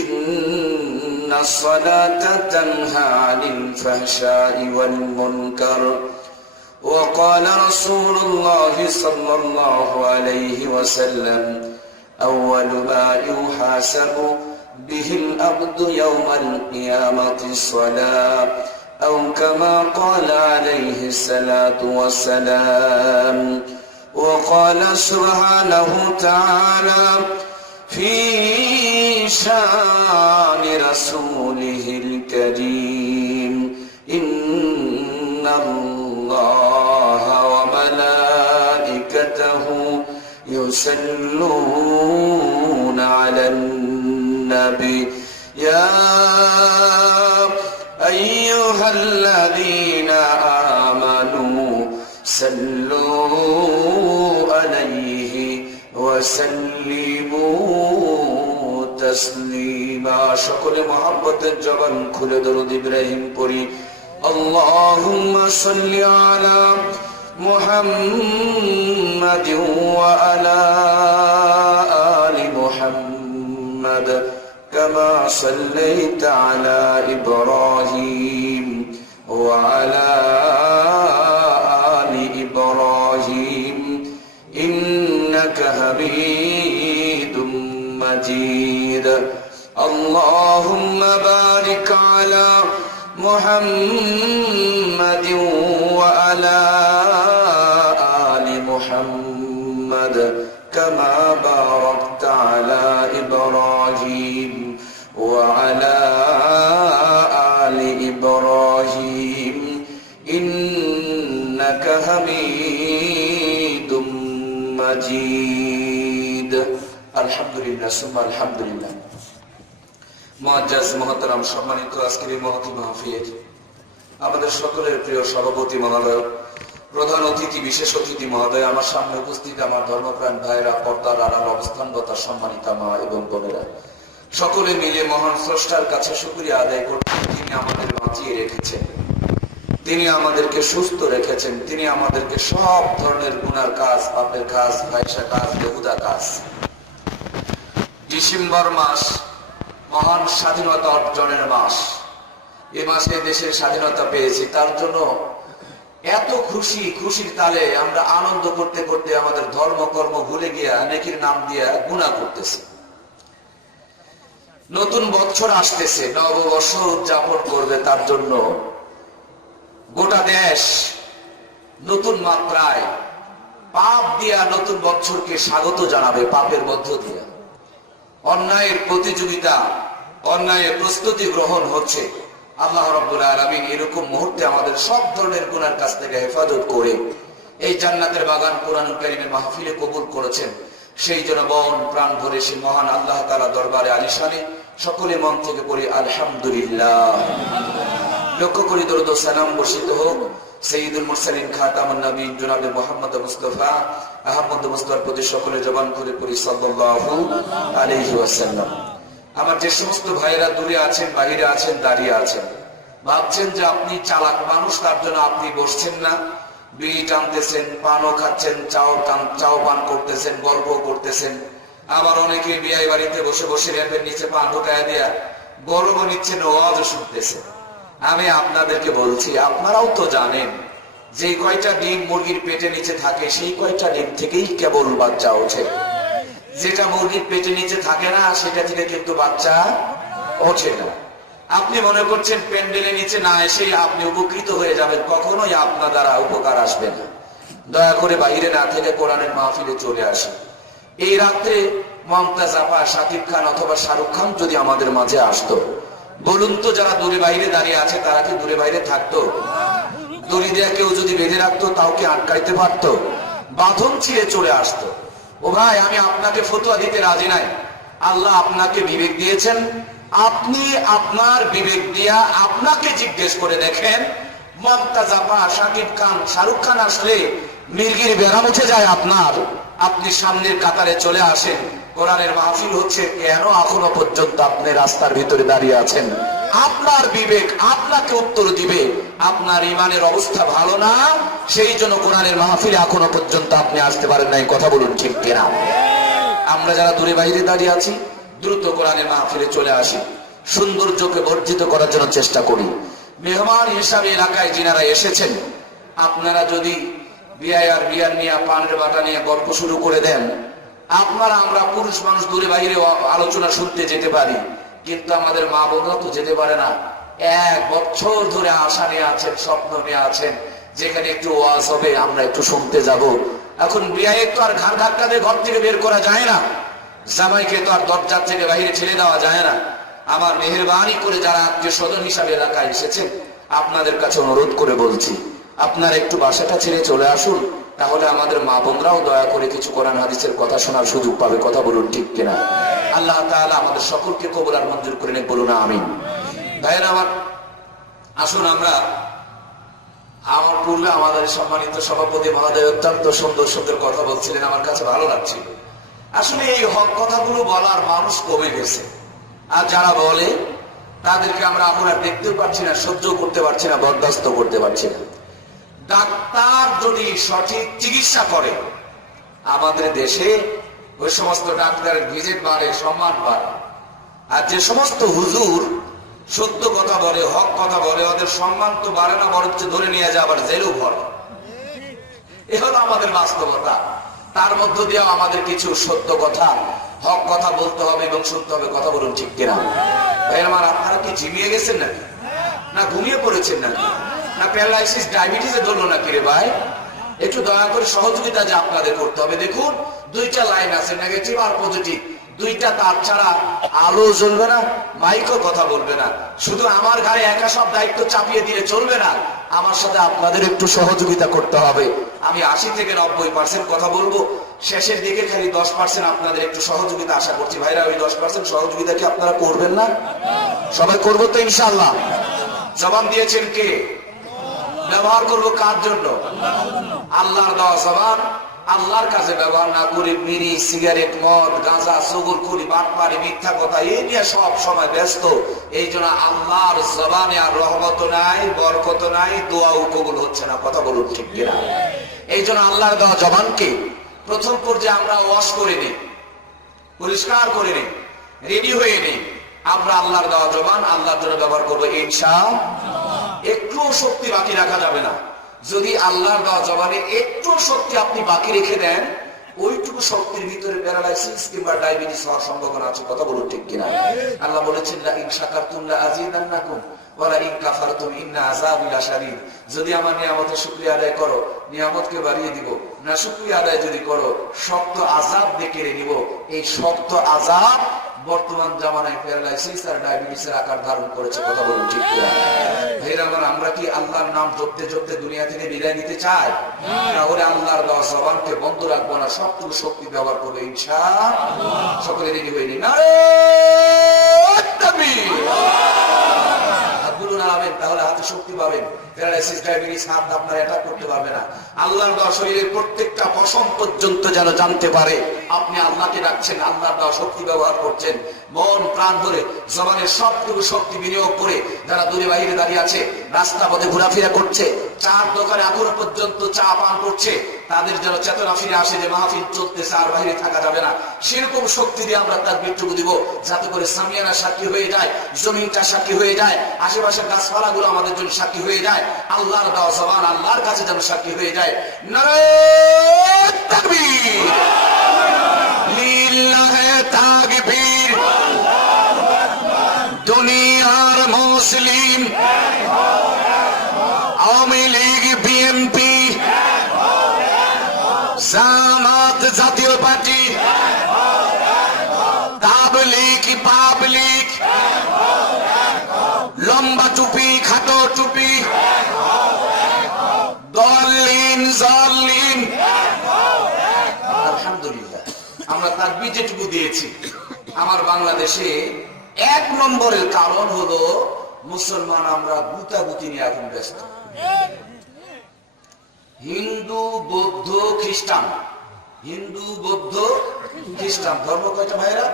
إن الصلاة تنهى عن الفحشاء والمنكر وقال رسول الله صلى الله عليه وسلم أول ما يحاسب به العبد يوم القيامة الصلاة أو كما قال عليه الصلاة والسلام. وقال سبحانه تعالى في شان رسوله الكريم إن الله وملائكته يصلون على النبي يا أيها الذين آمنوا صلوا عليه وسلموا تسليما. সকলে মহব্বতের জবান খুলে দরুদ ইব্রাহিম পড়ি। اللهم صل على محمد وعلى آل محمد كما صليت على إبراهيم وعلى آل إبراهيم إنك حميد مجيد. اللهم بارك على محمد وعلى آل محمد كما باركت على إبراهيم وعلى آل إبراهيم إنك حميد مجيد. الحمد لله ثم الحمد لله. মুআজ্জাজ মুহতারাম সম্মানিত আজকের এই মহতী মাহফিল, আমাদের সকলের প্রিয় সভাপতি মহোদয়, প্রধান অতিথি, বিশেষ অতিথি মহোদয়, আমার সামনে উপস্থিত আমার ধর্মপ্রাণ ভাইরা, পর্দার আড়াল অবস্থানগত সম্মানিতা মা এবং বোনেরা, সকলে মিলে মহান স্রষ্টার কাছে শুকরিয়া আদায় করতে, তিনি আমাদের বাঁচিয়ে রেখেছেন, তিনি আমাদেরকে সুস্থ রেখেছেন, তিনি আমাদেরকে সব ধরনের গুনার কাজ, পাপের কাজ, ফাহিশা কাজ, বেহুদা কাজ। ডিসেম্বর মাস মহান স্বাধীনতা অর্জনের মাস। এ মাসে দেশের স্বাধীনতা পেয়েছি, তার জন্য এত খুশি, খুশির তালে আমরা আনন্দ করতে করতে আমাদের ধর্ম কর্ম ভুলে গিয়া নেকির নাম দিয়া গুনাহ করতেছি। নতুন বছর আসতেছে, নববর্ষ উদযাপন করবে, তার জন্য গোটা দেশ নতুন মাত্রায় পাপ দিয়া নতুন বছরকে স্বাগত জানাবে, পাপের মধ্য দিয়া অন্যায়ের প্রতিযোগিতা, অন্যায়ের প্রস্তুতি গ্রহণ হচ্ছে। আল্লাহ রাব্বুল আলামিন এরকম মুহূর্তে আমাদের সব ধরনের গুনার কাছ থেকে হেফাজত করে এই জান্নাতের বাগান কোরআনুল কারীমের মাহফিলে কবুল করেছেন। সেই জন্য মন প্রাণ ভরে সেই মহান আল্লাহ তাআলা দরবারে আলিশানে সকলে মন থেকে পড়ি আলহামদুলিল্লাহ। লক্ষ্য করি দরুদ ও সালাম বর্ষিত হোক সাইয়্যিদুল মুরসালিন খাতামুন নবীন জনাবে মুহাম্মদ মুস্তাফা আহমদ মুস্তাফার প্রতি সকলে জবান খুলে পড়ি সাল্লাল্লাহু আলাইহি ওয়াসাল্লাম। আমার যে সমস্ত ভাইয়েরা দূরে আছেন, বাইরে আছেন, দাঁড়িয়ে আছেন, ভাবছেন যে আপনি চালাক মানুষ, তার জন্য আপনি বসছেন না, বিড়ি টানতেছেন, পানও খাচ্ছেন, চাও পান করতেছেন, গল্প করতেছেন। আবার অনেকে বিয়ে বাড়িতে বসে বসে র্যাপের নিচে পা ঢুকায় দেয়া গরমও নিচ্ছেন, ওয়াজও শুনতেছেন। আমি আপনাদেরকে বলছি, আপনারাও তো জানেন যে কয়টা ডিম মুরগির পেটে নিচে থাকে, সেই কয়টা ডিম থেকেই কেবল বাচ্চা ওঠে। যেটা মুরগির পেটে নিচে থাকে না, সেটা থেকে কিন্তু বাচ্চা ওঠে না। আপনি মনে করছেন প্যান্ডেলের নিচে না এসে আপনি উপকৃত হয়ে যাবেন, কখনোই আপনার দ্বারা উপকার আসবে না। দয়া করে বাইরে না থেকে কোরআনের মাহফিলে চলে আসেন। এই রাত্রে মমতাজ আপা, শাকিব খান অথবা শাহরুখ খান যদি আমাদের মাঝে আসতো, বলুন তো যারা দূরে বাইরে দাঁড়িয়ে আছে তারা কি দূরে বাইরে থাকতো? দড়ি দেয়া কেউ যদি বেঁধে রাখতো, তাও কি আটকাইতে পারতো? বাঁধন ছিঁড়ে চলে আসতো। ও ভাই, আমি আপনাকে ফতোয়া দিতে রাজি নাই। আল্লাহ আপনাকে বিবেক দিয়েছেন, আপনি আপনার বিবেক দিয়া আপনাকে জিজ্ঞেস করে দেখেন, মমতাজ আপা, শাকিব খান, শাহরুখ খান আসলে মির্গির বেড়াম উঠে যায় আপনার, আপনি সামনের কাতারে চলে আসেন। কোরআনের মাহফিল হচ্ছে, কেন এখনো পর্যন্ত আপনি রাস্তার ভিতরে দাঁড়িয়ে আছেন? আপনার বিবেক আপনাকে উত্তর দিবে। আপনার ইমানের অবস্থা ভালো না, সেই জন্য কোরআনের মাহফিলে এখনো পর্যন্ত আপনি আসতে পারেন নাই। কথা বলুন ঠিক কিনা? আমরা যারা দূরে বাইরে দাঁড়িয়ে আছি, দ্রুত কোরআনের মাহফিলে চলে আসি, সৌন্দর্যকে বর্ধিত করার জন্য চেষ্টা করি। মেহমান হিসাবে এলাকায় যিনারা এসেছেন, আপনারা যদি বিয়ার নিয়ে পানের বাটা নিয়ে গল্প শুরু করে দেন, আপনারা আমরা পুরুষ মানুষ দূরে বাইরে আলোচনা শুনতে যেতে পারি, কিন্তু আমাদের মা বোনরা তো যেতে পারে না। 1 বছর ধরে আশা নিয়ে আছেন, স্বপ্ন নিয়ে আছেন, যেখানে একটু ওয়াজ হবে আমরা একটু শুনতে যাব। এখন বিয়ে তো আর ঘাড় ধাক্কা দিয়ে ঘর থেকে বের করা যায় না, জামাইকে তো আর দরজার থেকে বাইরে ছেড়ে দেওয়া যায় না। আমার মেহেরবানি করে যারা আত্মীয় স্বজন হিসাবে এলাকায় এসেছেন, আপনাদের কাছে অনুরোধ করে বলছি, আপনারা একটু বাসাটা ছেড়ে চলে আসুন, তাহলে আমাদের মা বোনরাও দয়া করে কিছু কোরআন হাদিসের কথা শোনার সুযোগ পাবে। কথা বলুন ঠিক কিনা? আল্লাহ তাআলা আমাদের সকলকে কবুল আর মঞ্জুর করে নেন, বলুন আমিন। ভাইয়েরা আমার, আসুন আমার পূর্বে আমাদের সম্মানিত সভাপতি মহোদয় অত্যন্ত সুন্দর সুন্দর কথা বলছিলেন, আমার কাছে ভালো লাগছিল। আসলে এই হক কথাগুলো বলার মানুষ কমে গেছে, আর যারা বলে তাদেরকে আমরা আপনারা দেখতেও পাচ্ছি না, সহ্য করতে পারছি না, বরদাস্ত করতে পারছি না। ডাক্তার যদি সঠিক চিকিৎসা করে, আমাদের দেশে ওই সমস্ত ডাক্তারের ভিজিট বাড়ে, সম্মান বাড়ে। আর যে সমস্ত হুজুর সত্য কথা বলে, হক কথা বলে, ওদের সম্মান তো বাড়ে না, বরঞ্চ ধরে নিয়ে যায় আবার জেলেও ভরে। এ হলো আমাদের বাস্তবতা। তার মধ্য দিয়েও আমাদের কিছু সত্য কথা, হক কথা বলতে হবে এবং শুনতে হবে। কথা বলুন ঠিক কিনা? ভাই আমার, আপনারা কি ঝিমিয়ে গেছেন নাকি? না ঘুমিয়ে পড়েছেন নাকি? না প্যারালাইসিস ডায়াবেটিসে ধরলো নাকি রে ভাই? একটু দয়া করে সহযোগিতা যে আপনাদের করতে হবে। দেখুন, 2টা লাইন আছে, নেগেটিভ আর পজিটিভ। 2টা তার ছাড়া আলো জ্বলবে না, মাইকও কথা বলবে না। শুধু আমার ঘাড়ে একা সব দায়িত্ব চাপিয়ে দিলে চলবে না, আমার সাথে আপনাদের একটু সহযোগিতা করতে হবে। আমি 80 থেকে 90% কথা বলবো, শেষের দিকে খালি 10% আপনাদের একটু সহযোগিতা আশা করছি। ভাইরা, ওই 10% সহযোগিতা কি আপনারা করবেন না? সবাই করবো তো ইনশাআল্লাহ? জবান দিয়েছেন কে? ব্যবহার করবো কার জন্য? আল্লাহর দেওয়া জবান আল্লাহর কাছে ব্যবহার না করে বিড়ি, সিগারেট, মদ, গাঁজা, চুগলখড়ি, বাটপারি, মিথ্যা কথা এই নিয়ে সব সময় ব্যস্ত। এই জন্য আল্লাহর জবানে আর রহমত নাই, বরকত নাই, দোয়াও কবুল হচ্ছে না। কথা বলুন ঠিক কিনা? এই জন্য আল্লাহর দেওয়া জবানকে প্রথম পর্যায়ে আমরা ওয়াশ করে নিই, পরিষ্কার করে নিই, রেডি হয়ে নিই। আমরা আল্লাহর দেওয়া জবান আল্লাহর জন্য ব্যবহার করবো ইনশাআল্লাহ। একটু শক্তি বাকি রাখা যাবে না। যদি আল্লাহর দেওয়া জবানে একটু শক্তি আপনি বাকি রেখে দেন, ওইটুকু শক্তির ভিতরে প্যারালাইসিস কিংবা ডায়াবেটিস হওয়ার সম্ভাবনা আছে। কথা বলুন ঠিক কিনা? আল্লাহ বলেছেন, লা ইন শাকারতুম লা আযীদান্নাকুম ওয়া লা ইন কাফারতুম ইন্না আযাবি লাশাদীদ। যদি আমার নিয়ামতের শুকরিয়া আদায় করো, নিয়ামতকে বাড়িয়ে দিব, না শুকরিয়া আদায় যদি করো, শক্ত আযাব দিয়ে কেড়ে নিব। এই শক্ত আযাব বর্তমান জামানায় প্যারালাইসিস আর ডায়াবেটিসের আকার ধারণ করেছে। কথা বলুন ঠিক কিনা? ভাইরা আমার, আমরা কি আল্লাহর নাম জপতে জপতে দুনিয়া থেকে বিদায় নিতে চাই? তাহলে আল্লাহর দেওয়া জবানকে বন্ধ রাখবো না, সবটুকু শক্তি ব্যবহার করবো ইনশাআল্লাহ। সকলে রেডি হয়ে নিন, নারে তাকবীর। হাত বলুন আলামিন, তাহলে হাতে শক্তি পাবেন। প্যারালাইসিস, ডায়াবেটিস হাত আপনার অ্যাটাক করতে পারবে না। আল্লাহর দেওয়া শরীরের প্রত্যেকটা পশম পর্যন্ত যেন জানতে পারে আপনি আল্লাহকে ডাকছেন, আল্লাহর দেওয়া শক্তি ব্যবহার করছেন। মন প্রাণ ধরে জবানের সবটুকু শক্তি বিনিয়োগ করে যারা দূরে বাইরে দাঁড়িয়ে আছে, রাস্তা পথে ঘোরাফেরা করছে, চার দোকানে এখন পর্যন্ত চা পান করছে, তাদের যেন চেতনা ফিরে আসে যে মাহফিল চলতেছে, আর বাইরে থাকা যাবে না। সেরকম শক্তি দিয়ে আমরা তার মৃত্যুকু দিব, যাতে করে সামিয়ানা সাক্ষী হয়ে যায়, জমিনটা সাক্ষী হয়ে যায়, আশেপাশের গাছপালাগুলো আমাদের জন্য সাক্ষী হয়ে যায়, আল্লাহর দেওয়া জবান আল্লাহর কাছে যেন সাক্ষী হয়ে যায়। নারে তাকবীর, লিল্লাহে তাকবীর। দুনিয়ার মুসলিম, আওয়ামী লীগ, বিএনপি, জামাত, জাতীয় পার্টি, তাবলীগ, পাবলিক, লম্বা টুপি, খাটো টুপি, দলিন, জলিন। আলহামদুলিল্লাহ, আমরা তাকবীর যেটুকু দিয়েছি, আমার বাংলাদেশে 1 নম্বরের কারণ হলো মুসলমান আমরা গুতাগুতি নিয়ে এখন ব্যস্ত। হিন্দু, বৌদ্ধ, খ্রিস্টান, হিন্দু, বৌদ্ধ, খ্রিস্টান ধর্ম কয়টা ভাইরা?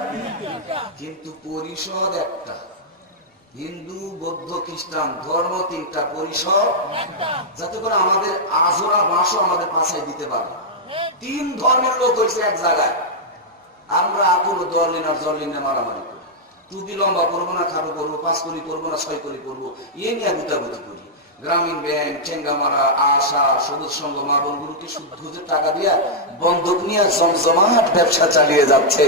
কিন্তু পরিষদ একটা। হিন্দু, বৌদ্ধ, খ্রিস্টান ধর্ম 3টা, পরিষদ যাতে করে আমাদের আজরা বাঁশও আমাদের পাশায় দিতে পারে। 3 ধর্মের লোক হয়েছে এক জায়গায়। আমরা এখনো দলিন আর জলিনে মারামারি করি, টুপি লম্বা করবো না খাটো করবো, 5 কলি করবো না 6 কলি করবো, এ নিয়ে গুতাগুতি করি। গ্রামীণ ব্যাংক, ঠেঙ্গা মারা, আশা, সবুজ সংঘ, মা বোনগুলোকে সুদের টাকা দিয়া বন্ধক নিয়ে জমজমাট ব্যবসা চালিয়ে যাচ্ছে।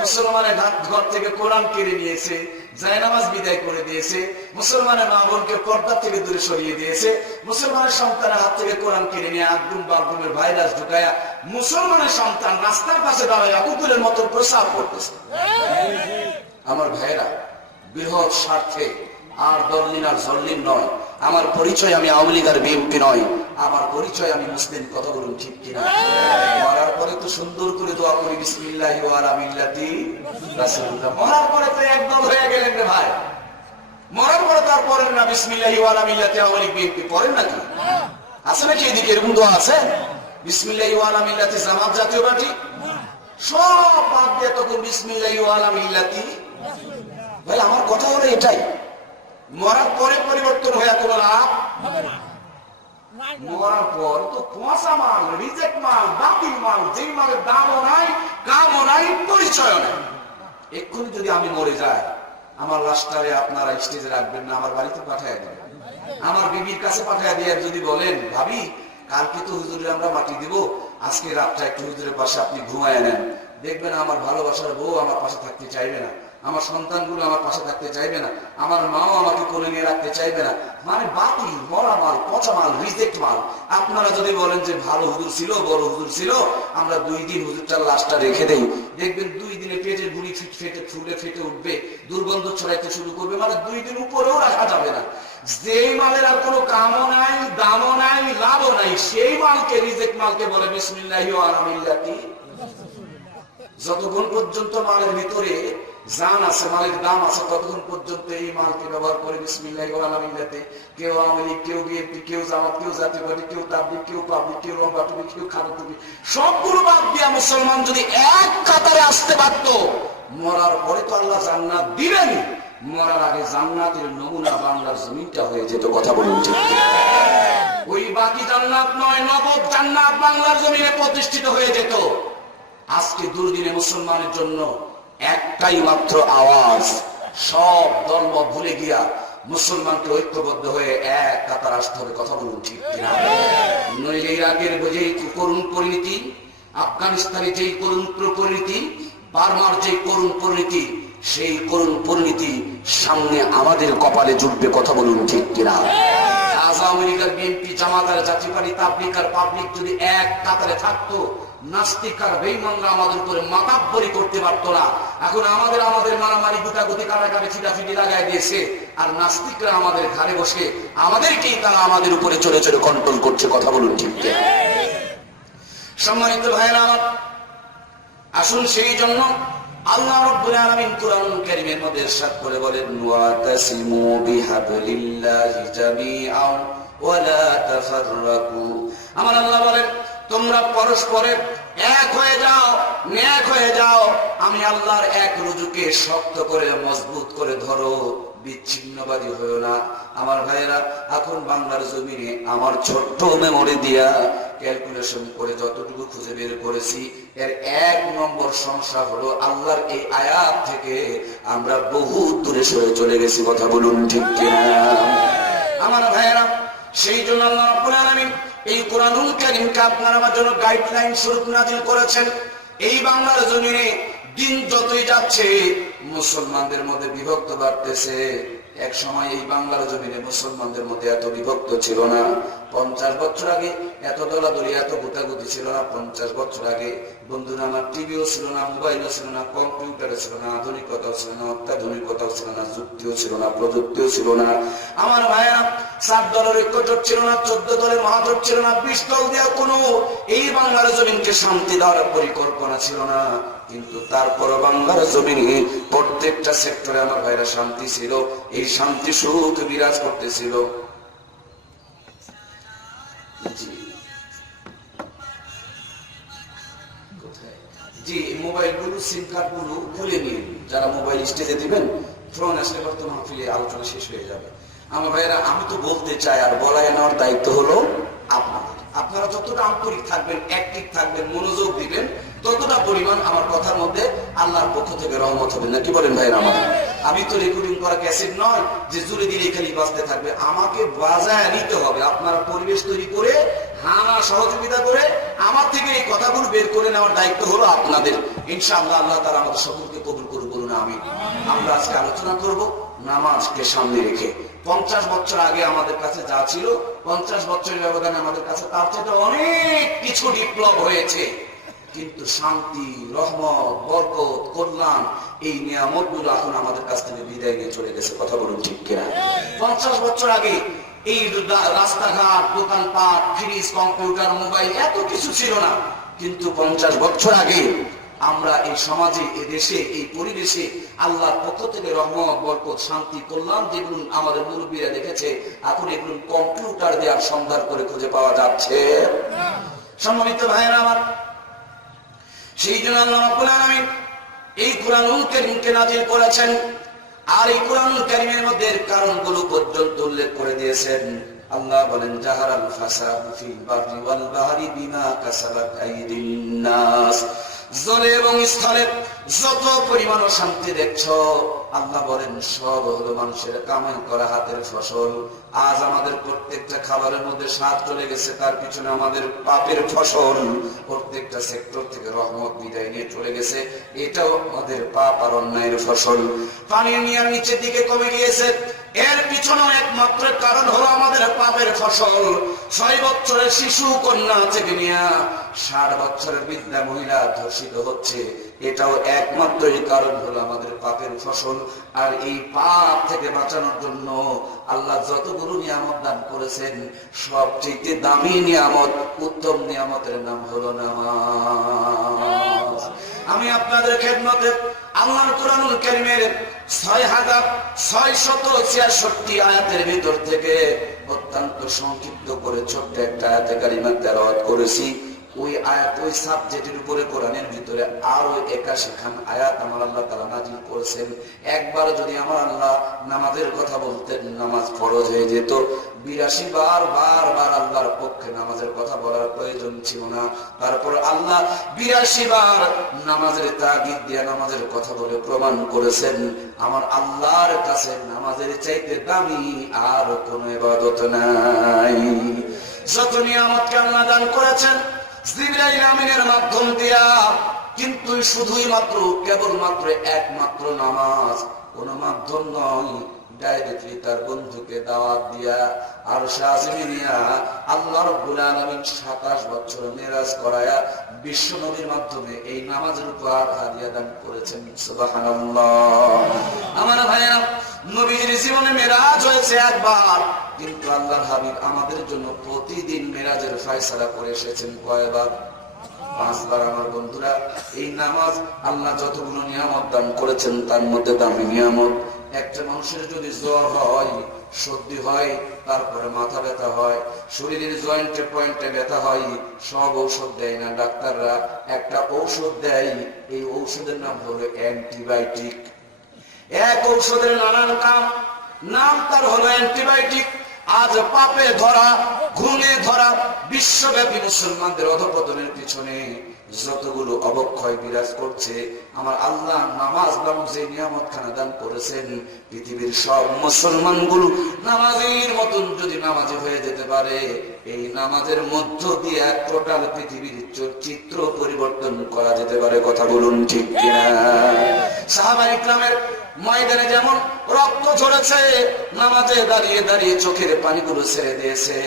মুসলমানের ঘর থেকে কোরআন কেড়ে নিয়েছে, জায়নামাজ বিদায় করে দিয়েছে, মুসলমানের মা বোনকে পর্দা থেকে দূরে সরিয়ে দিয়েছে, মুসলমানের সন্তানের হাত থেকে কোরআন কেড়ে নিয়ে আগুন বাগুনের ভাইরাস ঢুকায়া মুসলমানের সন্তান রাস্তার পাশে দাঁড়ায় কুকুরের মতো প্রসার করতেছে। আমার ভাইরা, বৃহৎ স্বার্থে আর দলিন আর জল্লিন নয়। আমার পরিচয় আমি আওয়ামী লীগ আর বিএনপি নয়, আমার পরিচয় আমি মুসলিম। কথা বলুন ঠিক কিনা? মরার পরে তো সুন্দর করে দোয়া করি, বিসমিল্লাহি ওয়া আলা মিল্লাতি রাসূলুল্লাহ। মরার পরে তো একদল হয়ে গেলেন রে ভাই। মরার পরে তো আর পড়েন না বিসমিল্লাহি ওয়া আলা মিল্লাতি আওয়ামী লীগ বিএনপি, পড়েন নাকি? আছে নাকি এদিকে এরকম দোয়া আছে? বিসমিল্লাহি ওয়া আলা মিল্লাতি জামাত জাতীয় পার্টি সব বাদ দিয়ে তখন বিসমিল্লাহি ওয়া আলা মিল্লাতি। ভাই আমার কথা হলো এটাই, মরার পরে পরিবর্তন হয়ে কোনো লাভ হবে না। মরার পর তো পচা মাল, রিজেক্ট মাল, বাতিল মাল, যেই মালের দামও নাই, কামও নাই, পরিচয়ও নাই। এক্ষুনি যদি আমি মরে যাই, আমার লাশটারে আপনারা স্টেজে রাখবেন না, আমার বাড়িতে পাঠিয়ে দেবেন, আমার বিবির কাছে পাঠিয়ে দিয়ে যদি বলেন, ভাবি কালকে তো হুজুরে আমরা মাটি দিব, আজকে রাতটা একটু হুজুরের পাশে আপনি ঘুমায় নেন, দেখবেন আমার ভালোবাসার বউ আমার পাশে থাকতে চাইবে না, আমার সন্তানগুলো আমার পাশে থাকতে চাইবে না, আমার মাও আমাকে কোলে নিয়ে রাখতে চাইবে না। মানে বাতিল, মরা মাল, পচা মাল, রিজেক্ট মাল। আপনারা যদি বলেন যে ভালো হুজুর ছিল, বড় হুজুর ছিল, আমরা 2 দিন হুজুরটার লাশটা রেখে দেই, দেখবেন 2 দিনে পেটের গুড়ি ফেটে ফুলে ফেটে উঠবে, দুর্গন্ধ ছড়াইতে শুরু করবে। মানে 2 দিন উপরেও রাখা যাবে না। যেই মালের আর কোনো কামও নাই, দামও নাই, লাভও নাই, সেই মালকে, রিজেক্ট মালকে বলে বিসমিল্লাহি ওয়া আলা মিল্লাতি। যতক্ষণ পর্যন্ত মালের ভিতরে জান আছে, মালের দাম আছে, ততক্ষণ পর্যন্ত এই মালকে ব্যবহার করে বিসমিল্লাহি ওয়া আলা মিল্লাতি। কেউ আওয়ামী লীগ, কেউ বিএনপি, কেউ জামাত, কেউ জাতীয় পার্টি, কেউ তাবলীগ, কেউ পাবলিক, কেউ লম্বা টুপি, কেউ খাটো টুপি, সবগুলো বাদ দিয়া মুসলমান যদি এক কাতারে আসতে পারত, মরার পরে তো আল্লাহ জান্নাত দিবেন, মরার আগে জান্নাতের নমুনা বাংলার জমিনটা হয়ে যেত। কথা বলুন ঠিক? ওই বাকি জান্নাত নয়, নগদ জান্নাত বাংলার জমিনে প্রতিষ্ঠিত হয়ে যেত। আজকে দুর্দিনে মুসলমানের জন্য একটাই মাত্র আওয়াজ, সব ধর্ম ভুলে গিয়া মুসলমানকে ঐক্যবদ্ধ হয়ে এক কাতার আসতে হবে। কথা বলুন ঠিক কিনা? নইলে ইরাকের যেই করুণ পরিণতি, আফগানিস্তানের যেই করুণ পরিণতি, বার্মার যেই করুণ পরিণতি, সেই করুণ পরিণতি সামনে আমাদের কপালে জুটবে। কথা বলুন ঠিক কিনা? আওয়ামী লীগ আর বিএনপি, জামাত আর জাতীয় পার্টি, তাবলীগ আর পাবলিক যদি এক কাতারে থাকতো, নাস্তিক আর বেঈমানরা আমাদের উপরে মাতাব্বরি করতে পারতো না। এখন আমাদের মারামারি, গুতাগুতি, কাটাকাটি, ছিটাছিটি লাগাই দিয়েছে, আর নাস্তিকরা আমাদের ঘরে বসে আমাদেরকেই তারা আমাদের উপরে চলে চলে কন্ট্রোল করছে। কথা বলুন ঠিক কিনা? সম্মানিত ভাইয়েরা আমার, আসুন সেই জন্য আল্লাহ রাব্বুল আলামিন কুরআন কারীমের মধ্যে ইরশাদ করে বলেন, ওয়াতাসিমু বিহাবলিল্লাহি জামিআন ওয়া লা তাফাররাকু। আমার আল্লাহ বলেন, তোমরা পরস্পরের এক হয়ে যাও, নেক হয়ে যাও। আমি আল্লাহর এক রুজুকে শক্ত করে মজবুত করে ধরো, বিচ্ছিন্নবাদী হয়েও না। আমার ভাইয়েরা, এখন বাংলার জমিনে আমার ছোট্ট মেমোরি দিয়া ক্যালকুলেশন করে যতটুকু খুঁজে বের করেছি, এর 1 নম্বর সমস্যা হলো আল্লাহর এই আয়াত থেকে আমরা বহু দূরে সরে চলে গেছি। কথা বলুন ঠিক কিনা? আমার ভাইয়েরা, সেই জন্য আল্লাহ রাব্বুল আলামিন এই কোরআনুল কারীমকে আপনার আমার জন্য গাইডলাইন স্বরূপ নাযিল করেছেন। এই বাংলার জমিনে দিন যতই যাচ্ছে মুসলমানদের মধ্যে বিভক্ত বাড়তেছে। এক সময় এই বাংলার জমিনে মুসলমানদের মধ্যে এত বিভক্ত ছিল না। 50 বছর আগে এত দলাদলি, এত গুতাগুতি ছিল না। 50 বছর আগে বন্ধুরা আমার টিভিও ছিল না, মোবাইলও ছিল না, কম্পিউটারও ছিল না, আধুনিকতাও ছিল না, অত্যাধুনিকতাও ছিল না, যুক্তিও ছিল না, প্রযুক্তিও ছিল না। আমার ভাইয়া, 7 দলের ঐক্যজোট ছিল না, 14 দলের মহাজোট ছিল না, 20 দল দিয়ে কোনো এই বাংলার জমিনকে শান্তি দেওয়ার পরিকল্পনা ছিল না। কিন্তু তারপরও বাংলার জমিনে প্রত্যেকটা সেক্টরে আমার ভাইরা শান্তি ছিল। এই শান্তি সুখ বিরাজ করতেছিল। জি, মোবাইল গুলো, সিম কার্ড গুলো খুলে নিন। যারা মোবাইল স্টেজে দিবেন, ফোন আসলে বর্তমান মাহফিলে আলোচনা শেষ হয়ে যাবে। আমার ভাইয়েরা, আমি তো বলতে চাই, আর বলায় নেওয়ার দায়িত্ব হলো আপনাদের। আপনারা যতটা আন্তরিক থাকবেন, অ্যাক্টিভ থাকবেন, মনোযোগ দিবেন, ততটা পরিমাণ আমার কথার মধ্যে আল্লাহর পক্ষ থেকে রহমত হবে না। কি বলেন ভাইরা আমার? আমি তো রেকর্ডিং করা ক্যাসেট নয় যে জুড়ে দিলে খালি বাজতে থাকবে, আমাকে বাজায় নিতে হবে। আপনারা পরিবেশ তৈরি করে হানা সহযোগিতা করে আমার থেকে এই কথাগুলো বের করে নেওয়ার দায়িত্ব হলো আপনাদের। ইনশাআল্লাহ আল্লাহ তাআলা আমাদের সকলকে কবুল করুন, বলুন আমিন। আমরা আজকে আলোচনা করব নামাজকে সামনে রেখে। 50 বছর আগে আমাদের কাছে যা ছিল, 50 বছরের ব্যবধানে আমাদের কাছে তার চেয়ে অনেক কিছু বিপ্লব হয়েছে, কিন্তু শান্তি, রহমত, বরকত, কল্যাণ এই নিয়ামতগুলো এখন আমাদের কাছ থেকে বিদায় নিয়ে চলে গেছে। কথা বলুন ঠিক কিনা? 50 বছর আগে এই রাস্তাঘাট, দোকানপাট, ফ্রিজ, কম্পিউটার, মোবাইল এত কিছু ছিল না, কিন্তু 50 বছর আগে আমরা এই সমাজে, এই দেশে, এই পরিবেশে আল্লাহর পক্ষ থেকে রহমত, বরকত, শান্তি, কল্যাণ যেগুলো আমাদের মুরব্বীরা দেখেছে, এখন এগুলো কম্পিউটার দিয়ে আর সন্ধান করে খুঁজে পাওয়া যাচ্ছে। সম্মানিত ভাইয়েরা আমার, সেই জন্য আল্লাহ রাব্বুল আলামিন এই কুরআনুল কারীমকে নাযিল করেছেন, আর এই কুরআনুল কারীমের মধ্যে কারণগুলো পর্যন্ত উল্লেখ করে দিয়েছেন। আল্লাহ বলেন, জাহারাল ফাসাদু ফিল বাররি ওয়াল বাহরি বিমা কাসাবাত আইদিন নাস। জলে এবং স্থলে যত পরিমাণ শান্তি দেখছো, আল্লাহ বলেন সব হলো মানুষের কামাই করা হাতের ফসল। আজ আমাদের প্রত্যেকটা খাবারের মধ্যে স্বাদ চলে গেছে, তার পিছনে আমাদের পাপের ফসল। প্রত্যেকটা সেক্টর থেকে রহমত বিদায় নিয়ে চলে গেছে, এটাও আমাদের পাপ আর অন্যায়ের ফসল। পানির নিয়ার নিচের দিকে কমে গিয়েছে, এর পিছনে একমাত্র কারণ হলো আমাদের পাপের ফসল। 6 বছরের শিশু কন্যা থেকে নিয়ে 60 বছরের বৃদ্ধা মহিলা ধর্ষিত হচ্ছে, এটাও একমাত্র কারণ হলো আমাদের পাপের ফসল। আর এই পাপ থেকে বাঁচানোর জন্য আল্লাহ যতগুলো নিয়ামত দান করেছেন, সবচেয়ে দামি নিয়ামত, উত্তম নিয়ামতের নাম হলো নামাজ। আমি আপনাদের খেদমতে আল্লাহর কুরআনুল কারীমের 6666 আয়াতের ভিতর থেকে অত্যন্ত সংক্ষিপ্ত করে ছোট্ট একটা আয়াতে কারিমা তেলাওয়াত করেছি। ওই আয়াত, ওই সাবজেক্টের উপরে কোরআনের ভিতরে আরো 81 খান আয়াত আমার আল্লাহ তাআলা নাযিল করেছেন। একবার যদি আমার আল্লাহ নামাজের কথা বলতেন, নামাজ ফরজ হয়ে যেত। 82 বার আল্লাহর পক্ষে নামাজের কথা বলার প্রয়োজন ছিল না। তারপর আল্লাহ 82 বার নামাজের তাগিদ দিয়ে নামাজের কথা বলে প্রমাণ করেছেন, আমার আল্লাহর কাছে নামাজের চাইতে দামি আর কোনো ইবাদত নাই। যত নিয়ামতকে আল্লাহ দান করেছেন জিবরাইল আমিনের মাধ্যম দিয়া, কিন্তু শুধুই মাত্র, কেবলমাত্র একমাত্র নামাজ, কোন মাধ্যম নয়। ডাইরেক্টলি তার বন্ধুকে দাওয়াত দিয়া আর শাহজিমি নিয়া আল্লাহ রাব্বুল আলামিন 27 বছর মেরাজ করায়া বিশ্ব নবীর মাধ্যমে এই নামাজের উপহার হাদিয়া দান করেছেন। সুবহানাল্লাহ। আমার ভাইয়া, নবীর জীবনে মেরাজ হয়েছে একবার, কিন্তু আল্লাহর হাবিব আমাদের জন্য প্রতিদিন মেরাজের ফয়সালা করে এসেছেন কয়বার? 5 বার। আমার বন্ধুরা, এই নামাজ আল্লাহ যতগুলো নিয়ামত দান করেছেন তার মধ্যে দামি নিয়ামত। একটা মানুষের যদি জ্বর হয়, সর্দি হয়, তারপরে মাথা ব্যথা হয়, শরীরের জয়েন্টে পয়েন্টে ব্যথা হয়, সব ঔষধ দেয় না ডাক্তাররা, একটা ঔষধ দেয়। এই ঔষধের নাম হলো অ্যান্টিবায়োটিক। এক ঔষধের নানান নাম তার হলো অ্যান্টিবায়োটিক। আজ পাপে ধরা, ঘুমে ধরা বিশ্বব্যাপী মুসলমানদের অধঃপতনের পিছনে যতগুলো অবক্ষয় বিরাজ করছে, আমার আল্লাহ নামাজ নামক যে নিয়ামত খানা দান করেছেন, পৃথিবীর সব মুসলমানগুলো নামাজের মতন যদি নামাজি হয়ে যেতে পারে, এই নামাজের মধ্য দিয়ে টোটাল পৃথিবীর চিত্র পরিবর্তন করা যেতে পারে। কথা বলুন ঠিক কিনা? সাহাবায়ে ইকরামের ময়দানে যেমন রক্ত ঝরেছে, নামাজে দাঁড়িয়ে দাঁড়িয়ে চোখের পানিগুলো ছেড়ে দিয়েছে।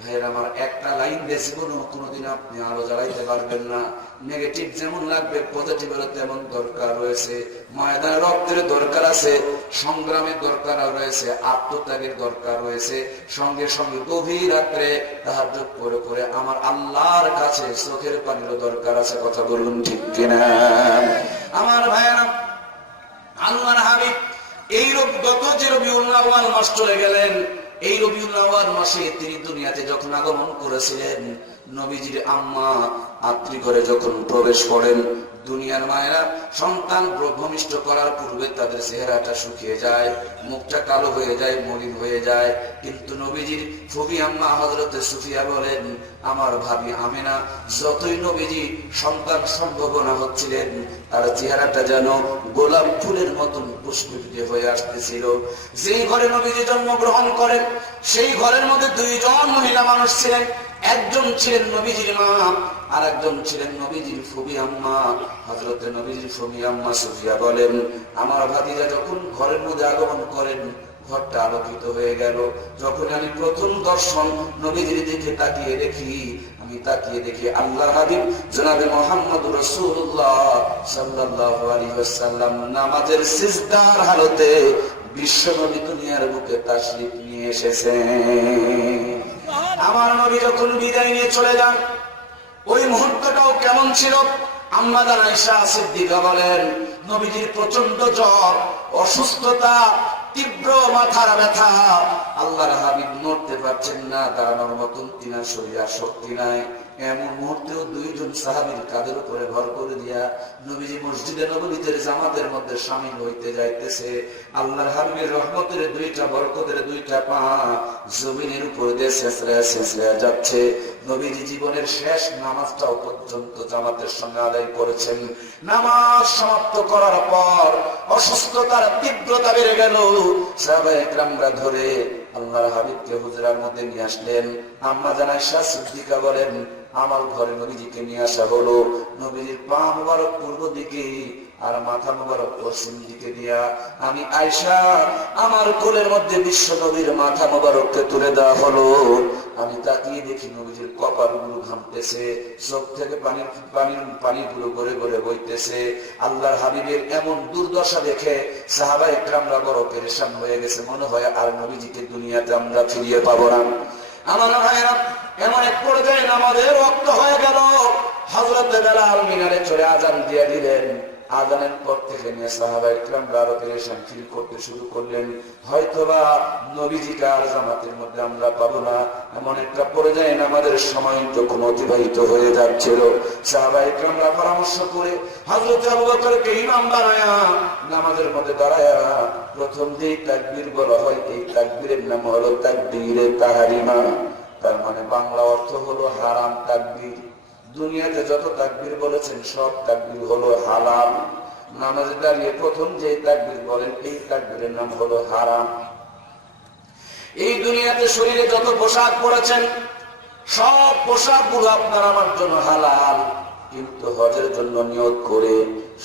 ভাইয়ের আমার, একটা লাইন দিয়ে জীবনে কোনোদিন আপনি আলো জ্বালাইতে পারবেন না। নেগেটিভ যেমন লাগবে, পজিটিভেরও তেমন দরকার রয়েছে। ময়দানে রক্তের দরকার আছে, সংগ্রামের দরকার রয়েছে, আত্মত্যাগের দরকার রয়েছে। সঙ্গে সঙ্গে গভীর রাত্রে তাহাজ্জুদ করে করে আমার আল্লাহর কাছে চোখের পানিরও দরকার আছে। কথা বলুন ঠিক কিনা? আমার ভাইয়েরা, আল্লাহর হাবিব এই গত যে রবিউল আউয়াল মাস চলে গেলেন, এই রবিউল আউয়াল মাসে তিনি দুনিয়াতে যখন আগমন করেছিলেন, নবীজির আম্মা আত্রি করে যখন প্রবেশ করেন, দুনিয়ার মায়েরা সন্তান ভূমিষ্ঠ করার পূর্বে তাদের চেহারাটা শুকিয়ে যায়, মুখটা কালো হয়ে যায়, মলিন হয়ে যায়। কিন্তু নবীজির ফুফি আম্মা হযরতে সুফিয়া বলেন, আমার ভাবি আমেনা যতই নবীজি সন্তান সম্ভাবনা হচ্ছিলেন, তার চেহারাটা যেন গোলাপ ফুলের মতন পুষ্পিত হয়ে আসতেছিল। যেই ঘরে নবীজি জন্মগ্রহণ করেন, সেই ঘরের মধ্যে দুইজন মহিলা মানুষ ছিলেন। একজন ছিলেন নবীজির মা, আর একজন ছিলেন নবীজির ফুফি আম্মা। হযরতে নবীজির ফুফি আম্মা সুফিয়া বলেন, আমার ভাতিজা যখন ঘরের মধ্যে আগমন করেন, ঘরটা আলোকিত হয়ে গেল। যখন আমি প্রথম দর্শন নবীজির দিকে তাকিয়ে দেখি, আমি তাকিয়ে দেখি আল্লাহর হাবিব জনাবে মুহাম্মদুর রাসূলুল্লাহ সাল্লাল্লাহু আলাইহি ওয়াসাল্লাম নামাজের সিজদার হালতে বিশ্বনবী দুনিয়ার বুকে তাশরীফ নিয়ে এসেছেন। আমার নবী যখন বিদায় নিয়ে চলে যান, ওই মুহূর্তটাও কেমন ছিল? আম্মা জান আয়েশা সিদ্দিকা বলেন, নবীজির প্রচন্ড জ্বর, অসুস্থতা, তীব্র মাথার ব্যথা, আল্লাহর হাবিব নড়তে পারছেন না, দাঁড়ানোর মতন তিনার শরীরে শক্তি নাই। এমন মুহূর্তেও দুইজন সাহাবীর কাঁধের উপরে ভর করে দিয়া নবীজি মসজিদে নববীতে জামাতের মধ্যে শামিল হইতে যাইতেছে। আল্লাহর হাবিবের রহমতের দুইটা বরকতের দুইটা পা জমিনের উপর দিয়ে ছেঁচড়ায় ছেঁচড়ায় যাচ্ছে। নবীজি জীবনের শেষ নামাজটাও পর্যন্ত জামাতের সঙ্গে আদায় করেছেন। নামাজ সমাপ্ত করার পর অসুস্থতার তীব্রতা বেড়ে গেল। সাহাবায়ে কেরামরা ধরে আল্লাহর হাবিবকে হুজরার মধ্যে নিয়ে আসলেন। আম্মা জান আয়েশা সিদ্দিকা বলেন, আমার ঘরে নবীজিকে নিয়ে আসা হলো। নবীজির পা মুবারক পূর্ব দিকে আর মাথা মুবারক পশ্চিম দিকে দিয়া আমি আয়েশা আমার কোলের মধ্যে বিশ্ব নবীর মাথা মুবারককে তুলে দেওয়া হলো। আমি তাকিয়ে দেখি নবীজির কপালগুলো ঘামতেছে, চোখ থেকে পানিগুলো গড়ে গড়ে বইতেছে। আল্লাহর হাবিবের এমন দুর্দশা দেখে সাহাবায়ে কেরামরা বড় পেরেশান হয়ে গেছে। মনে হয় আর নবীজিকে দুনিয়াতে আমরা ফিরিয়ে পাবো না। আমার ভাইরা, এমন এক পর্যায়ে নামাজের ওয়াক্ত হয়ে গেল। হযরত বেলাল মিনারে চলে আযান দিয়ে দিলেন। আযানের পর থেকে নিয়ে সাহাবায়ে কেরামরা আরো পেরেশান ফিল করতে শুরু করলেন, হয়তোবা নবীজিকে আর জামাতের মধ্যে আমরা পাবো না। এমন একটা পর্যায়ে নামাজের সময় যখন অতিবাহিত হয়ে যাচ্ছিল, সাহাবায়ে কেরামরা পরামর্শ করে হযরত আবু বকরকে ইমাম বানায়া নামাজের মধ্যে দাঁড়ায়া প্রথম যে তাকবীর বলা হয়, এই তাকবীরের নাম হলো তাকবীরে তাহরিমা। তার মানে বাংলা অর্থ হলো হারাম তাকবীর। দুনিয়াতে যত তাকবীর বলেছেন সব তাকবীর হলো হালাল। নামাজে দাঁড়িয়ে প্রথম যে তাকবীর বলেন, এই তাকবীরের নাম হলো হারাম। এই দুনিয়াতে শরীরে যত পোশাক পরেছেন সব পোশাকগুলো আপনার আমার জন্য হালাল, কিন্তু হজের জন্য নিয়ত করে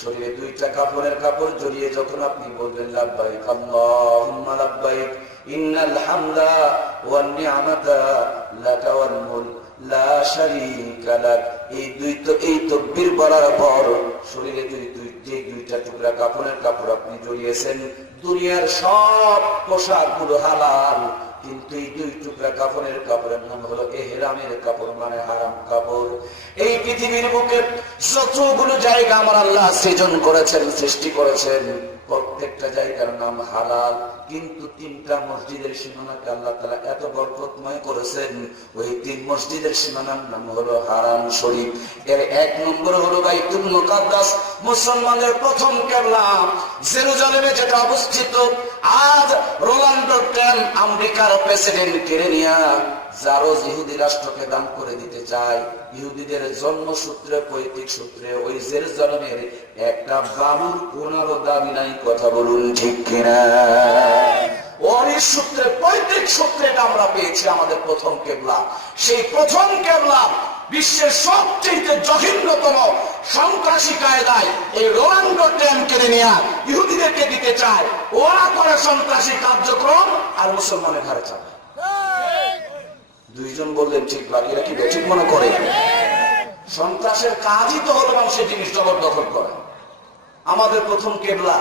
শরীরে দুইটা কাপড়ের কাপড় জড়িয়ে যখন আপনি বলবেন লাব্বাইক আল্লাহুম্মা লাব্বাইক ইন্নাল হামদা ওয়ান নি'মাতা লাকা ওয়াল মুলক লা শারীকা লাক, এই তাকবীর বলার পর শরীরে যে দুইটা টুকরা কাপড়ের কাপড় আপনি জড়িয়েছেন, দুনিয়ার সব পোশাকগুলো হালাল, কিন্তু এই দুই টুকরা কাপড়ের কাপড়ের নাম হলো ইহরামের কাপড়, মানে হারাম কাপড়। এই পৃথিবীর বুকে যতগুলো জায়গা আমার আল্লাহ সৃজন করেছেন, সৃষ্টি করেছেন, প্রত্যেকটা জায়গার নাম হালাল, কিন্তু তিনটা মসজিদের সীমানাকে আল্লাহ তাআলা এত বরকতময় করেছেন, ওই তিন মসজিদের সীমানার নাম হলো হারাম শরীফ। এর এক নম্বর হলো বাইতুল মুকাদ্দাস, মুসলমানের প্রথম কিবলা, জেরুজালেমে যেটা অবস্থিত। আজ রোনাল্ডো ট্রাম্প আমেরিকার প্রেসিডেন্ট কেড়ে নিয়া জারজ ইহুদি রাষ্ট্রকে দান করে দিতে চায়। ইহুদিদের জন্মসূত্রে পৈতৃক সূত্রে ওই জেরুজালেমের একটা বালুর কোনারও দাবি নাই, কথা বলুন ঠিক কিনা? ওই সূত্রে পৈতৃক সূত্রে আমরা পেয়েছি আমাদের প্রথম কিবলা। সেই প্রথম কিবলা বিশ্বের সবচেয়ে জঘন্যতম সন্ত্রাসী কায়দায় এই রোনাল্ডো ট্রাম্প কেড়ে নিয়ে ইহুদিদেরকে দিতে চায়। ওরা করে সন্ত্রাসী কার্যক্রম আর মুসলমানের ঘরে চায়। দুইজন বললেন ঠিক, বাকিরা কি ঠিক মনে করে? সন্ত্রাসের কাজই তো হলো মানুষের জিনিস জবরদখল করা। আমাদের প্রথম কিবলা,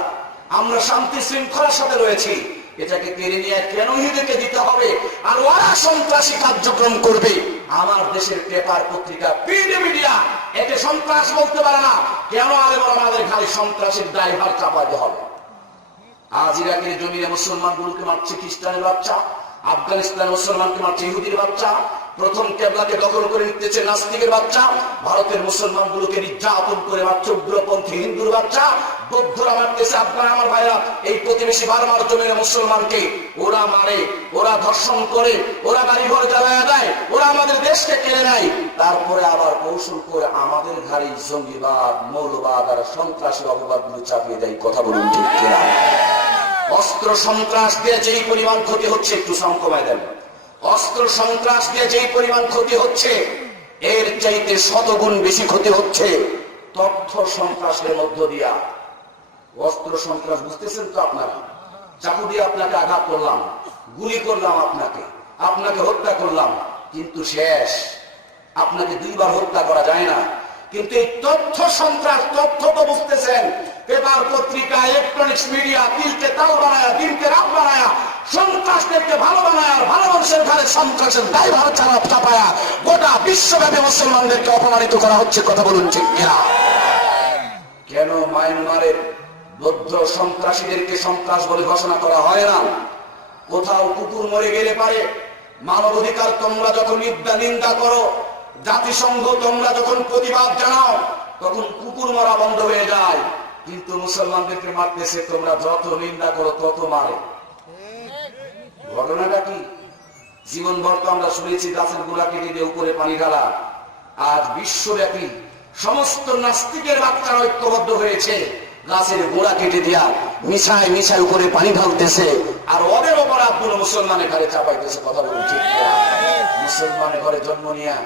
আমরা শান্তি শৃঙ্খলার সাথে রয়েছি, এটাকে কেড়ে নিয়ে কেন ইহুদিকে দিতে হবে? আর ওরা সন্ত্রাসী কার্যক্রম করবে। আমার দেশের পেপার পত্রিকা প্রিন্ট মিডিয়া একে সন্ত্রাস বলতে পারে না, কেন আমাদের খালি সন্ত্রাসের দায়ভার চাপাতে হবে? আজ ইরাকের জমিনে মুসলমান গুলোকে মারছে খ্রিস্টানের বাচ্চা, আফগানিস্তানের মুসলমানকে মারছে ইহুদির বাচ্চা, প্রথম কেবলাকে দখল করে নিতেছে নাস্তিকের বাচ্চা, ভারতের মুসলমানগুলোকে নির্যাতন করে মারছে উগ্রপন্থী হিন্দুর বাচ্চা, বৌদ্ধরা মারতেছে আপনারা আমার ভাইরা এই প্রতিবেশী বার্মার জমিনে মুসলমানকে ওরা মারে, ওরা ধর্ষণ করে, ওরা বাড়িঘর জ্বালায় দেয়, ওরা আমাদের দেশকে কেড়ে নেয়, তারপরে আবার কৌশল করে আমাদের ঘাড়ে জঙ্গিবাদ, মৌলবাদ আর সন্ত্রাসী অপবাদগুলো চাপিয়ে দেয়। কথা বলুন ঠিক কিনা? অস্ত্র সন্ত্রাস দিয়ে যেই পরিমাণ ক্ষতি হচ্ছে, একটু সাউন্ড কমায় দেন, অস্ত্র সন্ত্রাস দিয়ে যেই পরিমাণ ক্ষতি হচ্ছে এর চাইতে শতগুণ বেশি ক্ষতি হচ্ছে তথ্য সন্ত্রাসের মধ্য দিয়া। অস্ত্র সন্ত্রাস বুঝতেছেন তো আপনারা? চাকু দিয়ে আপনাকে আঘাত করলাম, গুলি করলাম, আপনাকে হত্যা করলাম, কিন্তু শেষ আপনাকে দুইবার হত্যা করা যায় না। কিন্তু এই তথ্য সন্ত্রাস, তথ্য তো বুঝতেছেন, পেপার পত্রিকা ইলেকট্রনিক্স মিডিয়া তিলকে তাল বানায়া দিনকে রাত বানায়া সন্ত্রাসদেরকে ভালো বানায়, ভালো মানুষের ঘরে সন্ত্রাসের দায়ভার চাপায়া গোটা বিশ্বব্যাপী মুসলমানদেরকে অপমানিত করা হচ্ছে। কথা বলুন ঠিক কিনা? কেন মায়ানমারের বৌদ্ধ সন্ত্রাসীদেরকে সন্ত্রাস বলে ঘোষণা করা হয় না? কোথাও কুকুর মরে গেলে পারে মানবাধিকার তোমরা যখন নিন্দা করো, জাতিসংঘ তোমরা যখন প্রতিবাদ জানাও, তখন কুকুর মারা বন্ধ হয়ে যায়। কিন্তু মুসলমানদেরকে মারতেছে, তোমরা যত নিন্দা করো তত মারে। ঘটনাটা কি? জীবনভর তো আমরা শুনেছি গাছের গোড়া কেটে দিয়ে উপরে পানি ঢালা। আজ বিশ্বব্যাপী সমস্ত নাস্তিকের বাচ্চারা ঐক্যবদ্ধ হয়েছে, গাছের গোড়া কেটে দিয়া মিশায় মিশায় উপরে পানি ঢালতেছে, আর ওদের অপরাধ গুলো মুসলমানের ঘরে চাপাইতেছে। কথা বলুন ঠিক কিনা? মুসলমানের ঘরে জন্ম নিয়া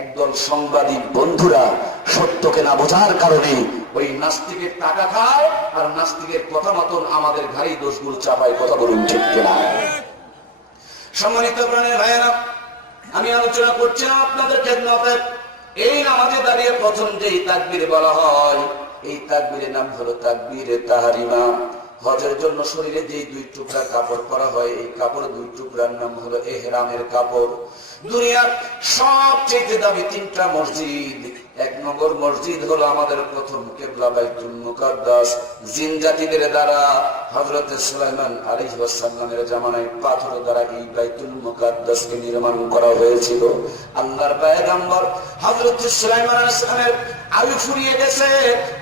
একদল সাংবাদিক বন্ধুরা সত্যকে না বোঝার কারণে ওই নাস্তিকের টাকা খায়, আর নাস্তিকের কথা মতন আমাদের ঘাড়ি দোষগুলো চাপায়। কথা বলুন ঠিক কিনা? সম্মানিত প্রাণের ভাইয়েরা, আমি আলোচনা করছিলাম আপনাদের খেদমতে, এই নামাজে দাঁড়িয়ে প্রথম যেই তাকবীর বলা হয়, এই তাকবীরের নাম হলো তাকবীরে তাহরিমা। হজের জন্য শরীরে যে দুই টুকরা কাপড় পরা হয়, এই কাপড় দুই টুকরার নাম হলো এহরামের কাপড়। দুনিয়ার সবচেয়ে দামি তিনটা মসজিদ, এক নম্বর মসজিদ হলো আমাদের প্রথম কিবলা বাইতুল মুকাদ্দাস। জিন জাতিদের দ্বারা হযরত সুলাইমান আলাইহিস সালামের জামানায় পাথর দ্বারা এই বাইতুল মুকাদ্দাসকে নির্মাণ করা হয়েছিল। আল্লাহর পয়গম্বর হযরত সুলাইমান আলাইহিস সালামের আয়ু ফুরিয়ে গেছে,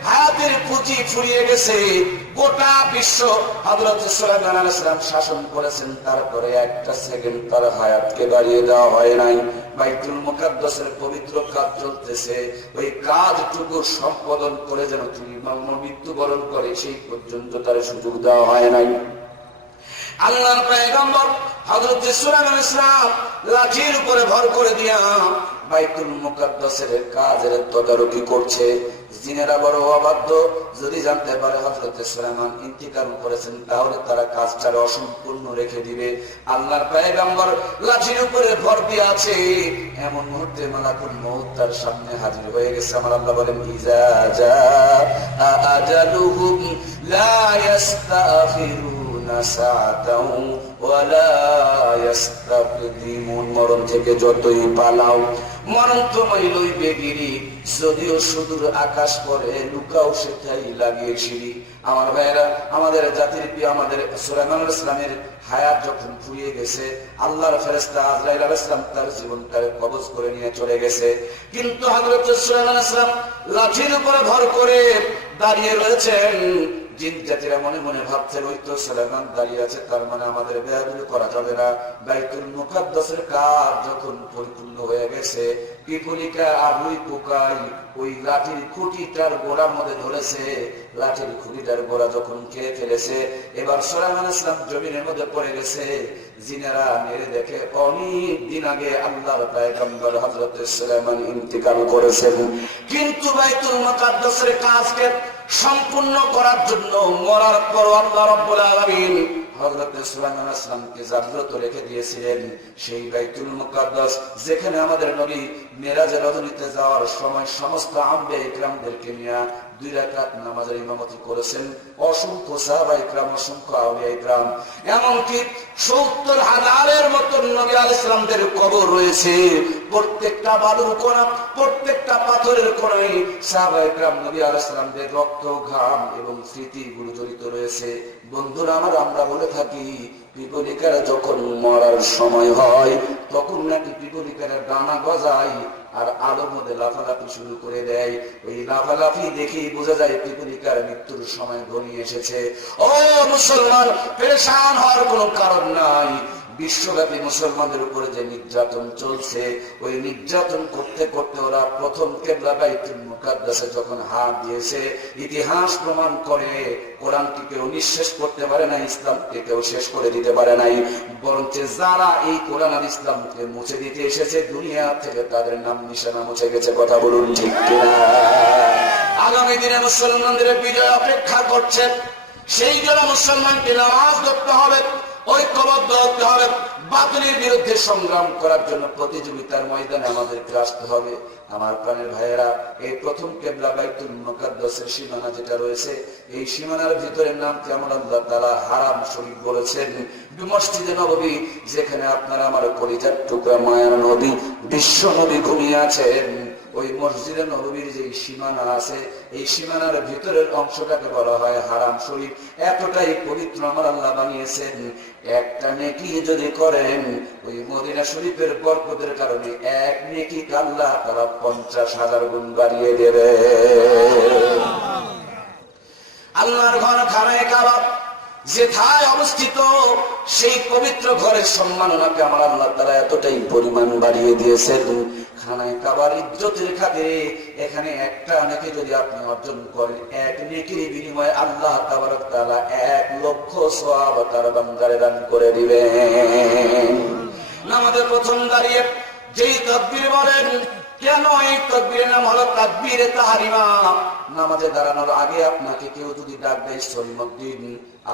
হায়াতের পুঁজি ফুরিয়ে গেছে, গোটা বিশ্ব হযরত সুলাইমান আলাইহিস সালাম শাসন করেছেন, তারপরে একটা সেকেন্ড তার হায়াতকে বাড়িয়ে দেওয়া হয় নাই। বাইতুল মুকাদ্দাসের পবিত্র কাজ চলতেছে, ওই কাজটুকু সম্পাদন করে যেন তিনি মৃত্যুবরণ করে সেই পর্যন্ত তার সুযোগ দেওয়া হয় নাই। আল্লাহর পয়গম্বর হযরত সুলাইমান আলাইহিস সালাম লাঠির উপরে ভর করে দিয়া বাইতুল মুকাদ্দাসের কাজের তদারকি করছে। জিনেরা বড় অবাধ্য, যদি জানতে পারে হযরত সুলাইমান ইন্তিকাল করেছেন তাহলে তারা কাজটারে অসম্পূর্ণ রেখে দিবে। আল্লাহর পয়গম্বর লাঠির উপরে ভর দিয়ে আছে, এমন মুহূর্তে মালাকুল মউত তার সামনে হাজির হয়ে গেছে। আমার আল্লাহ বলেন, ইজা জাআ আজালুহুম লা ইস্তাখিরুনা সাআতাও ওয়ালা ইস্তাকদিমুন। মরণ থেকে যতই পালাও মরণ তোমায় লইবে গিরি, যদিও সুদূর আকাশ পরে লুকাও সেটাই লাগিয়ে সিঁড়ি। আমার ভাইয়েরা, আমাদের জাতির প্রিয় আমাদের সুলাইমান আলাইহিস সালামের হায়াত যখন ফুরিয়ে গেছে, আল্লাহর ফেরেশতা আজরাইল আলাইহিস সালাম তার জীবনটাকে কবজ করে নিয়ে চলে গেছে। কিন্তু হযরত সুলাইমান আলাইহিস সালাম লাঠির উপরে ভর করে দাঁড়িয়ে রয়েছেন। জিন জাতিরা মনে মনে ভাবছেন, ওই তো সুলাইমান দাঁড়িয়ে আছে, তার মানে আমাদের বেয়াদবি করা যাবে না। বাইতুল মুকাদ্দাসের কাজ যখন পরিপূর্ণ হয়ে গেছে, পিপুলিকা আর ওই পোকাই ওই লাঠির খুঁটিটার গোড়ার মধ্যে ধরেছে। লাঠির খুঁটিটার গোড়া যখন খেয়ে ফেলেছে, এবার সুলাইমান আলাইহিস সালাম জমিনের মধ্যে পড়ে গেছে। জিনেরা মেরে দেখে অনেক দিন আগে আল্লাহর পয়গম্বর হযরত সুলাইমান ইন্তিকাল করেছেন। কিন্তু বাইতুল মুকাদ্দাসের কাজকে সম্পূর্ণ করার জন্য মরার পর আল্লাহ রাব্বুল আলামিন হযরত সুলাইমান আলাইহিস সালামকে জাগ্রত রেখে দিয়েছিলেন সেই বাইতুল মুকাদ্দাস, যেখানে আমাদের নবী মেরাজের রজনীতে যাওয়ার সময় সমস্ত আম্বিয়া ইকরামদেরকে নিয়ে 2 রাকাত নামাজের ইমামতি করেছেন। অসংখ্য সাহাবা ইকরাম, অসংখ্য আউলিয়া ইকরাম, এমনকি 70,000-এর মতো নবী আলাইহিস সালামদের কবর রয়েছে। প্রত্যেকটা বালুর কোণা, প্রত্যেকটা পাথরের কোণায় সাহাবা ইকরাম নবী আলাইহিস সালামদের রক্ত, ঘাম এবং স্মৃতিগুলো জড়িত রয়েছে। বন্ধুরা আমার, আমরা বলে থাকি পিপলিকারা যখন মরার সময় হয় তখন নাকি পিপলিকারা ডানা গজায় আর আলোর মধ্যে লাফালাফি শুরু করে দেয়। ওই লাফালাফি দেখেই বোঝা যায় পিপলিকার মৃত্যুর সময় ঘনিয়ে এসেছে। ও মুসলমান, পেরেশান হওয়ার কোনো কারণ নাই। বিশ্বব্যাপী মুসলমানদের উপরে যে নির্যাতন চলছে, ওই নির্যাতন করতে করতে ওরা প্রথম কিবলা বাইতুল মুকাদ্দাসে যখন হাত দিয়েছে, ইতিহাস প্রমাণ করে কোরআনকে কেউ নিঃশেষ করতে পারে না, ইসলামকে কেউ শেষ করে দিতে পারে নাই। বরঞ্চ যারা এই কোরআন আর ইসলামকে মুছে দিতে এসেছে, দুনিয়া থেকে তাদের নাম নিশানা মুছে গেছে। কথা বলুন ঠিক কিনা? আগামী দিনে মুসলমানদের বিজয় অপেক্ষা করছে। সেই জন্য মুসলমানকে নামাজ ধরতে হবে, ঐক্যবদ্ধ হতে হবে, বাতিলের বিরুদ্ধে সংগ্রাম করার জন্য প্রতিযোগিতার ময়দানে আমাদেরকে আসতে হবে। আমার প্রাণের ভাইয়েরা, এই প্রথম কিবলা বাইতুল মুকাদ্দাসের সীমানা যেটা রয়েছে, এই সীমানার ভিতরে নাম কেমন আল্লাহ তাআলা হারাম শরীফ বলেছেন। মসজিদে নববী, যেখানে আপনারা আমার কলিজার টুকরা মায়ার নবী বিশ্ব নবী ঘুমিয়ে আছেন, ওই মসজিদে নববীর যে সীমানা আছে, এই সীমানার ভিতরের অংশটাকে বলা হয় হারাম শরীফ। এতটাই পবিত্র আমার আল্লাহ বানিয়েছেন, একটা নেকি যদি করেন ওই মদিনা শরীফের বরকতের কারণে এক নেকি আল্লাহ তাআলা 50,000 গুণ বাড়িয়ে দেবে। আল্লাহর ঘর খানায়ে কাবা যেথায় অবস্থিত, সেই পবিত্র ঘরের সম্মাননাকে আমার আল্লাহ তাআলা এতটাই পরিমাণ বাড়িয়ে দিয়েছেন। খানায়ে কাবার ইজ্জতের খাতিরে এখানে একটা নেকি যদি আপনি অর্জন করেন, এক নেকির বিনিময়ে আল্লাহ তাবারক তাআলা 1 লক্ষ সওয়াব তার বান্দারে দান করে দিবেন। নামাজের প্রথম দাঁড়িয়ে যেই তাকবীর বলেন, কেন এই তাকবীরের নাম হলো তাকবীরে তাহরিমা? নামাজে দাঁড়ানোর আগে আপনাকে কেউ যদি ডাক দেয় সলিমুদ্দিন,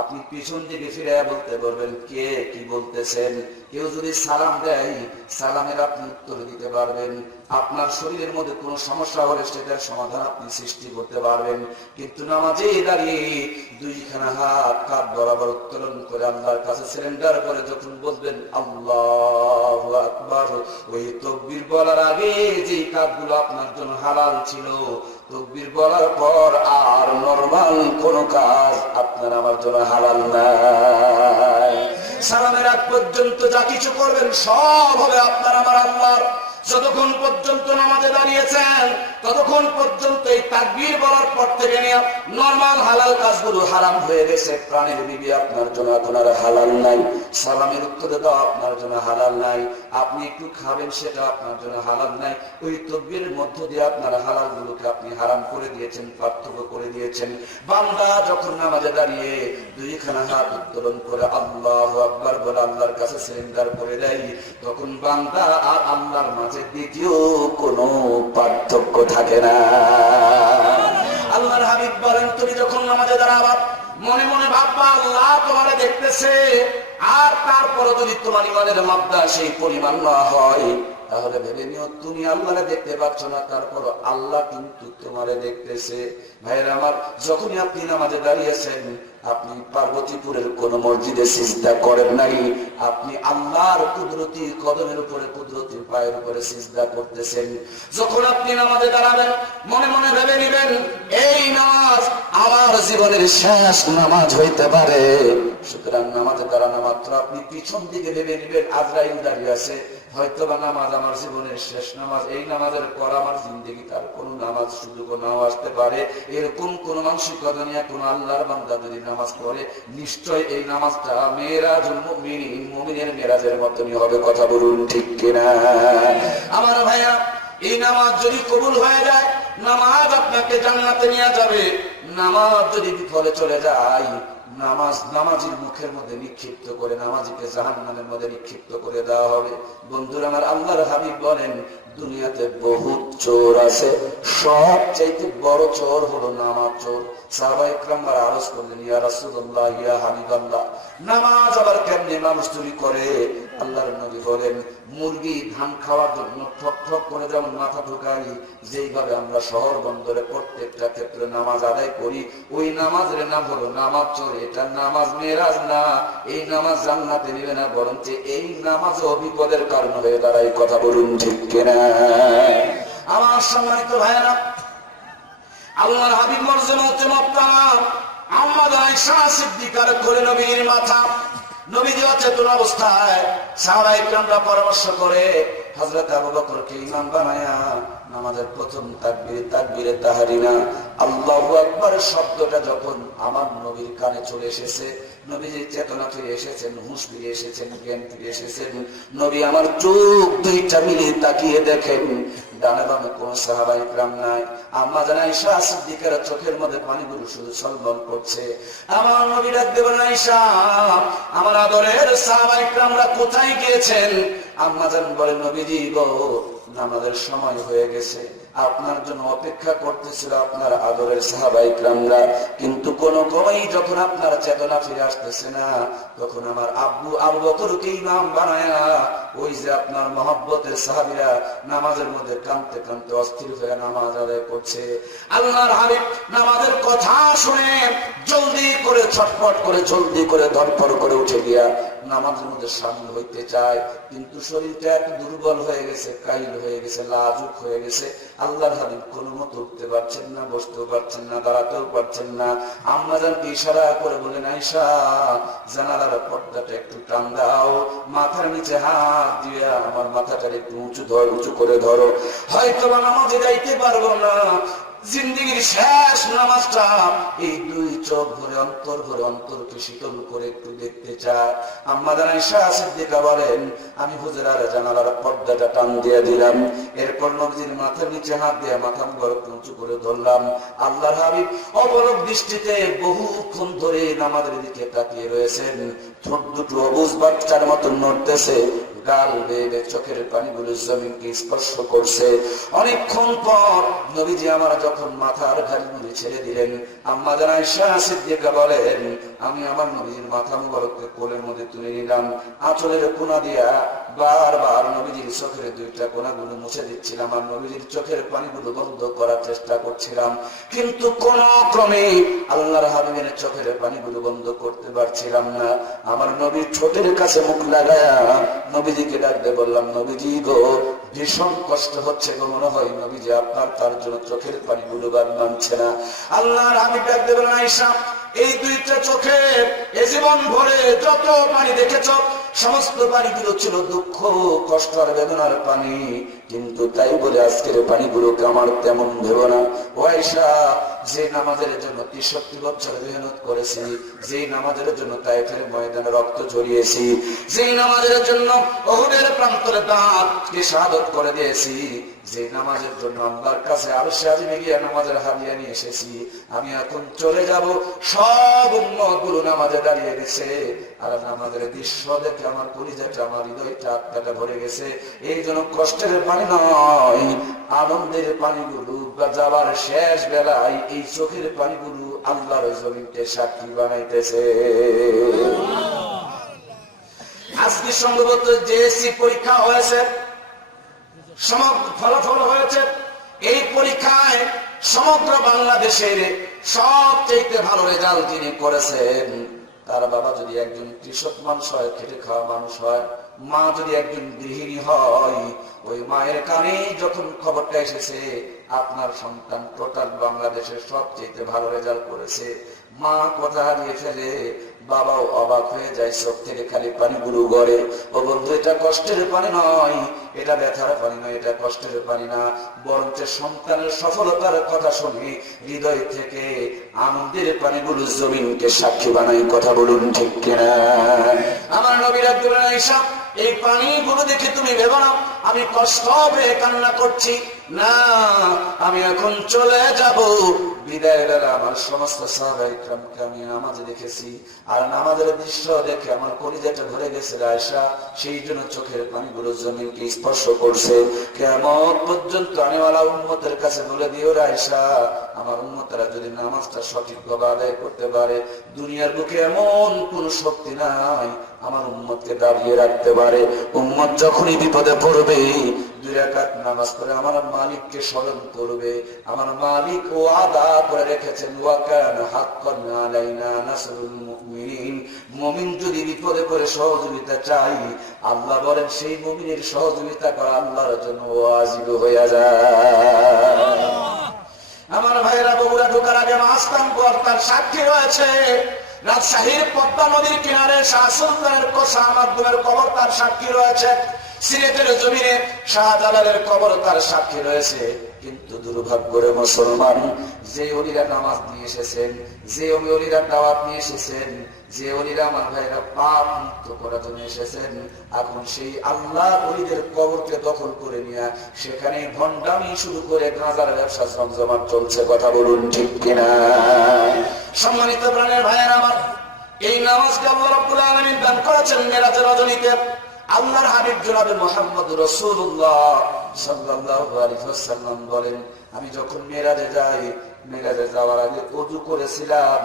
আপনি পিছন দিকে ফিরে বলতে পারবেন কে কি বলতেছেন। কেউ যদি সালাম দেয়, সালামের আপনি উত্তর দিতে পারবেন। আপনার শরীরের মধ্যে কোনো সমস্যা হলে সেটার সমাধান আপনি সৃষ্টি করতে পারবেন। কিন্তু নামাজে দাঁড়িয়ে দুইখানা হাত কাঁধ বরাবর উত্তোলন করে আল্লাহর কাছে সারেন্ডার করে যখন বলবেন আল্লাহু আকবার, ওই তাকবীর বলার আগে যে কাজগুলো আপনার জন্য হালাল ছিল, তাকবীর বলার পর আর নরমাল কোন কাজ আপনার আমার জন্য হালাল নাই। সালামের আগ পর্যন্ত যা কিছু করবেন সব হবে আপনার আমার আল্লাহর। যতক্ষণ পর্যন্ত নামাজে দাঁড়িয়েছেন ততক্ষণ পর্যন্ত এই তাকবীর বলার পর থেকে নিয়ে নরমাল হালাল কাজগুলো হারাম হয়ে গেছে। প্রাণের বিবি আপনার জন্য এখন আর হালাল নাই, সালামের উত্তরে দাও আপনার জন্য হালাল নাই, আপনি একটু খাবেন সেটা আপনার জন্য হালাল নাই। ওই তাকবীরের মধ্য দিয়ে আপনার হালাল গুলোকে আপনি হারাম করে দিয়েছেন, পার্থক্য করে দিয়েছেন। বান্দা যখন নামাজে দাঁড়িয়ে দুইখানা হাত উত্তোলন করে আল্লাহু আকবার বলে আল্লাহর কাছে সারেন্ডার করে দেয়, তখন বান্দা আর আল্লাহর মাঝে দ্বিতীয় কোনো পার্থক্য থাকে না। আল্লাহর হাবিব বলেন, তুমি যখন নামাজে দাঁড়াবা মনে মনে ভাববা আল্লাহ তোমারে দেখতেছে, আর তারপরে যদি তোমার ইমানের মাত্রা সেই পরিমাণ না হয়, তাহলে ভেবে নিও তুমি আল্লাহরে দেখতে পাচ্ছ না, তারপর আল্লাহ কিন্তু তোমারে দেখতেছে। ভাইরা আমার, যখনই আপনি নামাজে দাঁড়িয়েছেন, আপনি পার্বতীপুরের কোন মসজিদে সিজদা করেন নাই, আপনি আল্লাহর কুদরতি কদমের উপরে, কুদরতি পায়ের উপরে সিজদা করতেছেন। যখন আপনি নামাজে দাঁড়াবেন মনে মনে ভেবে নিবেন এই নামাজ আমার জীবনের শেষ নামাজ হইতে পারে। সুতরাং নামাজে দাঁড়ানো মাত্র আপনি পিছন দিকে ভেবে নিবেন আজরাইল দাঁড়িয়ে আছে, হয়তো বা নামাজ আমার জীবনের শেষ নামাজ, এই নামাজের পর আমার জিন্দগি তার কোন নামাজ সুযোগ নাও আসতে পারে। এরকম কোন মানসিকতা নিয়ে কোন আল্লাহর বান্দা যদি নামাজ পড়ে, নিশ্চয় এই নামাজটা মেরাজুল মুমিনিন, মুমিনের মেরাজের মতনই হবে। কথা বলুন ঠিক কিনা? আমার ভাইয়া, এই নামাজ যদি কবুল হয়ে যায়, নামাজ আপনাকে জান্নাতে নিয়ে যাবে। নামাজ যদি বিফলে চলে যায়, নামাজির মুখের মধ্যে নিক্ষিপ্ত করে নামাজিকে জাহান্নামের মধ্যে নিক্ষিপ্ত করে দেওয়া হবে। বন্ধুরা আমার, আল্লাহর হাবিব বলেন দুনিয়াতে বহুত চোর আছে, সবচাইতে বড় চোর হলো নামাজ চোর। সাহাবায়ে কেরামরা আরজ করলেন, ইয়া রাসূলুল্লাহ, ইয়া হাবিবাল্লাহ, নামাজ আবার কেমনে মানুষ চুরি করে? আল্লাহর নবী বলেন, মুরগি ধান খাওয়ার জন্য ঠক ঠক করে যেমন মাথা ঢুকাই, যেইভাবে আমরা শহর বন্দরে প্রত্যেকটা ক্ষেত্রে নামাজ আদায় করি, ওই নামাজের নাম হলো নামাজ চোর। এটা নামাজ মেরাজ না, এই নামাজ জান্নাতে নিবে না, বরঞ্চ এই নামাজ বিপদের কারণ হয়ে দাঁড়ায়। কথা বলুন ঠিক কিনা? আমার সম্মানিত ভাইয়েরা, আল্লাহর হাবিব মর্যাদা হচ্ছে মক্কা, আম্মা আয়েশা সিদ্দিকার কোলে নবীর মাথা। নবীজি অচেতন অবস্থায় সাহাবায়ে কিরামরা পরামর্শ করে হযরত আবু বকরকে ইমাম বানায়া নামাজের প্রথম তাকবীরে তাহরিমা আল্লাহু আকবার শব্দটা যখন আমার নবীর কানে চলে এসেছে, নবীজি চেতনা ফিরে এসেছেন, হুঁশ ফিরে এসেছেন, জ্ঞান ফিরে এসেছেন। নবী আমার চোখ দুইটা মিলিয়ে তাকিয়ে দেখেন ডানে বামে কোন সাহাবায়ে কিরাম নাই। আম্মা জান আয়েশা সিদ্দিকার চোখের মধ্যে পানিগুলো শুধু ছলছল করছে। আমার নবী ডাক দেবেন, আয়েশা আমার আদরের সাহাবায়ে কিরামরা কোথায় গিয়েছেন? আম্মা জান বলেন, নবীজি গো নামাজের সময় হয়ে গেছে, আপনার জন্য অপেক্ষা করতেছিল আপনার আদরের সাহাবায়ে কিরামরা, কিন্তু কোন ক্রমেই যখন আপনার চেতনা ফিরে আসতেছে না, তখন আমার আবু বকরকে ইমাম বানায়া ওই যে আপনার মহব্বতের সাহাবীরা নামাজের মধ্যে কাঁদতে কাঁদতে অস্থির হয়ে নামাজ আদায় করছে। আল্লাহর হাবিব নামাজের কথা শুনে জলদি করে ছটফট করে জলদি করে ধরফর করে উঠে গিয়া নামাজের মধ্যে শামিল হইতে চায়, কিন্তু শরীরটা একটু দুর্বল হয়ে গেছে, কাইল হয়ে গেছে, লাজুক হয়ে গেছে। আল্লাহর হাবিব কোনো মতো উঠতে পারছেন না, বসতেও পারছেন না, দাঁড়াতেও পারছেন না। আম্মা জানকে ইশারা করে বলেন, আয়েশা জানালার পর্দাটা একটু টান দাও, মাথার নিচে হাত দিয়ে আমার মাথাটা একটু উঁচু করে ধরো, হয়তো নামাজে যাইতে পারবো না, জিন্দেগির শেষ নামাজটা এই দুই চোখ ভরে অন্তরকে শীতল করে একটু দেখতে চায়। আম্মা জান আয়েশা সিদ্দিকা বলেন, আমি হুজরার জানালার পর্দাটা টান দিয়ে দিলাম, এরপর নবীজির মাথার নিচে হাত দিয়ে মাথা মুবারক উঁচু করে ধরলাম। আল্লাহর হাবিব অপলক দৃষ্টিতে বহুক্ষণ ধরে নামাজের দিকে তাকিয়ে রয়েছেন, ঠোঁট দুটো অবুঝ বাচ্চার মতো নড়তেছে, গাল বেয়ে চোখের পানিগুলো জমিনকে স্পর্শ করছে। অনেকক্ষণ পর নবীজি আমার যখন মাথার ঘাড়িগুলি ছেড়ে দিলেন, আম্মা জান আয়েশা সিদ্দিকা বলেন, আমি আমার নবীজির মাথা মুবারককে কোলের মধ্যে তুলে নিলাম, আঁচলের কোনা দিয়া বারবার নবীজির চোখের দুইটা কোনাগুলো মুছে দিচ্ছিলাম, আর নবীজির চোখের পানিগুলো বন্ধ করার চেষ্টা করছিলাম, কিন্তু কোন ক্রমে আল্লাহর হাবিবের চোখের পানিগুলো বন্ধ করতে পারছিলাম না। আমার নবীর ঠোঁটের কাছে মুখ লাগায়া নবীজিকে ডাকতে বললাম, নবীজি গো ভীষণ কষ্ট হচ্ছে গো, মনে হয় নবীজি আপনার তার জন্য চোখের পানিগুলো বার মানছে না। আল্লাহর হাবিব ডাকতে বললেন, আয়েশা এই দুইটা চোখে এ জীবন ভরে যত পানি দেখেছ সমস্ত পানিগুলো ছিল দুঃখ, কষ্ট আর বেদনার পানি, কিন্তু তাই বলে আজকের পানিগুলোকে আমার তেমন ভেবো না। ও আয়েশা, যে নামাজের জন্য 63 বছর মেহনত করেছি, যে নামাজের জন্য তায়েফের ময়দানে রক্ত ঝরিয়েছি, যে নামাজের জন্য উহুদের প্রান্তরে দাঁতকে শাহাদত করে দিয়েছি, যে নামাজের জন্য আল্লাহর কাছে আরশে আজিমে গিয়ে নামাজের হাদিয়া নিয়ে এসেছি, আমি এখন চলে যাব, সব উম্মতগুলো নামাজে দাঁড়িয়ে গেছে, আর নামাজের দৃশ্য দেখে আমার কলিজাটা, আমার হৃদয়টা, আত্মাটা ভরে গেছে। এই জন্য কষ্টের পানি নয়, আনন্দের পানিগুলো যাবার শেষ বেলায় এই চোখের পানিগুলো আল্লাহর জমিনকে সাক্ষী বানাইতেছে। আজকে সম্ভবত জেএসসি পরীক্ষা হয়েছে, ফলাফল হয়েছে, এই পরীক্ষায় সমগ্র বাংলাদেশের সবচেয়ে ভালো রেজাল্ট যিনি করেছেন, তার বাবা যদি একজন কৃষক মানুষ হয়, খেটে খাওয়া মানুষ হয়, মা যদি একজন গৃহিণী হয়, ওই মায়ের কানে যখন খবরটা এসেছে আপনার সন্তান টোটাল বাংলাদেশের সবচেয়ে ভালো রেজাল্ট করেছে, মা কথা হারিয়ে ফেলে, বাবাও অবাক হয়ে যায়, চোখ থেকে খালি পানিগুলো গড়ে। ও বন্ধু, এটা কষ্টের পানি নয়, এটা ব্যথার পানি নয়, এটা কষ্টের পানি না, বরঞ্চ সন্তানের সফলতার কথা শুনে হৃদয় থেকে আনন্দের পানিগুলো জমিনকে সাক্ষী বানাই। কথা বলুন ঠিক কিনা? আমার নবী রাব্বুল আয়েশা, এই পানিগুলো দেখে তুমি ভেবো না আমি কষ্ট পেয়ে কান্না করছি, না, আমি এখন চলে যাব। বিদায় বেলা আমার সমস্ত সাহাবায়ে কিরামকে আমি নামাজে দেখেছি, আর নামাজের দৃশ্য দেখে আমার কলিজাটা ভরে গেছে আয়েশা, সেই জন্য চোখের পানিগুলো জমিনকে স্পর্শ করছে। কিয়ামত পর্যন্ত আনেওয়ালা উম্মতের কাছে বলে দিও আয়েশা, আমার উম্মতেরা যদি নামাজটা সঠিকভাবে আদায় করতে পারে, দুনিয়ার বুকে এমন কোন শক্তি নাই আমার উম্মতকে দাঁড়িয়ে রাখতে পারে। উম্মত যখনই বিপদে পড়বে 2 রাকাত নামাজ পড়ে আমার মালিককে স্মরণ করবে। আমার মালিক ওয়াদা করে রেখেছেন, ওয়া কানা হাক্কান আলাইনা নাসরুল মুমিনিন, মুমিন যদি বিপদে পড়ে সহযোগিতা চাই, আল্লাহ বলেন সেই মুমিনের সহযোগিতা করা আল্লাহর জন্য ওয়াজিব হয়ে যায়। আমার ভাইয়েরা, বগুড়া ঢোকার আগে মাস্তানগড় তার সাক্ষী রয়েছে। রাজশাহীর পদ্মা নদীর কিনারে শাহ সুলতানের শাহ মাকদুমের কবর তার সাক্ষী রয়েছে। সিলেটের জমিনে শাহজালালের কবর তার সাক্ষী রয়েছে। কিন্তু দুর্ভাগ্যের মুসলমান, যে ওলিরা নামাজ নিয়ে এসেছেন, যে ওলিরা দাওয়াত নিয়ে এসেছেন, যে ওলিরা আমার ভাইরা পাপ মুক্ত করার জন্য এসেছেন, এখন সেই আল্লাহ ওলিদের কবরকে দখল করে নিয়ে সেখানে ভণ্ডামি শুরু করে গাঁজার ব্যবসা জমজমাট চলছে। কথা বলুন ঠিক কিনা? সম্মানিত প্রাণের ভাইয়েরা আমার, এই নামাজকে আল্লাহ রাব্বুল আলামিন দান করেছেন মেরাজের রজনীতে। আল্লাহর হাবিব জনাবে মুহাম্মদ রাসূলুল্লাহ সাল্লাল্লাহু আলাইহি ওয়াসাল্লাম বলেন, আমি যখন মেরাজে যাই, মেরাজে যাওয়ার আগে ওযু করেছিলাম,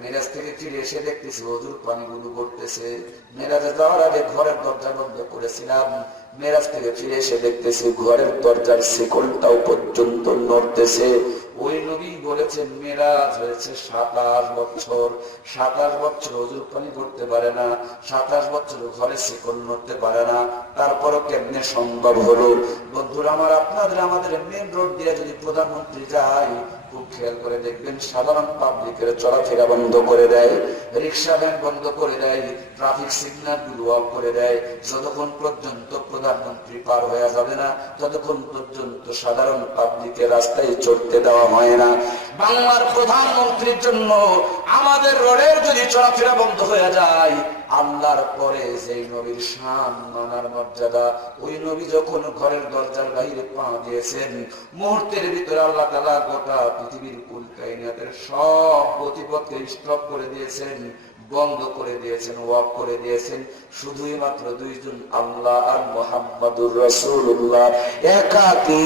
মেরাজ থেকে ফিরে এসে দেখতেছি ওযুর পানিগুলো পড়তেছে। মেরাজে যাওয়ার আগে ঘরের দরজা বন্ধ করেছিলাম, মেরাজ থেকে ফিরে এসে দেখতেছি ঘরের দরজার শিকলটাও পর্যন্ত নড়তেছে। ওই নবী বলেছেন মেরাজ হয়েছে 27 বছর। 27 বছর ওযুর পানি করতে পারে না, 27 বছর ঘরে শিকল নড়তে পারে না, তারপরও কেমনে সম্ভব হলো? বন্ধুরা আমার, আপনাদের আমাদের মেন রোড দিয়ে যদি প্রধানমন্ত্রী যায়, খুব খেয়াল করে দেখবেন সাধারণ পাবলিকের চলাফেরা বন্ধ করে দেয়, রিক্সা ভ্যান বন্ধ করে দেয়, ট্রাফিক সিগন্যাল গুলো অফ করে দেয়। যতক্ষণ পর্যন্ত প্রধানমন্ত্রী পার হয়ে যাবে না, ততক্ষণ পর্যন্ত সাধারণ পাবলিকের রাস্তায় চড়তে দেওয়া হয় না। বাংলার প্রধানমন্ত্রীর জন্য আমাদের রোডের যদি চলাফেরা বন্ধ হয়ে যায়, আল্লাহর পরে যেই নবীর শান মানার মর্যাদা, ওই নবী যখন ঘরের দরজার বাইরে পা দিয়েছেন, মুহূর্তের ভিতরে আল্লাহ তাআলা গোটা পৃথিবীর কুল কায়নাতের সব গতিপথকে স্টপ করে দিয়েছেন, বন্ধ করে দিয়েছেন, ওয়াক করে দিয়েছেন। শুধুই মাত্র দুইজন, আল্লাহ আর মুহাম্মাদুর রাসূলুল্লাহ, একাকী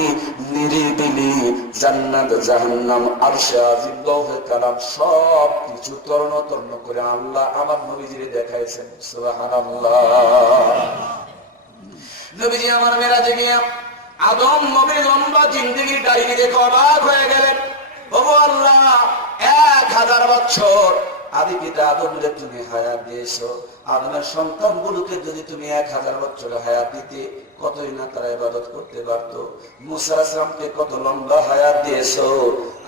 নিরিবিলি জান্নাত জাহান্নাম আরশে আজিম লৌহে কালাম সব কিছু তর্ণ তর্ণ করে আল্লাহ আমার নবীজিরে দেখাইছেন। সুবহানাল্লাহ। নবীজি আমার মেরাজে গিয়া আদম নবীর লম্বা জিন্দেগির ডায়েরি দেখে অবাক হয়ে গেলেন। ওগো আল্লাহ, 1000 বছর আদি পিতা আদমকে তুমি হায়াত দিয়েছো, আদমের সন্তানগুলোকে যদি তুমি 1000 বছর হায়াত দিতে, কতই না তারা ইবাদত করতে পারতো। মুসা আলাইহিস সালামকে কত লম্বা হায়াত দিয়েছো,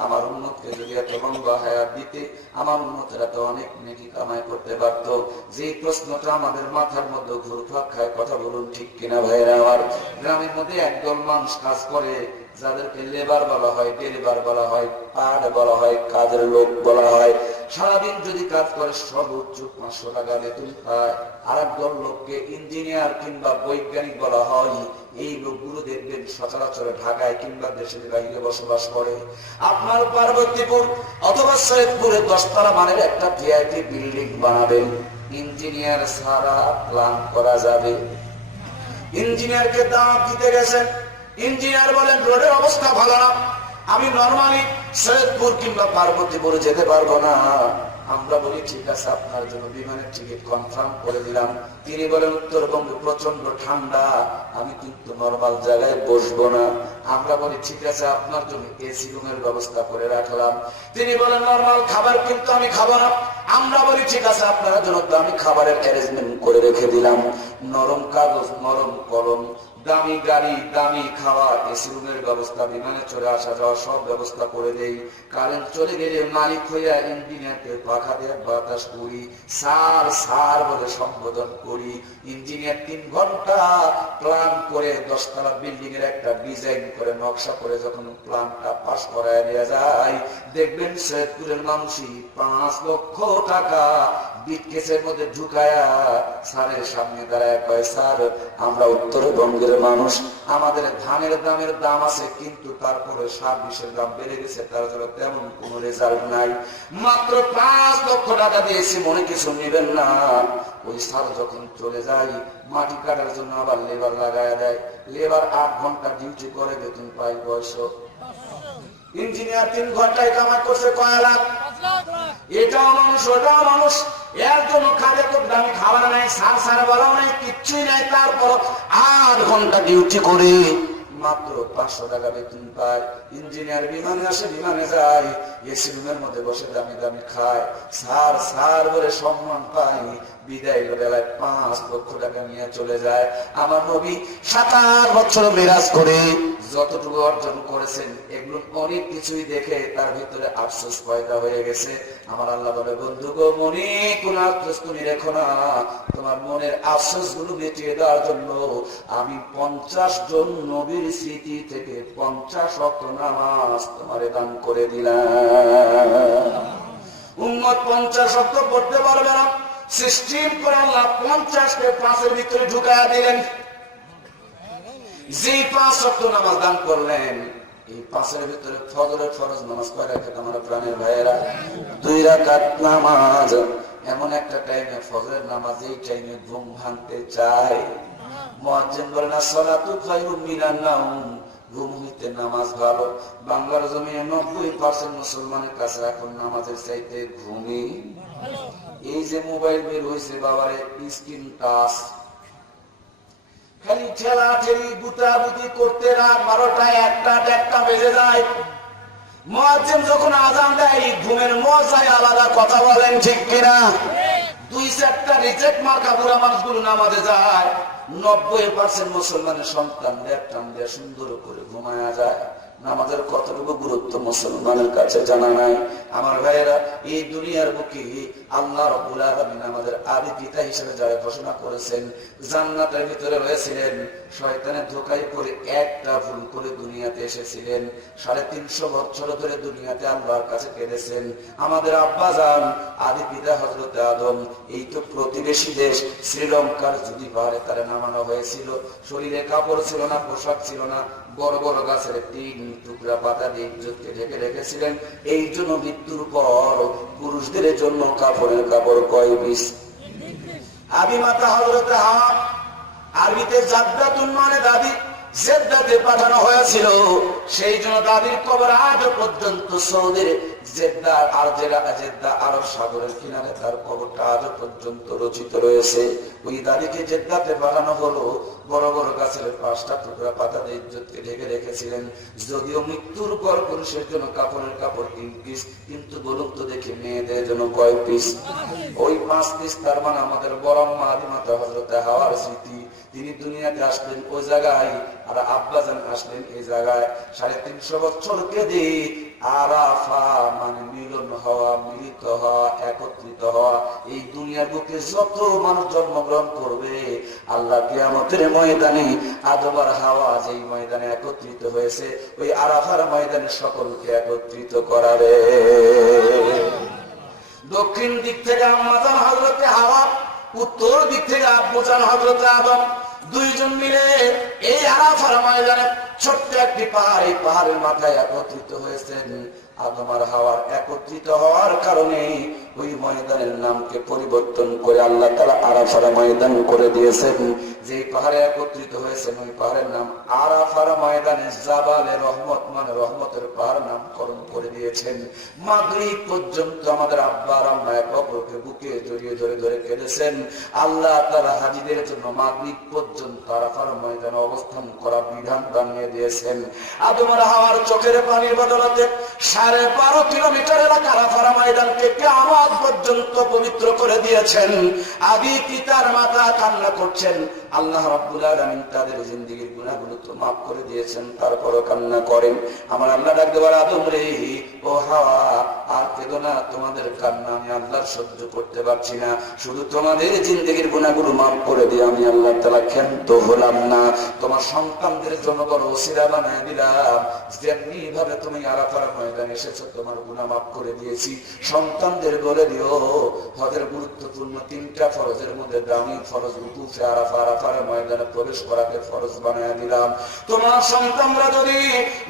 আমার উম্মতকে যদি এত লম্বা হায়াত দিতে, আমার উম্মতেরা তো অনেক নেকি কামাই করতে পারতো। যে প্রশ্নটা আমাদের মাথার মধ্যে ঘুরপাক খায়, কথা বলুন ঠিক কিনা ভাইরা আমার? গ্রামের মধ্যে একদল মানুষ কাজ করে, যাদেরকে লেবার বলা হয়, ডেলিভার বলা হয়, পার্ট বলা হয়, কাজের লোক বলা হয়। সারাদিন যদি কাজ করে সর্বোচ্চ 500 টাকা বেতন পায়। আর একদল লোককে ইঞ্জিনিয়ার কিংবা বৈজ্ঞানিক বলা হয়। এই লোকগুলো দেখবেন সচরাচর ঢাকায় কিংবা দেশের বাইরে বসবাস করে। আপনার পার্বতীপুর অথবা সৈয়দপুরে 10 তলা মানের একটা ভিআইপি বিল্ডিং বানাবেন, ইঞ্জিনিয়ার ছাড়া প্ল্যান করা যাবে? ইঞ্জিনিয়ারকে দাম দিতে গেছেন, ইঞ্জিনিয়ার বলেন রোডের অবস্থা ভালো না, আমি নরমালি সৈয়দপুর কিংবা পার্বতীপুরে যেতে পারবো না। আমরা বলি ঠিক আছে, আপনার জন্য বিমানের টিকিট কনফার্ম করে দিলাম। তিনি বলেন উত্তরবঙ্গে প্রচন্ড ঠান্ডা, আমি কিন্তু নরমাল জায়গায় বসবো না। আমরা বলি ঠিক আছে, আপনার জন্য এসি রুমের ব্যবস্থা করে রাখলাম। তিনি বলেন নরমাল খাবার কিন্তু আমি খাবো না। আমরা বলি ঠিক আছে, আপনার জন্য দামি খাবারের অ্যারেঞ্জমেন্ট করে রেখে দিলাম, নরম কাগজ, নরম কলম, দামি গাড়ি, দামি খাওয়া, এসি রুমের ব্যবস্থা, বিমানে চড়ে আসা যাওয়া সব ব্যবস্থা করে দেই। কারেন্ট চলে গেলে মালিক হইয়া ইঞ্জিনিয়ারকে পাখা দিয়ে বাতাস করি, স্যার স্যার বলে সম্বোধন করি। ইঞ্জিনিয়ার 3 ঘন্টা প্ল্যান করে 10 তলা বিল্ডিং এর একটা ডিজাইন করে নকশা করে যখন প্ল্যানটা পাস করায় নিয়ে যায়, দেখবেন সৈয়দপুরের মানুষই 5 লক্ষ টাকা বিটকেসের মধ্যে ঢুকায়া স্যারের সামনে দাঁড়ায় কয়, স্যার আমরা উত্তরবঙ্গের মানুষ, আমাদের ধানের দামের দাম আছে, কিন্তু তারপরে সার বিষের দাম বেড়ে গেছে, তার জন্য তেমন কোন রেজাল্ট নাই, মাত্র 5 লক্ষ টাকা দিয়েছি, মনে কিছু নেবেন না। ওই স্যার যখন চলে যায়, মাটি কাটার জন্য আবার লেবার লাগায় দেয়, লেবার 8 ঘন্টা ডিউটি করে, বেতন পায় 500। ইঞ্জিনিয়ার 3 ঘন্টায় কামাই করছে কয় লাখ? এটাও মানুষ, ওটাও মানুষ। এর জন্য খাবে তো দামি খাবার নাই, সার সার বলাও নাই, কিচ্ছুই নাই, তারপর 8 ঘন্টা ডিউটি করে মাত্র 500 টাকা বেতন পায়। ইঞ্জিনিয়ার বিমানে আসে, বিমানে যায়, এসি রুমের মধ্যে বসে দামি দামি খায়, স্যার স্যার বলে সম্মান পায়, বিদায় বেলায় 5 লক্ষ টাকা নিয়ে চলে যায়। আমার নবী 7 বছর মিরাজ করে যতটুকু অর্জন করেছেন এগুলো অনেক কিছুই দেখে তার ভিতরে আফসোস পয়দা হয়ে গেছে। আমার আল্লাহ বলে, বন্ধু গো মনে কোন আফসোস তুমি রেখো না, তোমার মনের আফসোস গুলো মিটিয়ে দেওয়ার জন্য আমি 50 জন নবীর স্মৃতি থেকে 50 ওয়াক্ত নামাজ তোমারে দান করে দিলাম। উম্মত 50 ওয়াক্ত পড়তে পারবে না, সিস্টেম করে আল্লাহ 50 কে 5 এর ভিতরে ঢুকায়া দিলেন। যে 5 ওয়াক্ত নামাজ দান করলেন, এই 5 এর ভিতরে ফজরের ফরজ নামাজ কয় রাকাত? আমার প্রাণের ভাইয়েরা 2 রাকাত নামাজ। এমন একটা টাইমে ফজরের নামাজ, এই টাইমে ঘুম ভাঙতে চায়। মুয়াজ্জিন বলেন সালাতু খায়রুম মিনান নাওম, ঘুম হইতে নামাজ ভালো। বাংলার জমিনে 90% মুসলমানের কাছে এখন নামাজের চাইতে ঘুমই। এই যে মোবাইল বের হয়েছে বাবারে, স্ক্রিন টাচ, খালি ঠেলা ঠেলি গুতাগুতি করতে রাত 12টা 1টা বেজে যায়। মুয়াজ্জিন যখন আযান দেয় ঘুমের মজায় আলাদা, কথা বলেন ঠিক কিনা? 2-4টা রিজেক্ট মার্কা বুড়া মানুষগুলো নামাজে যায়। 90% মুসলমানের সন্তানদের টানলে সুন্দর করে ঘুমায়া যায়। নামাজের কতটুকু গুরুত্ব মুসলমানের কাছে জানা নাই। আমার ভাইয়েরা, এই দুনিয়ার বুকে আল্লাহ রাব্বুল আলামিন আমাদের আদি পিতা হিসেবে যারা ঘোষণা করেছেন, জান্নাতের ভিতরে রয়েছিলেন, শয়তানের ধোঁকায় পড়ে একটা ভুল করে দুনিয়াতে এসেছিলেন। 350 বছর ধরে দুনিয়াতে আল্লাহর কাছে কেঁদেছেন। আমাদের আব্বা জান আদি পিতা হযরত আদম, এই তো প্রতিবেশী দেশ শ্রীলঙ্কার যদি পাহাড়ে তারা নামানো হয়েছিল। শরীরে কাপড় ছিল না, পোশাক ছিল না, বড় বড় গাছের 3 টুকরা পাতা দিয়ে ইজ্জতকে ঢেকে রেখেছিলেন। এই জন্য মৃত্যুর পর পুরুষদের জন্য কাপড়ের কাপড় কয় পিস? আদি মাতা হযরত হাওয়া, আরবিতে জাদ্দাতুন মানে দাদি, জেদ্দাতে পাঠানো হয়েছিল। সেই জন্য দাদির কবর আজ পর্যন্ত সৌদির জেদ্দা আরব সাগরের কিনারে তার কবরটা আজ পর্যন্ত রচিত রয়েছে। ওই দাদিকে জেদ্দাতে পাঠানো হলো, বড় বড় গাছের 5টা টুকরা পাতা দিয়ে ইজ্জতকে ঢেকে রেখেছিলেন। যদিও মৃত্যুর পর পুরুষের জন্য কাপড়ের কাপড় 3 পিস, কিন্তু বলুন তো দেখি মেয়েদের জন্য কয় পিস? ওই 5 পিস। তার মানে আমাদের বড় মা আদি মাতা হযরত হাওয়ার স্মৃতি। তিনি দুনিয়াতে আসলেন ওই জায়গায়, আর আব্বাজান আসলেন এই জায়গায়। 350 বছর কেঁদে আরাফা মানে মিলন হওয়া, মিলিত হওয়া, একত্রিত হওয়া। এই দুনিয়ার বুকে যত মানুষ জন্মগ্রহণ করবে, আল্লাহ কিয়ামতের ময়দানে আদম আর হাওয়া যেই ময়দানে একত্রিত হয়েছে, ওই আরাফার ময়দানে সকলকে একত্রিত করাবে। দক্ষিণ দিক থেকে আম্মাজান হযরত হাওয়া, উত্তর দিক থেকে আব্বুজান হযরত আদম, 2 জন মিলে এই আরাফার ময়দানে ছোট্ট একটি পাহাড়, এই পাহাড়ের মাথায় একত্রিত হয়েছেন। আদম আর হাওয়ার একত্রিত হওয়ার কারণে ওই ময়দানের নামকে পরিবর্তন করে আল্লাহ তাআলা আরাফার ময়দান করে দিয়েছেন। যে পাহাড়ে একত্রিত হয়েছেন ওই পাহাড়ের নাম আরাফার ময়দানে জাবালে রহমত মানে রহমতের পাহাড় নামকরণ করে দিয়েছেন। মাগরিব পর্যন্ত আমাদের আব্বা আর আম্মা একে অপরকে বুকে জড়িয়ে ধরে ধরে কেঁদেছেন। আল্লাহ তাআলা হাজীদের জন্য মাগরিব পর্যন্ত আরাফার ময়দানে অবস্থান করা বিধান বানিয়ে দিয়েছেন। আদম আর হাওয়ার চোখের পানির বদলাতে 12.5 কিলোমিটার এলাকা আরাফার ময়দানকে কিয়ামত পর্যন্ত পবিত্র করে দিয়েছেন। আদি পিতার মাতা কান্না করছেন, আল্লাহ রাব্বুল আলামিন তাদের জিন্দেগীর গুনাহগুলো তো মাফ করে দিয়েছেন, তারপরও কান্না করেন। আমার আল্লাহ ডাক দেবার, আদম রে, ও হাওয়া, আর কেঁদো না, তোমাদের কান্না আমি আল্লাহ সহ্য করতে পারছি না। শুধু তোমাদের জিন্দেগীর গুনাহগুলো মাফ করে দিয়ে আমি আল্লাহ তাআলা ক্ষান্ত হলাম না। তোমার সন্তানদের জন্য বড় ওসিলা বানায় দিলাম। যেমনি ভাবে তুমি আরাফার ময়দানে এসেছো, তোমার গুনাহ মাফ করে দিয়েছি। সন্তানদের বলে দিও, হজের গুরুত্বপূর্ণ 3টা ফরজের মধ্যে দামি ফরজ উকুফে আরাফা, আরাফার ময়দানে প্রবেশ করাকে ফরজ বানায় দিলাম। তোমার সন্তানরা যদি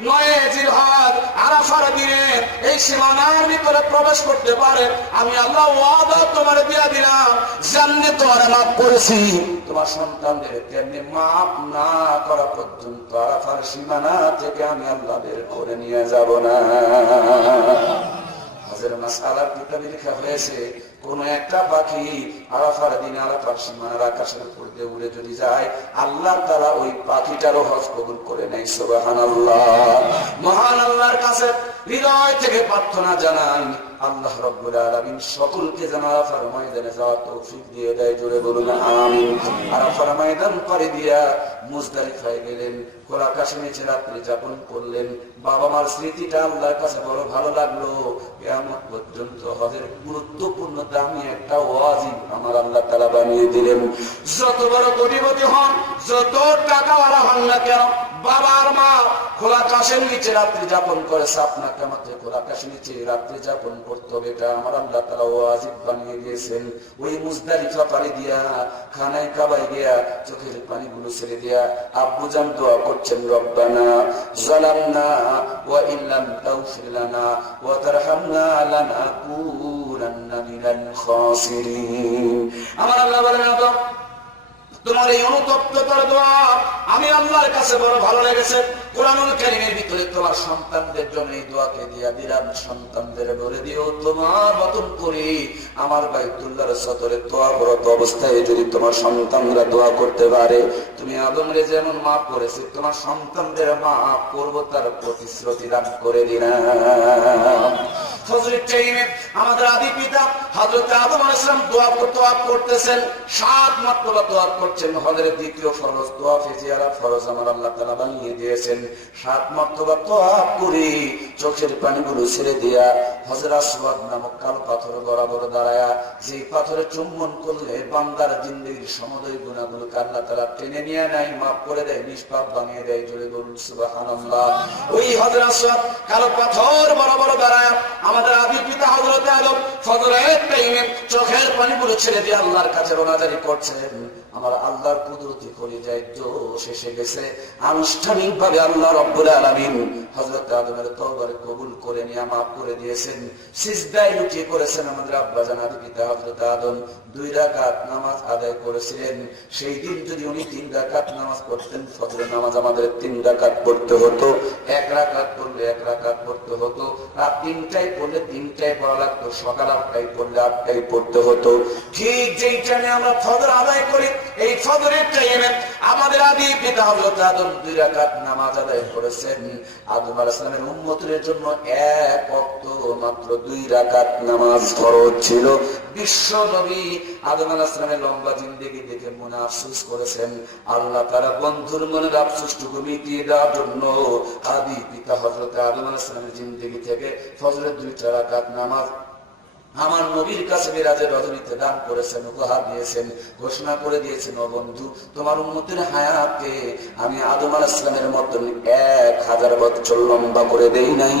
9 জিলহজ আরাফার দিনে এই সীমানার ভিতরে প্রবেশ করতে পারে, আমি আল্লাহ ওয়াদা তোমার দিয়া দিলাম, জান্নাতে তোমার মাফ করেছি। তোমার সন্তানদের তেমনি মাফ না করা পর্যন্ত আরাফার সীমানা থেকে আমি আল্লাহ বের করে নিয়ে যাব না। হজের মাসআলার কিতাবে লেখা হয়েছে, কোন একটা পাখি আরাফার দিন আরাফার সীমানার আকাশের উপর দিয়ে উড়ে যদি যায়, আল্লাহ তাআলা ওই পাখিটারও হজ কবুল করে নেয়। সুবহানাল্লাহ। মহান আল্লাহর কাছে হৃদয় থেকে প্রার্থনা জানাই, আল্লাহ রাব্বুল আলামিন সকলকে যেন আরাফার ময়দানে যাওয়ার তৌফিক দিয়ে দেয়, জোরে বলুন আমিন। আরাফার ময়দান করে দিয়া মুজদালিফায় গেলেন, খোলা আকাশে নিচে রাত্রি যাপন করলেন। বাবা মার স্মৃতিটা আল্লাহর কাছে বড় ভালো লাগলো। কিয়ামত পর্যন্ত হজের গুরুত্বপূর্ণ দামি একটা ওয়াজিব আমার আল্লাহ তাআলা বানিয়ে দিলেন। যত বড় কোটিপতি হন, যত টাকাওয়ালা হন না কেন, বাবা আর মা খোলা আকাশের নিচে রাত্রি যাপন করেছে, আপনাকে আমাকে খোলা আকাশের নিচে রাত্রি যাপন করতে হবে, এটা আমার আল্লাহ তাআলা ওয়াজিব বানিয়ে দিয়েছেন। ওই মুজদালিফা পাড়ি দিয়া খানায় কাবায় গিয়া চোখের পানিগুলো ছেড়ে দিয়া আব্বুজান দোয়া করছেন, রব্বানা যালামনা ওয়া ইল্লাম তাগফির লানা ওয়া তারহামনা লানাকুনান্না মিনাল খাসিরিন। আমার আল্লাহ বলেন, তোমার এই অনুতপ্ততার দোয়া আমি আল্লাহর কাছে বড় ভালো লেগেছে। কোরআনুল কারীমের ভিতরে তোমার সন্তানদের জন্য এই দোয়াকে দিয়া দিলাম, সন্তানদের বলে দিও তোমার মতন করে আমার বাইতুল্লাহর সতরে দোয়ারত অবস্থায় যদি তোমার সন্তানরা দোয়া করতে পারে, তুমি আদমরে যেমন মাফ করেছে তোমার সন্তানদের মাফ করবো, তার প্রতিশ্রুতি দান করে দিলাম। ফজরের টাইমে আমাদের আদি পিতা হযরত আদম আলাইহিস সালাম দোয়া করতেছেন, 7 মারতবা দোয়া করছেন। হজরের দ্বিতীয় ফরজ দোয়া ফিজিয়ারা ফরজ আমার আল্লাহ তাআলা বানিয়ে দিয়েছেন। 7 মারতবা দোয়া করে চোখের পানিগুলো ছেড়ে দিয়া হজর আসওয়াদ নামক কালো পাথর বরাবর দাঁড়ায়া, যে পাথরে চুম্বন করলে বান্দার জিন্দেগীর সমুদয় গুনাহগুলোকে আল্লাহ তাআলা টেনে নিয়ে নেয়, মাফ করে দেয়, নিষ্পাপ বানিয়ে দেয়, জোরে বলুন সুবহানাল্লাহ। ওই হজর আসওয়াদ কালো পাথর বরাবর দাঁড়ায়া আমাদের আদি পিতা হযরত আদম ফজরের টাইমে চোখের পানিগুলো ছেড়ে দিয়ে আল্লাহর কাছে রোনাজারি করছেন। আমার আল্লাহর কুদরতি পরিচয় শেষে গেছে। আনুষ্ঠানিক ভাবে আল্লাহ রাব্বুল আলামিন হযরত আদমের তওবার কবুল করে নিয়ে মাফ করে দিয়েছেন। সিজদায় লুটিয়ে করেছেন আমাদের আব্বা জান আদি পিতা হযরত আদম 2 রাকাত নামাজ আদায় করেছিলেন। সেই দিন যদি উনি 3 রাকাত নামাজ পড়তেন, ফজরের নামাজ আমাদের 3 রাকাত পড়তে হতো, 1 রাকাত পড়লে 1 রাকাত পড়তে হতো, রাত 3টায় পড়লে 3টায় পড়া লাগতো, সকাল 8টায় পড়লে 8টায় পড়তে হতো। ঠিক যেই টাইমে আমরা ফজর আদায় করি, এই ফজরের টাইমে আমাদের আদি পিতা হযরত আদম 2 রাকাত নামাজ আদায় করেছেন। আদম আলাইহিস সালামের উম্মতের জন্য 1 ওয়াক্ত মাত্র 2 রাকাত নামাজ ফরজ ছিল। বিশ্ব নবী আদম আলাইহিস সালামের লম্বা জিন্দেগি দেখে মনে আফসোস করেছেন। আল্লাহ তাআলা বন্ধুর মনের আফসোসটুকু মিটিয়ে দেওয়ার জন্য আদি পিতা হযরত আদম আলাইহিস সালামের জিন্দেগি থেকে ফজরের 2 রাকাত নামাজ আমার নবীর কাছে মিরাজের রজনীতে দান করেছেন, উপহার দিয়েছেন, ঘোষণা করে দিয়েছেন, ও বন্ধু তোমার উম্মতের হায়াতে আমি আদম আলাইহিস সালামের মতন 1000 বছর লম্বা করে দেই নাই,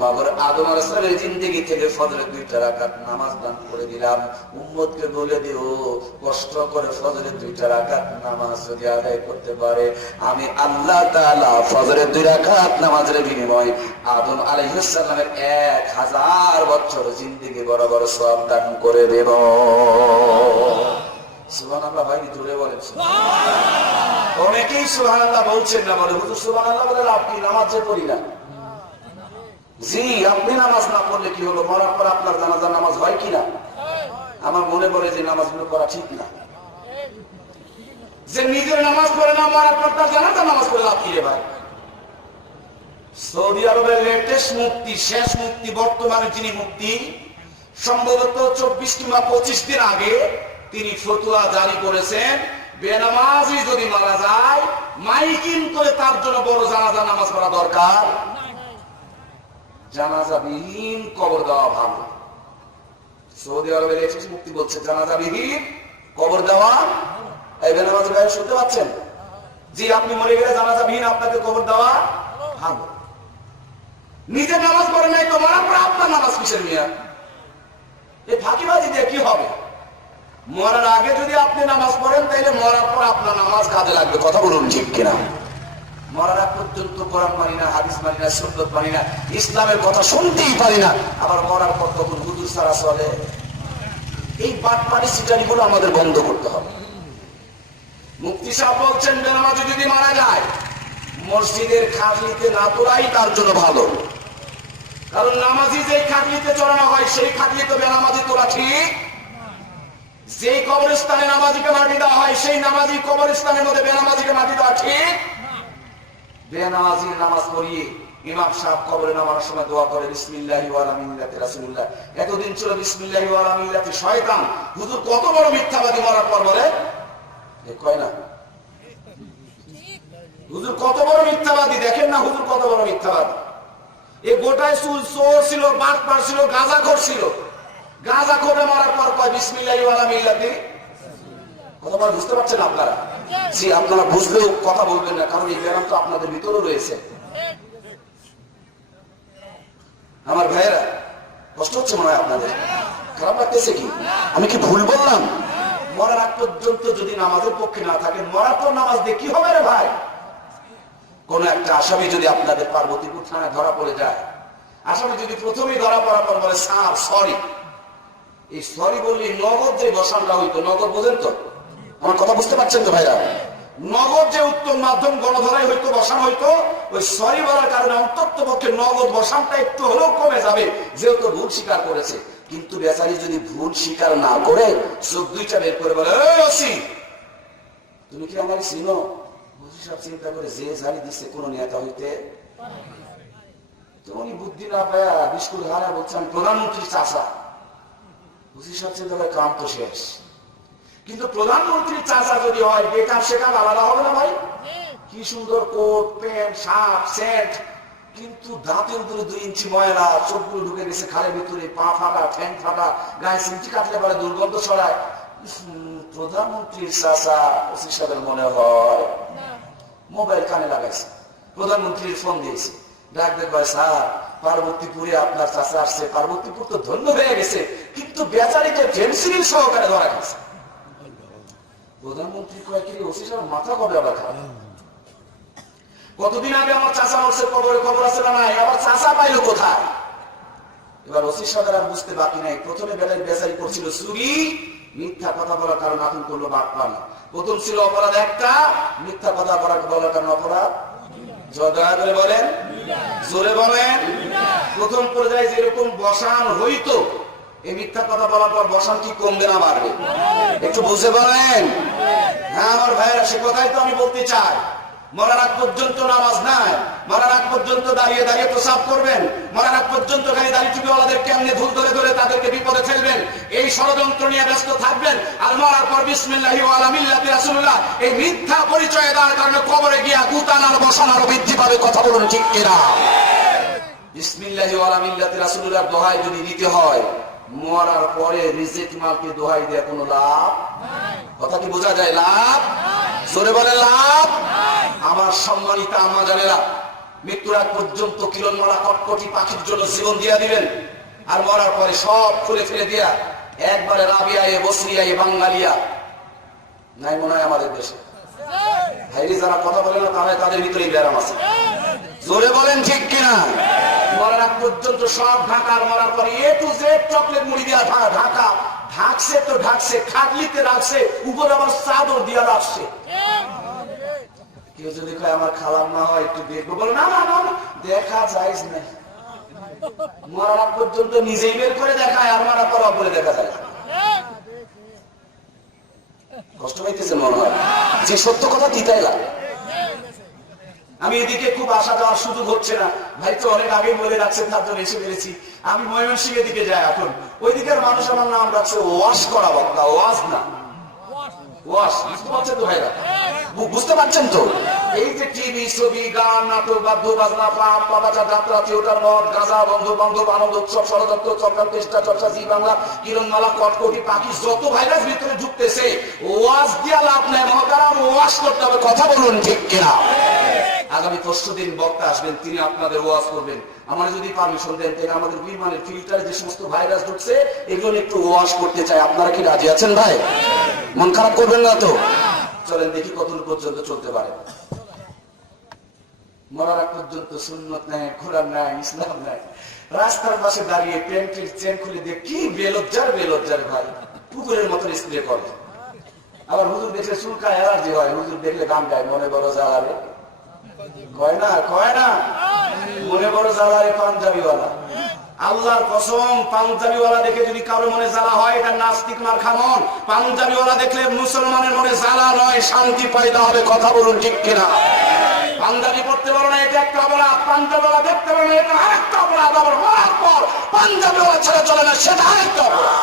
মগর আদম আলাইহিস সালামের জিন্দেগি থেকে ফজরের 2 রাকাত নামাজ দান করে দিলাম। উম্মতকে বলে দিও কষ্ট করে ফজরের 2 রাকাত নামাজ যদি আদায় করতে পারে, আমি আল্লাহ তাআলা ফজরের 2 রাকাত নামাজের বিনিময়ে আদম আলাইহিস সালামের 1000 বছর জিন্দেগি বরাবর সওয়াব দান করে দেব। সুবহানাল্লাহ। ভাই জোরে বলেন সুবহানাল্লাহ। অনেকেই সুবহানাল্লাহ বলছেন না, বলে হুজুর সুবহানাল্লাহ বলে আপনি নামাজ যে পড়ি না। জি, আপনি নামাজ না পড়লে কি হলো, মরার পর আপনার জানাজার নামাজ হয় কিনা? আমার মনে পড়ে যে নামাজগুলো পড়া ঠিক না। যে নিজের নামাজ পড়ে না, মরার পর তার জানাজার নামাজ পড়ে লাভ কি রে ভাই? সৌদি আরবের লেটেস্ট মুফতি, শেষ মুফতি, বর্তমানে যিনি মুফতি, সম্ভবত 24 কিংবা 25 দিন আগে তিনি ফতোয়া জারি করেছেন, বেনামাজি যদি মারা যায় মাইকিং করে তার জন্য বড় জানাজা নামাজ পড়া দরকার, জানাজাবিহীন কবর দেওয়া ভালো। সৌদি আরবের লেটেস্ট মুফতি বলছে জানাজাবিহীন কবর দেওয়া। এই বেনামাজি ভাই শুনতে পাচ্ছেন? জি, আপনি মরে গেলে জানাজাবিহীন আপনাকে কবর দেওয়া ভালো। নিজের নামাজ পড়ে নাই তো মরার পর আপনার নামাজ কিসের মিয়া? এই ফাঁকিবাজি দিয়ে কি হবে? মরার আগে যদি আপনি নামাজ পড়েন তাহলে মরার পর আপনার নামাজ কাজে লাগবে। কথা বলুন ঠিক কিনা? মরার আগ পর্যন্ত কোরআন মানি না, হাদিস মানি না, সুন্নাত মানি না, ইসলামের কথা শুনতেই পারি না, আবার মরার পর তখন হুজুর ছাড়া চলে। এই বাটপাড়ি সিটারি গুলো আমাদের বন্ধ করতে হবে। মুফতি সাহেব বলছেন বেনামাজি যদি মারা যায় মসজিদের খাটলিতে না তোলাই তার জন্য ভালো, কারণ নামাজি যে খাটলিতে চড়ানো হয় সেই খাটলিতে বেনামাজি তোলা ঠিক। যে কবরস্থানে নামাজিকে মাটি দেওয়া হয় সেই নামাজি কবরস্থানের মধ্যে বেনামাজিকে মাটি দেওয়া ঠিক। বেনামাজির নামাজ পড়িয়ে ইমাম সাহেব কবরে নামার সময় দোয়া করে বিসমিল্লাহি ওয়া আলা মিল্লাতি রাসূলুল্লাহ। এতদিন ছিল বিসমিল্লাহি ওয়া আলা মিল্লাতি শয়তান। হুজুর কত বড় মিথ্যাবাদী মরার পর বলে কয় না, হুজুর কত বড় মিথ্যাবাদী, দেখেন না হুজুর কত বড় মিথ্যাবাদী। এই গোটায় চুল চোর ছিল, বাটপার ছিল, গাঁজাখোর ছিল। গাঁজাখোরে মরার পর কয় বিসমিল্লাহি ওয়া আলা মিল্লাতি। কথা বলা বুঝতে পারছেন আপনারা? জি, আপনারা বুঝলেও কথা বলবেন না, কারণ এই ব্যায়াম তো আপনাদের ভিতরে রয়েছে। আমার ভাইয়েরা, কষ্ট হচ্ছে মনে হয় আপনাদের? খারাপ লাগতেছে কি? আমি কি ভুল বললাম? মরার আগ পর্যন্ত যদি নামাজের পক্ষে না থাকে, মরার পর নামাজ দিয়ে কি হবে রে ভাই? কোন একটা আসামি যদি আপনাদের পার্বতীপুর থানায় ধরা পড়ে যায়, আসামি যদি প্রথমেই ধরা পড়ার পর বলে স্যার সরি, এই সরি বললে নগদ যে বসানটা হইতো, নগদ বোঝেন তো? আমার কথা বুঝতে পারছেন তো ভাইরা? নগদ যে উত্তম মাধ্যম গণধরাই হইতো, বসান হইতো, ওই সরি বলার কারণে অন্তত পক্ষে নগদ বসানটা একটু হলেও কমে যাবে, যেহেতু ভুল স্বীকার করেছে। কিন্তু বেচারি যদি ভুল স্বীকার না করে চোখ দুইটা বের করে বলে ওসি তুমি কি আমার চিনো? সব চিন্তা করে যে জারি দিচ্ছে কোন নেতা হইতে তো উনি বুদ্ধি না পায়া বিস্কুট হারা বলছে আমি প্রধানমন্ত্রীর চাষা। বুঝি সব চিন্তা করে কাম তো শেষ। কিন্তু প্রধানমন্ত্রীর চাষা যদি হয়, বেকার শেখার আলাদা হবে না ভাই? কি সুন্দর কোট প্যান্ট শার্ট সেন্ট, কিন্তু দাঁতের উপরে 2 ইঞ্চি ময়লা, চোখগুলো ঢুকে গেছে খালের ভিতরে, পা ফাটা, ঠ্যাং ফাটা, গায়ে সিমটি কাটলে পারে দুর্গন্ধ ছড়ায়। প্রধানমন্ত্রীর চাষা ওসি সাহেবের মনে হয় মোবাইল কানে লাগাইছে, প্রধানমন্ত্রীর ফোন দিয়েছে, ডাক দেখবে স্যার পার্বতীপুরে আপনার চাষা আসছে। পার্বতীপুর তো ধন্য হয়ে গেছে, কিন্তু বেচারিকে ফেন্সিল সহকারে ধরা গেছে। প্রধানমন্ত্রী কয়েক ওসি সাহেব মাথা কবে আবার খারাপ? কতদিন আগে আমার চাষা মরছে, কবরে খবর আছে না নাই, আবার চাষা পাইলো কোথায়? এবার ওসি সাহেবের আর বুঝতে বাকি নাই। প্রথমে বেচারি করছিল চুরি, মিথ্যা কথা বলার কারণে এখন করলো বাটপান। প্রথম ছিল অপরাধ একটা, মিথ্যা কথা বলার কারণে অপরাধ দয়া করে বলেন, জোরে বলেন। প্রথম পর্যায়ে যেরকম বসান হইতো, এই মিথ্যা কথা বলার পর বসান কি কমবে না বাড়বে? একটু বুঝে বলেন। হ্যাঁ আমার ভাইয়েরা, সে কথাই তো আমি বলতে চাই। মরার আগ পর্যন্ত নামাজ নাই, মরার আগ পর্যন্ত দাঁড়িয়ে দাঁড়িয়ে প্রসাব করবেন, মরার আগ পর্যন্ত খালি দাড়ি টুপিওয়ালাদের কেমনে ভুল ধরে ধরে তাদেরকে বিপদে ফেলবেন, এই ষড়যন্ত্র নিয়ে ব্যস্ত থাকবেন। আর মরার পর বিসমিল্লাহি ওয়া আলা মিল্লাতি রাসূলুল্লাহ এই মিথ্যা পরিচয় দেওয়ার কারণে কবরে গিয়া গুতানার বসানোর বৃদ্ধি পাবে। কথা বলুন ঠিক কিনা? বিসমিল্লাহি ওয়া আলা মিল্লাতি রাসূলুল্লাহ দোহাই যদি দিতে হয়, মরার পরে রিজিক মালকে দোহাই দেয়া কোনো লাভ নাই। কথা কি বোঝা যায়? লাভ, জোরে বলে লাভ। আমার সম্মানিত আমা জানেরা, মৃত্যুর আগ পর্যন্ত কিরণ মারা কটকটি পাখির জন্য জীবন দিয়া দিবেন, আর মরার পরে সব খুলে ফেলে দিয়া একবারে রাবিয়ায় বসরিয়ায় বাঙালিয়া নাই মনে হয় আমাদের দেশে। হাইরে যারা কথা বলে না তাহলে তাদের ভিতরেই ব্যারাম আছে। জোরে বলেন ঠিক কিনা? মরার আগ পর্যন্ত সব ঢাকা, আর মরার পরে এ টু জেড চকলেট মুড়ি দিয়া ঢাকা। ঢাকছে তো ঢাকছে, খাটলিতে রাখছে, উপর আবার চাদর দিয়া রাখছে। কেউ যদি কয় আমার খালাম না হয় একটু দেখবো, বলে না না না দেখা যায় নাই। মরার আগ পর্যন্ত নিজেই বের করে দেখায়, আর মারা পর করে দেখা যায়। কষ্ট পাইতেছে মনে হয়, যে সত্য কথা দিতাই লাগে। আমি এদিকে খুব আসা যাওয়ার সুযোগ হচ্ছে না, ভাই তো অনেক আগে বলে রাখছে, তার জন্য এসে পেরেছি। আমি ময়মনসিংহের দিকে যাই এখন, ওই দিকের মানুষ আমার নাম রাখছে ওয়াশ করা বক্তা, ওয়াজ না ওয়াশ। বুঝতে পারছেন তো ভাইরা? বুঝতে পারছেন তো? এই যে টিভি, ছবি, গান, নাটক, বাদ্য বাজনা, পাপ, পাপাচা, যাত্রা, থিয়েটার, মদ, গাঁজা, বন্ধু বান্ধব, আনন্দ উৎসব, ষড়যন্ত্র, চক্রান্ত, চেষ্টা, চর্চা, জি বাংলা, কিরণমালা, কটকটি পাখি, যত ভাইরাস ভিতরে ঢুকতেছে, ওয়াজ দিয়া লাভ নাই মহতারাম, ওয়াশ করতে হবে। কথা বলুন ঠিক কিনা? আগামী 10 দিন বক্তা আসবেন, তিনি আপনাদের ওয়াজ করবেন। আমার যদি পারমিশন দেন, তাহলে আমাদের বিমানের ফিল্টারে যে সমস্ত ভাইরাস ঢুকছে এগুলো একটু ওয়াশ করতে চাই। আপনারা কি রাজি আছেন ভাই? মন খারাপ করবেন না তো? চলেন দেখি কতদূর পর্যন্ত চলতে পারে। মরার আগ পর্যন্ত সুন্নত নাই, কোরআন নাই, ইসলাম নাই। রাস্তার পাশে দাঁড়িয়ে প্যান্টের চেন খুলে দিয়ে কি বেলজ্জার ভাই, পুকুরের মতন স্প্রে করে। আবার হুজুর দেখলে চুলকায়, অ্যালার্জি হয়। হুজুর দেখলে গান গায়, মনে বড় জ্বালারে, কয় না মনে বড় জ্বালারে পাঞ্জাবিওয়ালা। আল্লাহর কসম, পাঞ্জাবিওয়ালা দেখে যদি কারো মনে জ্বালা হয়, এটা নাস্তিক মার খামন। পাঞ্জাবিওয়ালা দেখলে মুসলমানের মনে জ্বালা নয়, শান্তি পয়দা হবে। কথা বলুন ঠিক কিনা? পাঞ্জাবি পড়তে পারো না, এটা একটা অপরাধ। পাঞ্জাবিওয়ালা দেখতে পারো না, এটা আরেকটা অপরাধ। আবার মরার পর পাঞ্জাবিওয়ালা ছেড়ে চলে না, সেটা আরেকটা অপরাধ।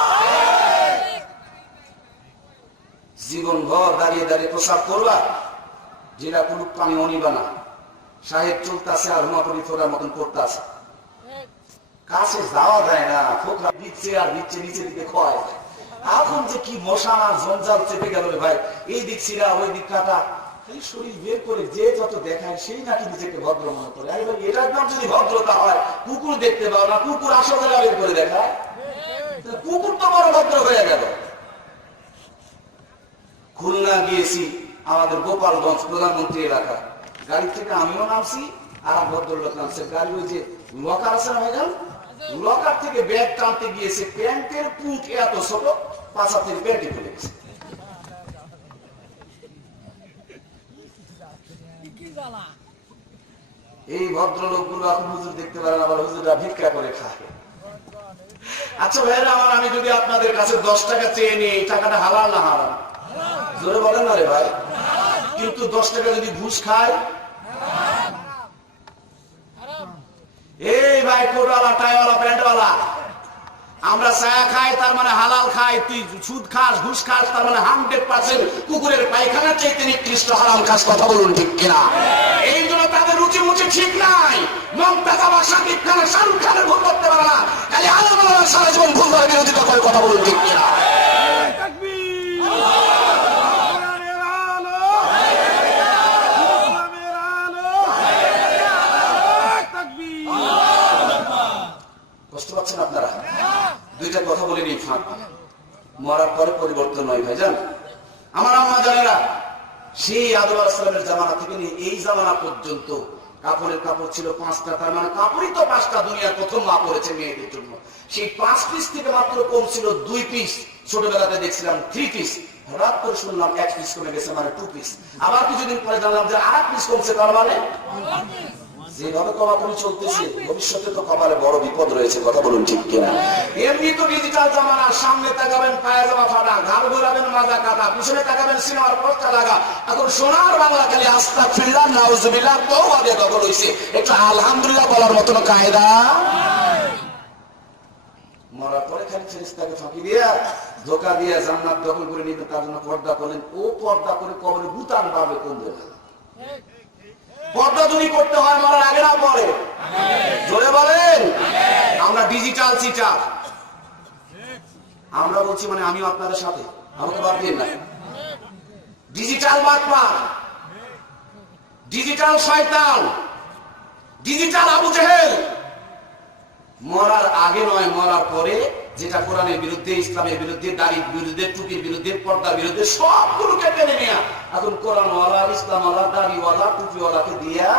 জীবন ভর দাঁড়িয়ে দাঁড়িয়ে প্রসাব করবা, যেটা কুলুপ পানি অনিবা না। সাহেব চলতেছে আর হুমাপুরি ফোরার মতন করতেছে, কাছে যাওয়া যায় না। ফোকরা দিচ্ছে আর দিচ্ছে, নিচে দিকে খোয়া যায়। এখন যে কি মশা জঞ্জাল চেপে গেল রে ভাই, এই দিক ছিড়া ওই দিক কাটা, শরীর বের করে যে যত দেখায় সেই নাকি নিজেকে ভদ্র মনে করে। আরে ভাই, এটার নাম যদি ভদ্রতা হয়, কুকুর দেখতে পাও না, কুকুর আসলে বের করে দেখায়, কুকুর তো বড় ভদ্র হয়ে গেল। খুলনা গিয়েছি, আমাদের গোপালগঞ্জ প্রধানমন্ত্রী এলাকা, গাড়ি থেকে আমিও নামছি আর ভদ্রলোক নামছে। গাড়ি ওই যে লকার আছে না ভাইজান, লকার থেকে ব্যাগ টানতে গিয়েছে, প্যান্টের পুঁট এত ছোট, পাঁচা থেকে প্যান্টে ফেলে গেছে। এই ভদ্রলোকগুলো এখন হুজুর দেখতে পারেন, আবার হুজুররা ভিক্ষা করে খায়। আচ্ছা ভাইরা আমার, আমি যদি আপনাদের কাছে 10 টাকা চেয়ে নিই, এই টাকাটা হালাল না হারাম? জোরে বলেন না রে ভাই। কিন্তু 10 টাকা যদি ঘুষ খায়, এই ভাই কোটওয়ালা, টাইওয়ালা, প্যান্টওয়ালা, আমরা ছায়া খাই তার মানে হালাল খাই, তুই সুদ খাস, ঘুষ খাস তার মানে 100% কুকুরের পায়খানার চাইতে নিকৃষ্ট হারাম খাস। কথা বলুন ঠিক কিনা? এই জন্য তাদের রুচি মুচি ঠিক নাই। মমতাজ আবার শাকিব খানের, শাহরুখ খানের ভুল করতে পারে না, খালি আলম সারা জীবন ভুল করে বিরোধিতা করে। কথা বলুন ঠিক কিনা? কষ্ট পাচ্ছেন আপনারা? দুইটা কথা বলে নিই ফাঁক, মরার পরে পরিবর্তন নয় ভাইজান। আমার আম্মা জানেরা, সেই আদম আলাইহিস সালামের জামানা থেকে নিয়ে এই জামানা পর্যন্ত কাপড়ের কাপড় ছিল 5টা, তার মানে কাপড়ই তো 5টা। দুনিয়ার প্রথম মা পড়েছে মেয়েদের জন্য। সেই 5 পিস থেকে মাত্র কম ছিল 2 পিস। ছোটবেলাতে দেখছিলাম 3 পিস, রাত করে শুনলাম 1 পিস কমে গেছে, মানে 2 পিস। আবার কিছুদিন পরে জানলাম যে 8 পিস কমছে, তার মানে যেভাবে কমাকমি চলতেছে, ভবিষ্যতে তো কপালে বড় বিপদ রয়েছে। কথা বলুন ঠিক কিনা? এমনি তো ডিজিটাল জামানা, সামনে তাকাবেন পায়জামা ফাটা, ঘাড় ঘোরাবেন মাজা কাটা, পিছনে তাকাবেন সিনেমার পোস্টার লাগা। এখন সোনার বাংলা খালি আস্তাগফিরুল্লাহ, নাউজুবিল্লাহ, তওবা দিয়ে দখল হইছে। একটু আলহামদুলিল্লাহ বলার মতন কায়দা। মরার পরে খালি ফেরেশতাকে ফাঁকি দিয়া, ধোঁকা দিয়া জান্নাত দখল করে নিতে, তার জন্য পর্দা করলেন। ও পর্দা করে কবরে গুতান পাবে কোন জায়গায়? পর্দা যদি করতে হয় মরার আগে না পরে? জোরে বলেন। আমরা ডিজিটাল চিটার, আমরা বলছি মানে আমিও আপনাদের সাথে, আমাকে বাদ দিন না। ডিজিটাল বাটপার, ডিজিটাল শয়তান, ডিজিটাল আবু জেহেল। মরার আগে নয়, মরার পরে, যেটা কোরআনের বিরুদ্ধে, ইসলামের বিরুদ্ধে, দাড়ির বিরুদ্ধে, টুপির বিরুদ্ধে, পর্দার বিরুদ্ধে, সবগুলোকে টেনে নেয়া। এখন কোরআনওয়ালা, ইসলামওয়ালা, দাড়িওয়ালা, টুপিওয়ালাকে দিয়া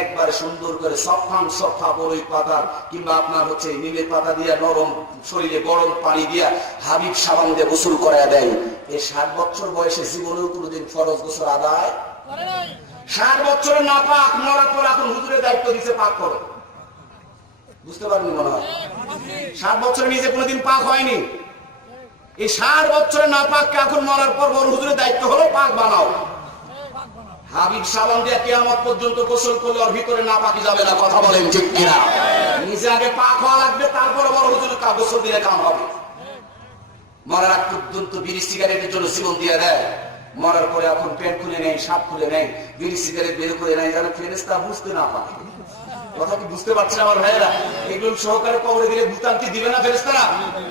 একবার সুন্দর করে সফান সফা বড়ই পাতা কিংবা আপনার হচ্ছে নিমের পাতা দিয়া, নরম শরীরে গরম পানি দিয়া, হাবিব সাবান দিয়ে গোসল করায় দেয়। এই 60 বছর বয়সে জীবনেও কোনোদিন ফরজ গোসল আদায় 60 বছরের না পাক, মরার পর এখন হুজুরের দায়িত্ব দিচ্ছে পাক করো। বুঝতে পারেননি মনে হয়? 60 বছরে নিজে কোনোদিন পাক হয়নি। এই 60 বছরে না পাককে এখন মরার পর বড় হুজুরের দায়িত্ব হলো পাক বানাও। হাবিব সাবান দিয়ে কিয়ামত পর্যন্ত গোসল করলে ওর ভিতরে না পাকি যাবে না। কথা বলেন ঠিক কিনা? নিজে আগে পাক হওয়া লাগবে, তারপরে বড় হুজুরের গোসল দিলে কাম হবে। মরার আগ পর্যন্ত বিড়ি সিগারেটের জন্য জীবন দিয়ে দেয়, মরার পরে এখন প্যান্ট খুলে নেয়, শার্ট খুলে নেয়, বিড়ি সিগারেট বের করে নেয়, যেন ফেরেশতা বুঝতে না পারে। কথা কি বুঝতে পারছেন আমার ভাইয়েরা? এগুলো সহকারে কবরে দিলে ভূতান্তি দিবে না ফেরেশতারা?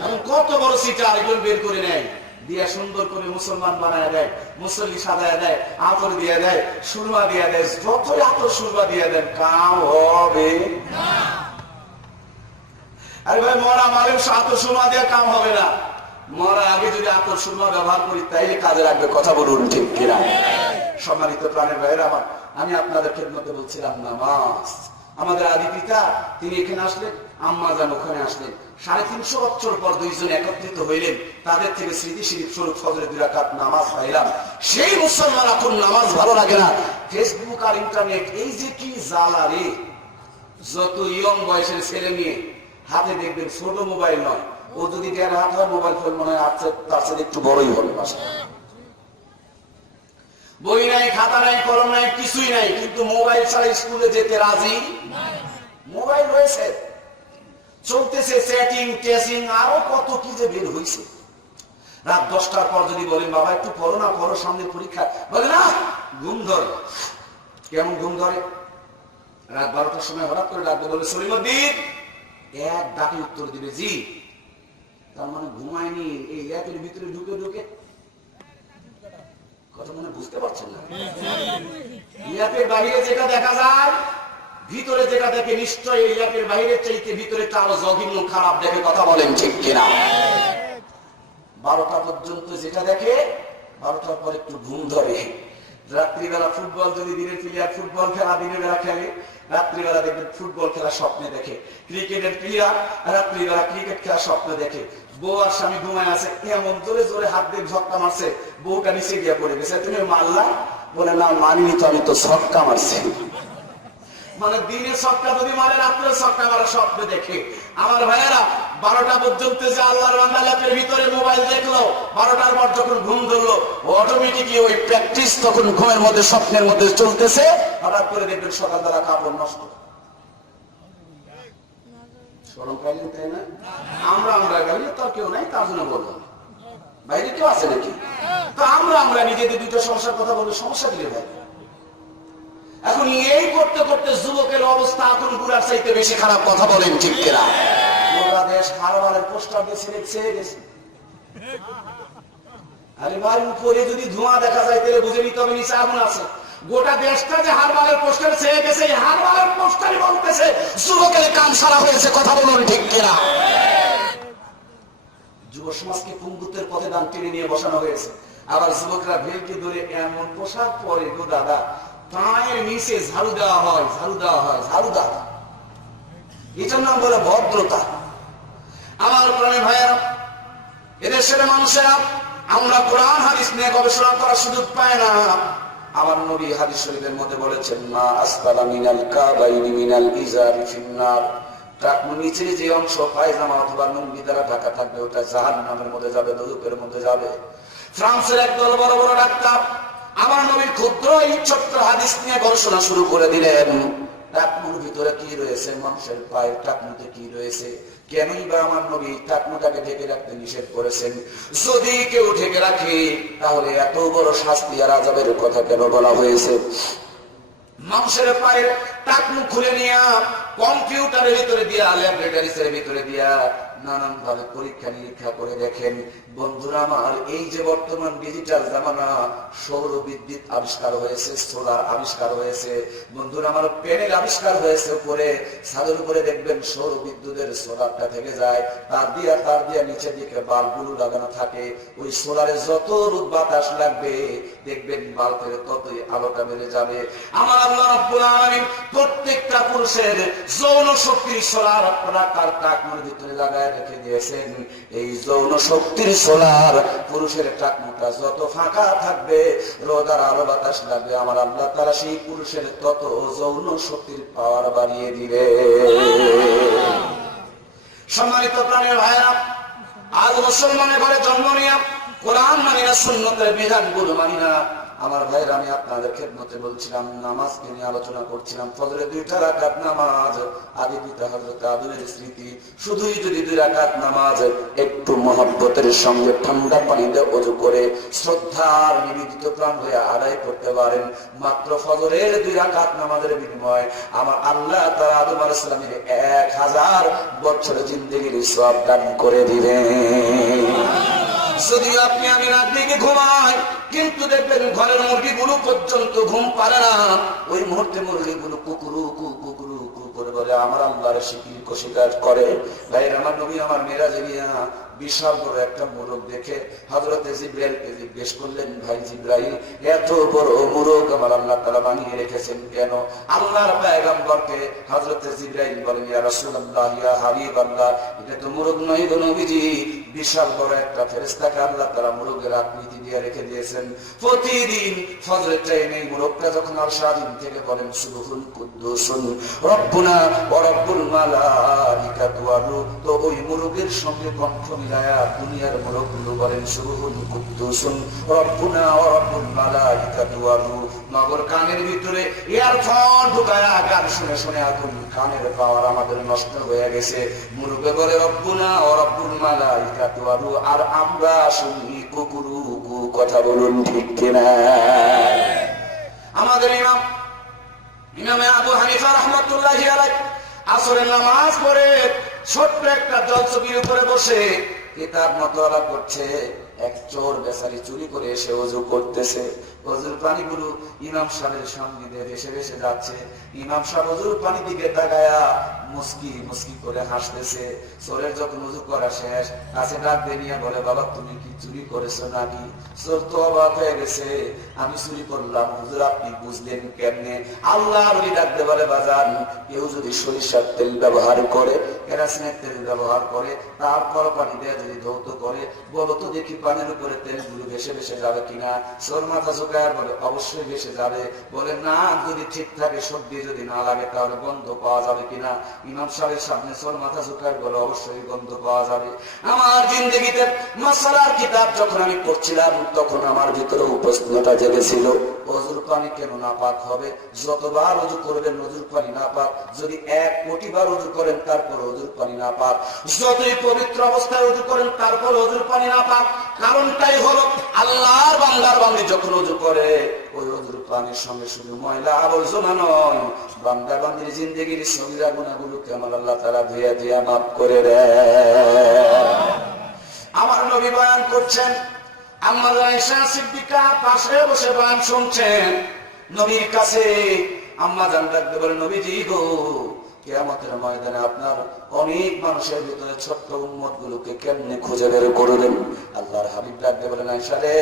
এখন কত বড় সিটার, এগুলো বের করে নেয়, দিয়া সুন্দর করে মুসলমান বানায় দেয়, মুসল্লি সাজায় দেয়, আতর দিয়ে দেয়, সুরমা দিয়ে দেয়। যতই আতর সুরমা দিয়ে দেন, কাম হবে না। আরে ভাই, মরা মালের আতর সুরমা দিয়ে কাম হবে না। মরা আগে যদি আতর সুরমা ব্যবহার করি তাইলে কাজে লাগবে। কথা বলুন ঠিক কিনা? সম্মানিত প্রাণের ভাইয়েরা আমার, আমি আপনাদের খেদমতে বলছিলাম নামাজ। আমাদের আদি পিতা তিনি এখানে আসলেন, আম্মা জান ওখানে আসলেন। 350 বছর পর দুইজন একত্রিত হইলেন, তাদের থেকে স্মৃতি শরীফ স্বরূপ ফজরের 2 রাকাত নামাজ পাইলাম। সেই মুসলমান এখন নামাজ ভালো লাগে না। ফেসবুক আর ইন্টারনেট, এই যে কি জ্বালা রে! যত ইয়ং বয়সের ছেলে নিয়ে হাতে দেখবেন ছোট মোবাইল নয়, ও যদি 1.5 হাত হয় মোবাইল ফোন মনে হয় তার সাথে একটু বড়ই হবে। বই নাই, খাতা নাই, কলম নাই, কিছুই নাই, কিন্তু মোবাইল ছাড়া স্কুলে যেতে রাজি। মোবাইল রয়েছে, চলতেছে চ্যাটিং, টেসিং, আরো কত কি যে বের হয়েছে। রাত 10টার পর যদি বলেন বাবা একটু পড়ো না, পড়ো সামনে পরীক্ষা, বলে না, ঘুম ধরে। কেমন ঘুম ধরে? রাত 12টার সময় হঠাৎ করে ডাকবে, বলে সলিমুদ্দিন, এক ডাকে উত্তর দিবে জি। তার মানে ঘুমায়নি, এই অ্যাপের ভিতরে ঢুকে ঢুকে। কথা মনে বুঝতে পারছেন না? অ্যাপের বাইরে যেটা দেখা যায়, ভিতরে যেটা দেখে নিশ্চয় এই অ্যাপের বাইরের চাইতে ভিতরে আরো জঘন্য খারাপ দেখে। কথা বলেন ঠিক কিনা? 12টা পর্যন্ত যেটা দেখে, 12টার পর একটু ঘুম ধরে। রাত্রিবেলা ফুটবল যদি দিনের প্লেয়ার ফুটবল খেলা দিনের বেলা খেলে, রাত্রিবেলা দেখবেন ফুটবল খেলা স্বপ্নে দেখে। ক্রিকেটের প্লেয়ার রাত্রিবেলা ক্রিকেট খেলা স্বপ্নে দেখে। বউ আর স্বামী ঘুমায় আছে, এমন জোরে জোরে হাত দিয়ে ঝটকা মারছে, বউটা নিচে গিয়ে পড়ে গেছে। তুমি মারলা? বলে না মারিনি তো, আমি তো ছক্কা মারছি। মানে দিনে ছক্কা যদি মারে, রাত্রে ছক্কা মারা স্বপ্ন দেখে। আমার ভাইয়েরা, 12টা পর্যন্ত যে আল্লাহর বান্দা ল্যাপের ভিতরে মোবাইল দেখলো, 12টার পর যখন ঘুম ধরলো, অটোমেটিকই ওই প্র্যাকটিস তখন ঘুমের মধ্যে স্বপ্নের মধ্যে চলতেছে। হঠাৎ করে দেখবেন সকালবেলা কাপড় নষ্ট। শরম পাইলেন তাই না? আমরা গেলে তো কেউ নাই, তার জন্য বললাম। বাইরে কেউ আছে নাকি? তো আমরা নিজেদের দুটো সমস্যার কথা বলবো, সমস্যা দিলে ভাই। এখন এই করতে করতে যুবকের অবস্থা এখন গুড়ার চাইতে বেশি খারাপ। কথা বলেন ঠিক কিনা? গোটা দেশ হারবারের পোস্টার দিয়ে ছেড়ে গেছে। আরে ভাই, উপরে যদি ধোঁয়া দেখা যায় তাহলে বুঝে নিতে হবে নিচে আগুন আছে। গোটা দেশটা যে হারবারের পোস্টার ছেড়ে গেছে, এই হারবারের পোস্টারই বলতেছে যুবকের কাম সারা হয়েছে। কথা বলুন ঠিক কিনা? যুব সমাজকে পুঙ্গুত্বের পথে দান টেনে নিয়ে বসানো হয়েছে। আবার যুবকরা ভেলকে ধরে এমন পোশাক পরে গো দাদা, পায়ের নিচে ঝাড়ু দেওয়া হয়, ঝাড়ু দেওয়া হয়, ঝাড়ু দেওয়া। এটার নাম বলে ভদ্রতা। আমার প্রাণে ভাইয়েরা, এদেশের মানুষেরা, আমরা কোরআন হাদিস নিয়ে গবেষণা করার সুযোগ পায় না। আমার নবী হাদিস শরীফের মধ্যে বলেছেন, মা আসফালা মিনাল কাবাইনি মিনাল ইজারি ফিন্নার। টাকনুর নিচে যে অংশ পায়জামা অথবা লুঙ্গি দ্বারা ঢাকা থাকবে, ওটা জাহান্নামের মধ্যে যাবে, দোজখের মধ্যে যাবে। ফ্রান্সের একদল বড় বড় ডাক্তার আমার নবীর ক্ষুদ্র এই ছোট্ট হাদিস নিয়ে গবেষণা শুরু করে দিলেন। টাকনুর ভিতরে কি রয়েছে, মানুষের পায়ের টাকনুতে কি রয়েছে, কেনই বা আমার নবী টাকনুটাকে ঢেকে রাখতে নিষেধ করেছেন? যদি কেউ ঢেকে রাখে তাহলে এত বড় শাস্তি আর আযাবের কথা কেন বলা হয়েছে? মানুষের পায়ের টাকনু খুলে নিয়ে কম্পিউটারের ভিতরে দিয়া, ল্যাবরেটরিজের ভিতরে দিয়া নানান ভাবে পরীক্ষা নিরীক্ষা করে দেখেন। বন্ধুরা আমার, এই যে বর্তমান ডিজিটাল জামানা, সৌর বিদ্যুৎ আবিষ্কার হয়েছে, সোলার আবিষ্কার হয়েছে, বন্ধুরা আমার প্যানেল আবিষ্কার হয়েছে উপরে, ছাদের উপরে দেখবেন সৌর বিদ্যুতের সোলারটা থেকে যায়, তার দিয়া নিচের দিকে বাল্বগুলো লাগানো থাকে। ওই সোলারে যত রোদ বাতাস লাগবে দেখবেন বাল্বের ততই আলোটা বেড়ে যাবে। আমার আল্লাহ রাব্বুল আলামিন প্রত্যেকটা পুরুষের যৌন শক্তির সোলার তার টাকনুর ভিতরে লাগায় রেখে দিয়েছেন। এই যৌন শক্তির সোলার পুরুষের টাকনুটা যত ফাঁকা থাকবে, রোদ আর আলো বাতাস লাগবে, আমার আল্লাহ তাআলা সেই পুরুষের তত যৌন শক্তির পাওয়ার বাড়িয়ে দিবে। সম্মানিত প্রাণের ভাইরা, আজ মুসলমানের ঘরে জন্ম নিয়ে কোরআন মানি না, সুন্নতের বিধানগুলো মানি না। আমার ভাইরা, আমি আপনাদের খেদমতে বলছিলাম, নামাজকে নিয়ে আলোচনা করছিলাম। ফজরে 2 রাকাত নামাজ, আদি পিতা হযরত আদমের স্মৃতি। শুধুই যদি 2 রাকাত নামাজ একটু মহব্বতের সঙ্গে ঠান্ডা পানিতে ওযু করে শ্রদ্ধার নিবেদিত প্রাণ হয়ে আদায় করতে পারেন, মাত্র ফজরের 2 রাকাত নামাজের বিনিময়ে আমার আল্লাহ তাআলা আদম আলাইহিস সালামের 1000 বছরের জিন্দেগির সওয়াব দান করে দিবেন। যদি আপনি আমি রাত দিকে ঘুমাই, কিন্তু দেখবেন ঘরের মুরগিগুলো পর্যন্ত ঘুম পারে না। ওই মুহূর্তে মুরগিগুলো কুকুরু কুকুরু করে বলে আমার আল্লাহর শিকির কশিকার করে। ভাই আমার নবী আমার মেরাজে গিয়া বিশাল বড় একটা মোরগ দেখে হযরত জিবরাইলকে জিজ্ঞেস করলেন, ভাই জিবরাইল, এত বড় মোরগ আমার আল্লাহ তাআলা বানিয়ে রেখেছেন কেন? আল্লাহর পয়গম্বরকে হযরত জিবরাইল বলেন, ইয়া রাসূলুল্লাহ, ইয়া হাবিবাল্লাহ, এটা তো মোরগ নয় গো নবীজি, বিশাল বড় একটা ফেরেশতাকে আল্লাহ তাআলা মোরগের আকৃতি দিয়ে রেখে দিয়েছেন। প্রতিদিন ফজরের টাইমে মোরগটা যখন আরশাদিন থেকে বলেন সুবহুন কুদ্দুসুন রব্বুনা ওয়া রব্বুল মালাইকাতু ওয়ার রূহ, তো ওই মোরগের সঙ্গে কণ্ঠ মিলায়া দুনিয়ার মোরগগুলো বলেন সুবহুন কুদ্দুসুন রব্বুনা ওয়া রব্বুল মালাইকাতু ওয়ার রূহ। নগর কানের ভিতরে ইয়ারফোন ঢুকায়া গান শুনে শুনে এখন কানের পাওয়ার আমাদের নষ্ট হয়ে গেছে। মুরুগে বলে রব্বুনা ওয়া রব্বুল মালাইকাতু ওয়ার রূহ, আর আমরা শুনি কুকুরু কু। কথা বলুন ঠিক কিনা? আমাদের ইমামে আবু হানিফা রাহমাতুল্লাহি আলাইহি আসরের নামাজ পড়ে ছোট্ট একটা জলছবির উপরে বসে কিতাব মুতালা করছে। এক চোর বেচারি চুরি করে এসে ওযু করতেছে। ওযুর পানিগুলো ইমাম সাহেবের সামনে দিয়ে ভেসে ভেসে যাচ্ছে। ইমাম সাহেব ওযুর পানি দিকে তাকায়া মুস্কি মুস্কি করে হাসতেছে। চোরের যখন ওযু করা শেষ, কাছে ডাক দিয়ে নিয়ে বলে, বাবা তুমি কি চুরি করেছো নাকি? চোর তো অবাক হয়ে গেছে, আমি চুরি করলাম হুজুর, আপনি বুঝলেন কেমনে? আল্লাহ বলি ডাক দিয়ে বলে, বাজান কেউ যদি সরিষার তেল ব্যবহার করে, কেরাসিনের তেল ব্যবহার করে, তারপর পানি দিয়ে যদি ধৌত করে, বলো তো দেখি পানির উপরে তেলগুলো ভেসে ভেসে যাবে কিনা? চোর মাথা ঝুঁকায় বলে, অবশ্যই ভেসে যাবে। বলে, না যদি ঠিক থাকে, সর্দি যদি না লাগে, তাহলে গন্ধ পাওয়া যাবে কিনা? ইমাম সাহেবের সামনে চোর মাথা ঝুঁকায় বলে, অবশ্যই গন্ধ পাওয়া যাবে। আমার জিন্দেগিতে মাসালার কিতাব যখন আমি পড়ছিলাম, তখন আমার ভিতরে প্রশ্নটা জেগেছিল, ওযুর পানি কেন নাপাক হবে? যতবার ওযু করবেন ওযুর পানি নাপাক, যদি 1 কোটি বার ওযু করেন তারপর ওযুর পানি নাপাক, যতই পবিত্র অবস্থায় ওযু করেন তারপর ওযুর পানি নাপাক। কারণটাই হলো আল্লাহর বান্দার বান্দি যখন ওযু করে, ওই ওযুর পানির সঙ্গে শুধু ময়লা আবর্জনা নয়, বান্দা বান্দির জিন্দেগির সগীরা গুনাহগুলোকে আমার আল্লাহ তাআলা ধুইয়া ধুইয়া মাফ করে দেয়। আমার নবী বয়ান করছেন, আম্মা আয়েশা সিদ্দিকা পাশে বসে বয়ান শুনছেন। নবীর কাছে আম্মা জান ডাকতে বলে, নবীজি গো, কিয়ামতের ময়দানে আপনার অনেক মানুষের ভিতরে ছোট্ট উম্মত গুলোকে কেমনে খুঁজে বের করবেন? আল্লাহর হাবিব ডাকতে বলেন, আয়েশা রে,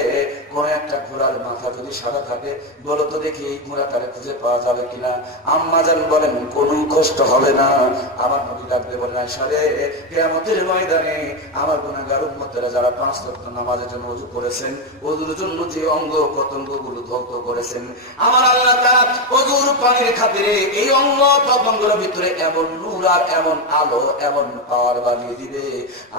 কোন একটা ঘোড়ার মাথা যদি সাদা থাকে, বলো তো দেখি এই ঘোড়াটারে খুঁজে পাওয়া যাবে কিনা? আম্মা জান বলেন, কোনো কষ্ট হবে না। আমার নবী ডাকতে বলেন, আয়েশা রে, কিয়ামতের ময়দানে আমার গুনাহগার উম্মতেরা যারা 5 ওয়াক্ত নামাজের জন্য ওযু করেছেন, ওযুর জন্য যে অঙ্গ প্রত্যঙ্গগুলো ধৌত করেছেন, আমার আল্লাহ তাআলা ওযুর পানির খাতিরে এই অঙ্গ প্রত্যঙ্গের ভিতরে এমন নূর আর এমন আলো, এমন পাওয়ার বানিয়ে দিবে,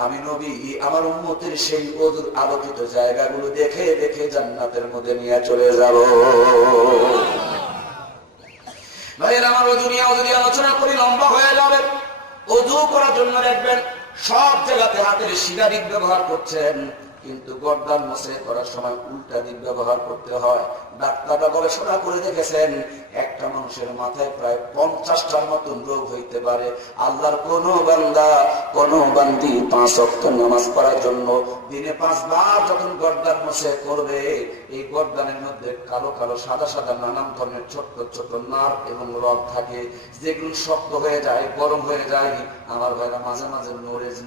আমি নবী আমার উম্মতের সেই ওযুর আলোকিত জায়গাগুলো দেখে দেখে জান্নাতের মধ্যে নিয়ে চলে যাব। ভাইয়ের আমার, ওযু নিয়ে যদি আলোচনা করি লম্বা হয়ে যাবে। ওযু করার জন্য দেখবেন সব জায়গাতে হাতের সিধা দিক ব্যবহার করছেন, কিন্তু গর্দান মোছে করার সময় উল্টা দিক ব্যবহার করতে হয়। ডাক্তাররা গবেষণা করে দেখেছেন, একটা মানুষের মাথায় প্রায় 50টার মতন রোগ হইতে পারে। আল্লাহর কোন বান্দা, কোন বান্দি 5 ওয়াক্ত নামাজ পড়ার জন্য দিনে 5 বার যখন গর্দান মোছে করবে, এই গর্দানের মধ্যে কালো কালো সাদা সাদা নানান ধরনের ছোট্ট ছোট নার্ভ এবং রগ থাকে, যেগুলো শক্ত হয়ে যায়, গরম হয়ে যায়। আমার ভাইরা মাঝে মাঝে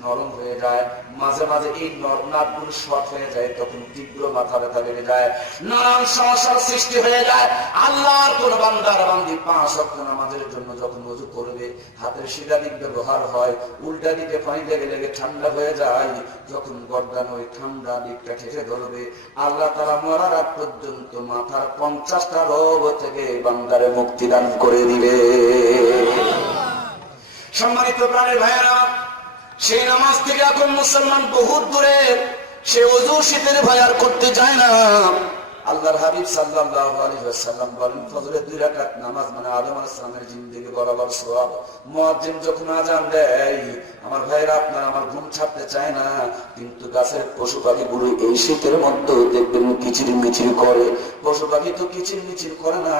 নরম হয়ে যায়, মাঝে মাঝে এই নার্ভগুলো শর্ট হয়ে যায়, তখন তীব্র মাথা ব্যথা বেড়ে যায়, নানান সমস্যার সৃষ্টি হয়ে যায়। আল্লাহর কোন বান্দার বান্দি 5 ওয়াক্ত নামাজের জন্য যখন ওযু করবে, হাতের সিধা দিক ব্যবহার হয়, উল্টা দিকে পানি লেগে লেগে ঠান্ডা হয়ে যায়। যখন গর্দান ওই ঠান্ডা দিকটা ঠেকে ধরবে, আল্লাহ তাআলা মরার আগ পর্যন্ত মাথার 50টা রোগ থেকে বান্দারে মুক্তি দান করে দিবে। সম্মানিত প্রাণের ভাইয়েরা, সেই নামাজ থেকে এখন মুসলমান বহুত দূরে, সে ওযু শীতের ভয় আর করতে যায় না। আল্লাহর হাবিব সাল্লাল্লাহু আলাইহি ওয়াসাল্লাম বলেন, ফজরের 2 রাকাত নামাজ মানে আদম আলাইহিস সালামের জিন্দেগি বরাবর সওয়াব। মুয়াজ্জিন যখন আযান দেয়, আমার ভাইরা আপনার আমার ঘুম ছাড়তে চায় না, কিন্তু গাছের পশু পাখিগুলো এই শীতের মধ্যে দেখবেন কিচির মিচির করে। পশু পাখি তো কিচির মিচির করে না,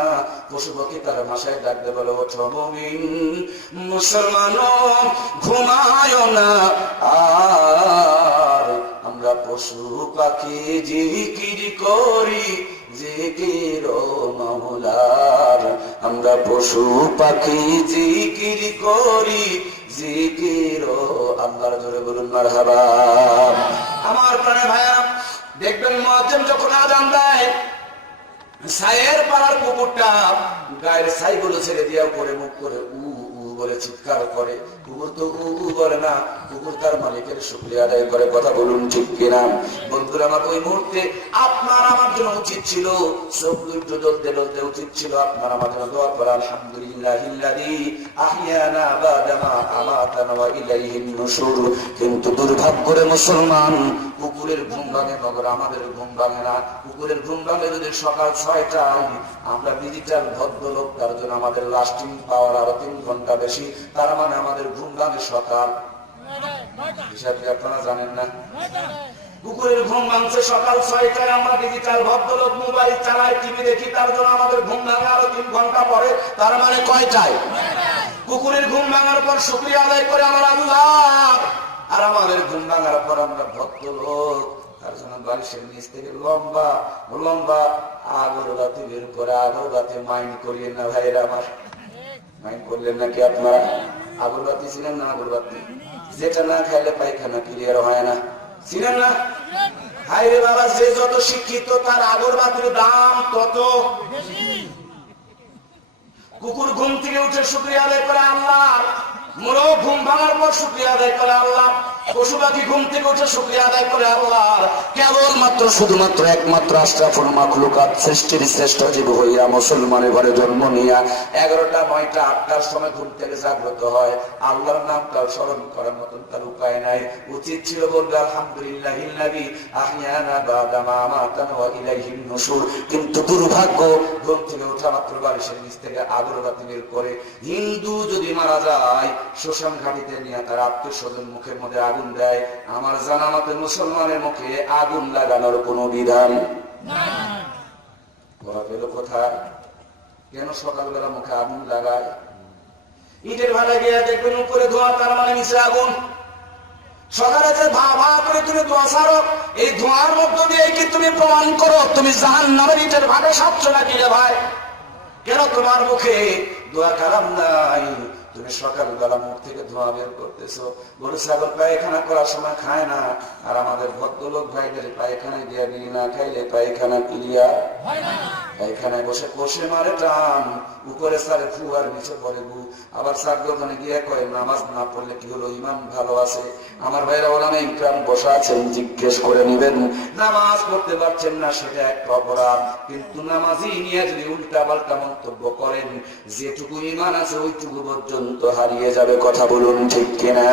পশু পাখি তার ভাষায় ডাকতে বলে, ওঠো মুমিন মুসলমানো, ঘুমায় না। আর আমরা পশু পাখি জিকির করি, জিকির মাওলার। আমরা পশু পাখি জিকির করি, জিকির আল্লাহর। জোরে বলুন মারহাবা। আমার প্রাণের ভাইয়া, দেখবেন মুয়াজ্জিন যখন আযান দেয়, ছায়ের পাড়ার কুকুরটা গায়ের ছাইগুলো ছেড়ে দিয়া উপরে মুখ করে উ উ বলে চিৎকার করে। কুকুর তো বলে না, কুকুর তার মালিকের শুকরিয়া আদায় করে। কথা বলুন ঠিক কিনা? বন্ধুরা আমার, ওই মুহূর্তে আপনার আমার জন্য উচিত ছিল চোখ দুটো জ্বলতে জ্বলতে উচিত ছিল আপনার আমার জন্য দোয়া করা, আলহামদুলিল্লাহিল্লাযী আহইয়ানা বাদা মা আমাতানা ওয়া ইলাইহিন নুশুর। কিন্তু দুর্ভাগ্যের মুসলমান, কুকুরের ঘুম ভাঙে নগর, আমাদের ঘুম ভাঙে না। কুকুরের ঘুম ভাঙে যদি সকাল 6টায়, আমরা ডিজিটাল ভদ্রলোক, তার জন্য আমাদের লাস্টিং পাওয়ার আরো 3 ঘন্টা বেশি। তার মানে আমাদের ঘুম ভাঙে সকাল, হিসাব কি আপনারা জানেন না? কুকুরের ঘুম ভাঙছে সকাল 6টায়, আমরা ডিজিটাল ভদ্রলোক মোবাইল চালাই, টিভি দেখি, তার জন্য আমাদের ঘুম ভাঙে আরো 3 ঘন্টা পরে। তার মানে কয়টায়? কুকুরের ঘুম ভাঙার পর শুকরিয়া আদায় করে আমার আল্লাহ, আর আমাদের ঘুম ভাঙার পর আমরা ভদ্রলোক, তার জন্য বালিশের নিচ থেকে লম্বা লম্বা আগরবাতি বের করে, আগরবাতি মাইন্ড করিয়ে না ভাইরা আমার, মাইন্ড করলেন নাকি আপনারা? আগরবাতি ছিলেন না? আগরবাতি যেটা না খাইলে পায়খানা ক্লিয়ার হয় না, ছিলেন না? হাই রে বাবা, যে যত শিক্ষিত তার আগরবাতির দাম তত। কুকুর ঘুম থেকে উঠে শুকরিয়া আদায় করে আল্লাহ, মোরগ ঘুম ভাঙার পর শুকরিয়া আদায় করে আল্লাহ, পশু পাখি ঘুম থেকে উঠে শুকরিয়া আদায় করে আল্লাহ। কেবলমাত্র শুধুমাত্র একমাত্র আশরাফুল মাখলুকাত, সৃষ্টির শ্রেষ্ঠ জীব হইয়া মুসলমানের ঘরে জন্ম নিয়া 11টা 9টা 8টার সময় ঘুম থেকে জাগ্রত হয়, আল্লাহর নামটা স্মরণ করার মতন তার উপায় নাই। উচিত ছিল বলবে আলহামদুলিল্লাহিল্লাযী আহইয়ানা বাদা মা আমাতানা ওয়া ইলাইহিন নুশুর। কিন্তু দুর্ভাগ্য, ঘুম থেকে ওঠা মাত্র বালিশের নিচ থেকে আগরবাতি বের করে। হিন্দু যদি মারা যায়, শ্মশান ঘাটিতে নিয়ে তার আত্মীয়স্বজন মুখের মধ্যে আগুন দেয়। আমার জানা মতে মুসলমানের মুখে আগুন লাগানোর কোন বিধান বলা পেল কোথায়? কেন সকালবেলা মুখে আগুন লাগায়? ইটের ভাড়া গিয়ে দেখবেন উপরে ধোঁয়া, তার মানে নিচে আগুন। সকালে যে ভা ভা করে তুমি ধোঁয়া ছাড়ো, এই ধোঁয়ার মধ্য দিয়ে কি তুমি প্রমাণ করো তুমি জাহান্নামের ইটের ভাড়া সাচ্ছ নাকি রে ভাই? কেন তোমার মুখে দোয়া কালাম নাই? তুমি সকালবেলা মুখ থেকে ধোঁয়া বের করতেছো। গরু ছাগল পায়খানা করার সময় খায় না, আর আমাদের ভদ্রলোক ভাইদের পায়খানায় দিয়ে বিড়ি না খাইলে পায়খানা ক্লিয়ার হয় না। পায়খানায় বসে কষে মারে টান, উপরে সারে ফু আর নিচে পড়ে গু। আবার সার্গ ওখানে গিয়ে কয় নামাজ না পড়লে কি হলো, ইমান ভালো আছে? আমার ভাইরা ওলামে ইকরাম বসা আছেন, জিজ্ঞেস করে নিবেন। নামাজ পড়তে পারছেন না সেটা একটা অপরাধ, কিন্তু নামাজি নিয়ে যদি উল্টা পাল্টা মন্তব্য করেন, যেটুকু ইমান আছে ওইটুকু পর্যন্ত হারিয়ে যাবে। কথা বলুন ঠিক কিনা?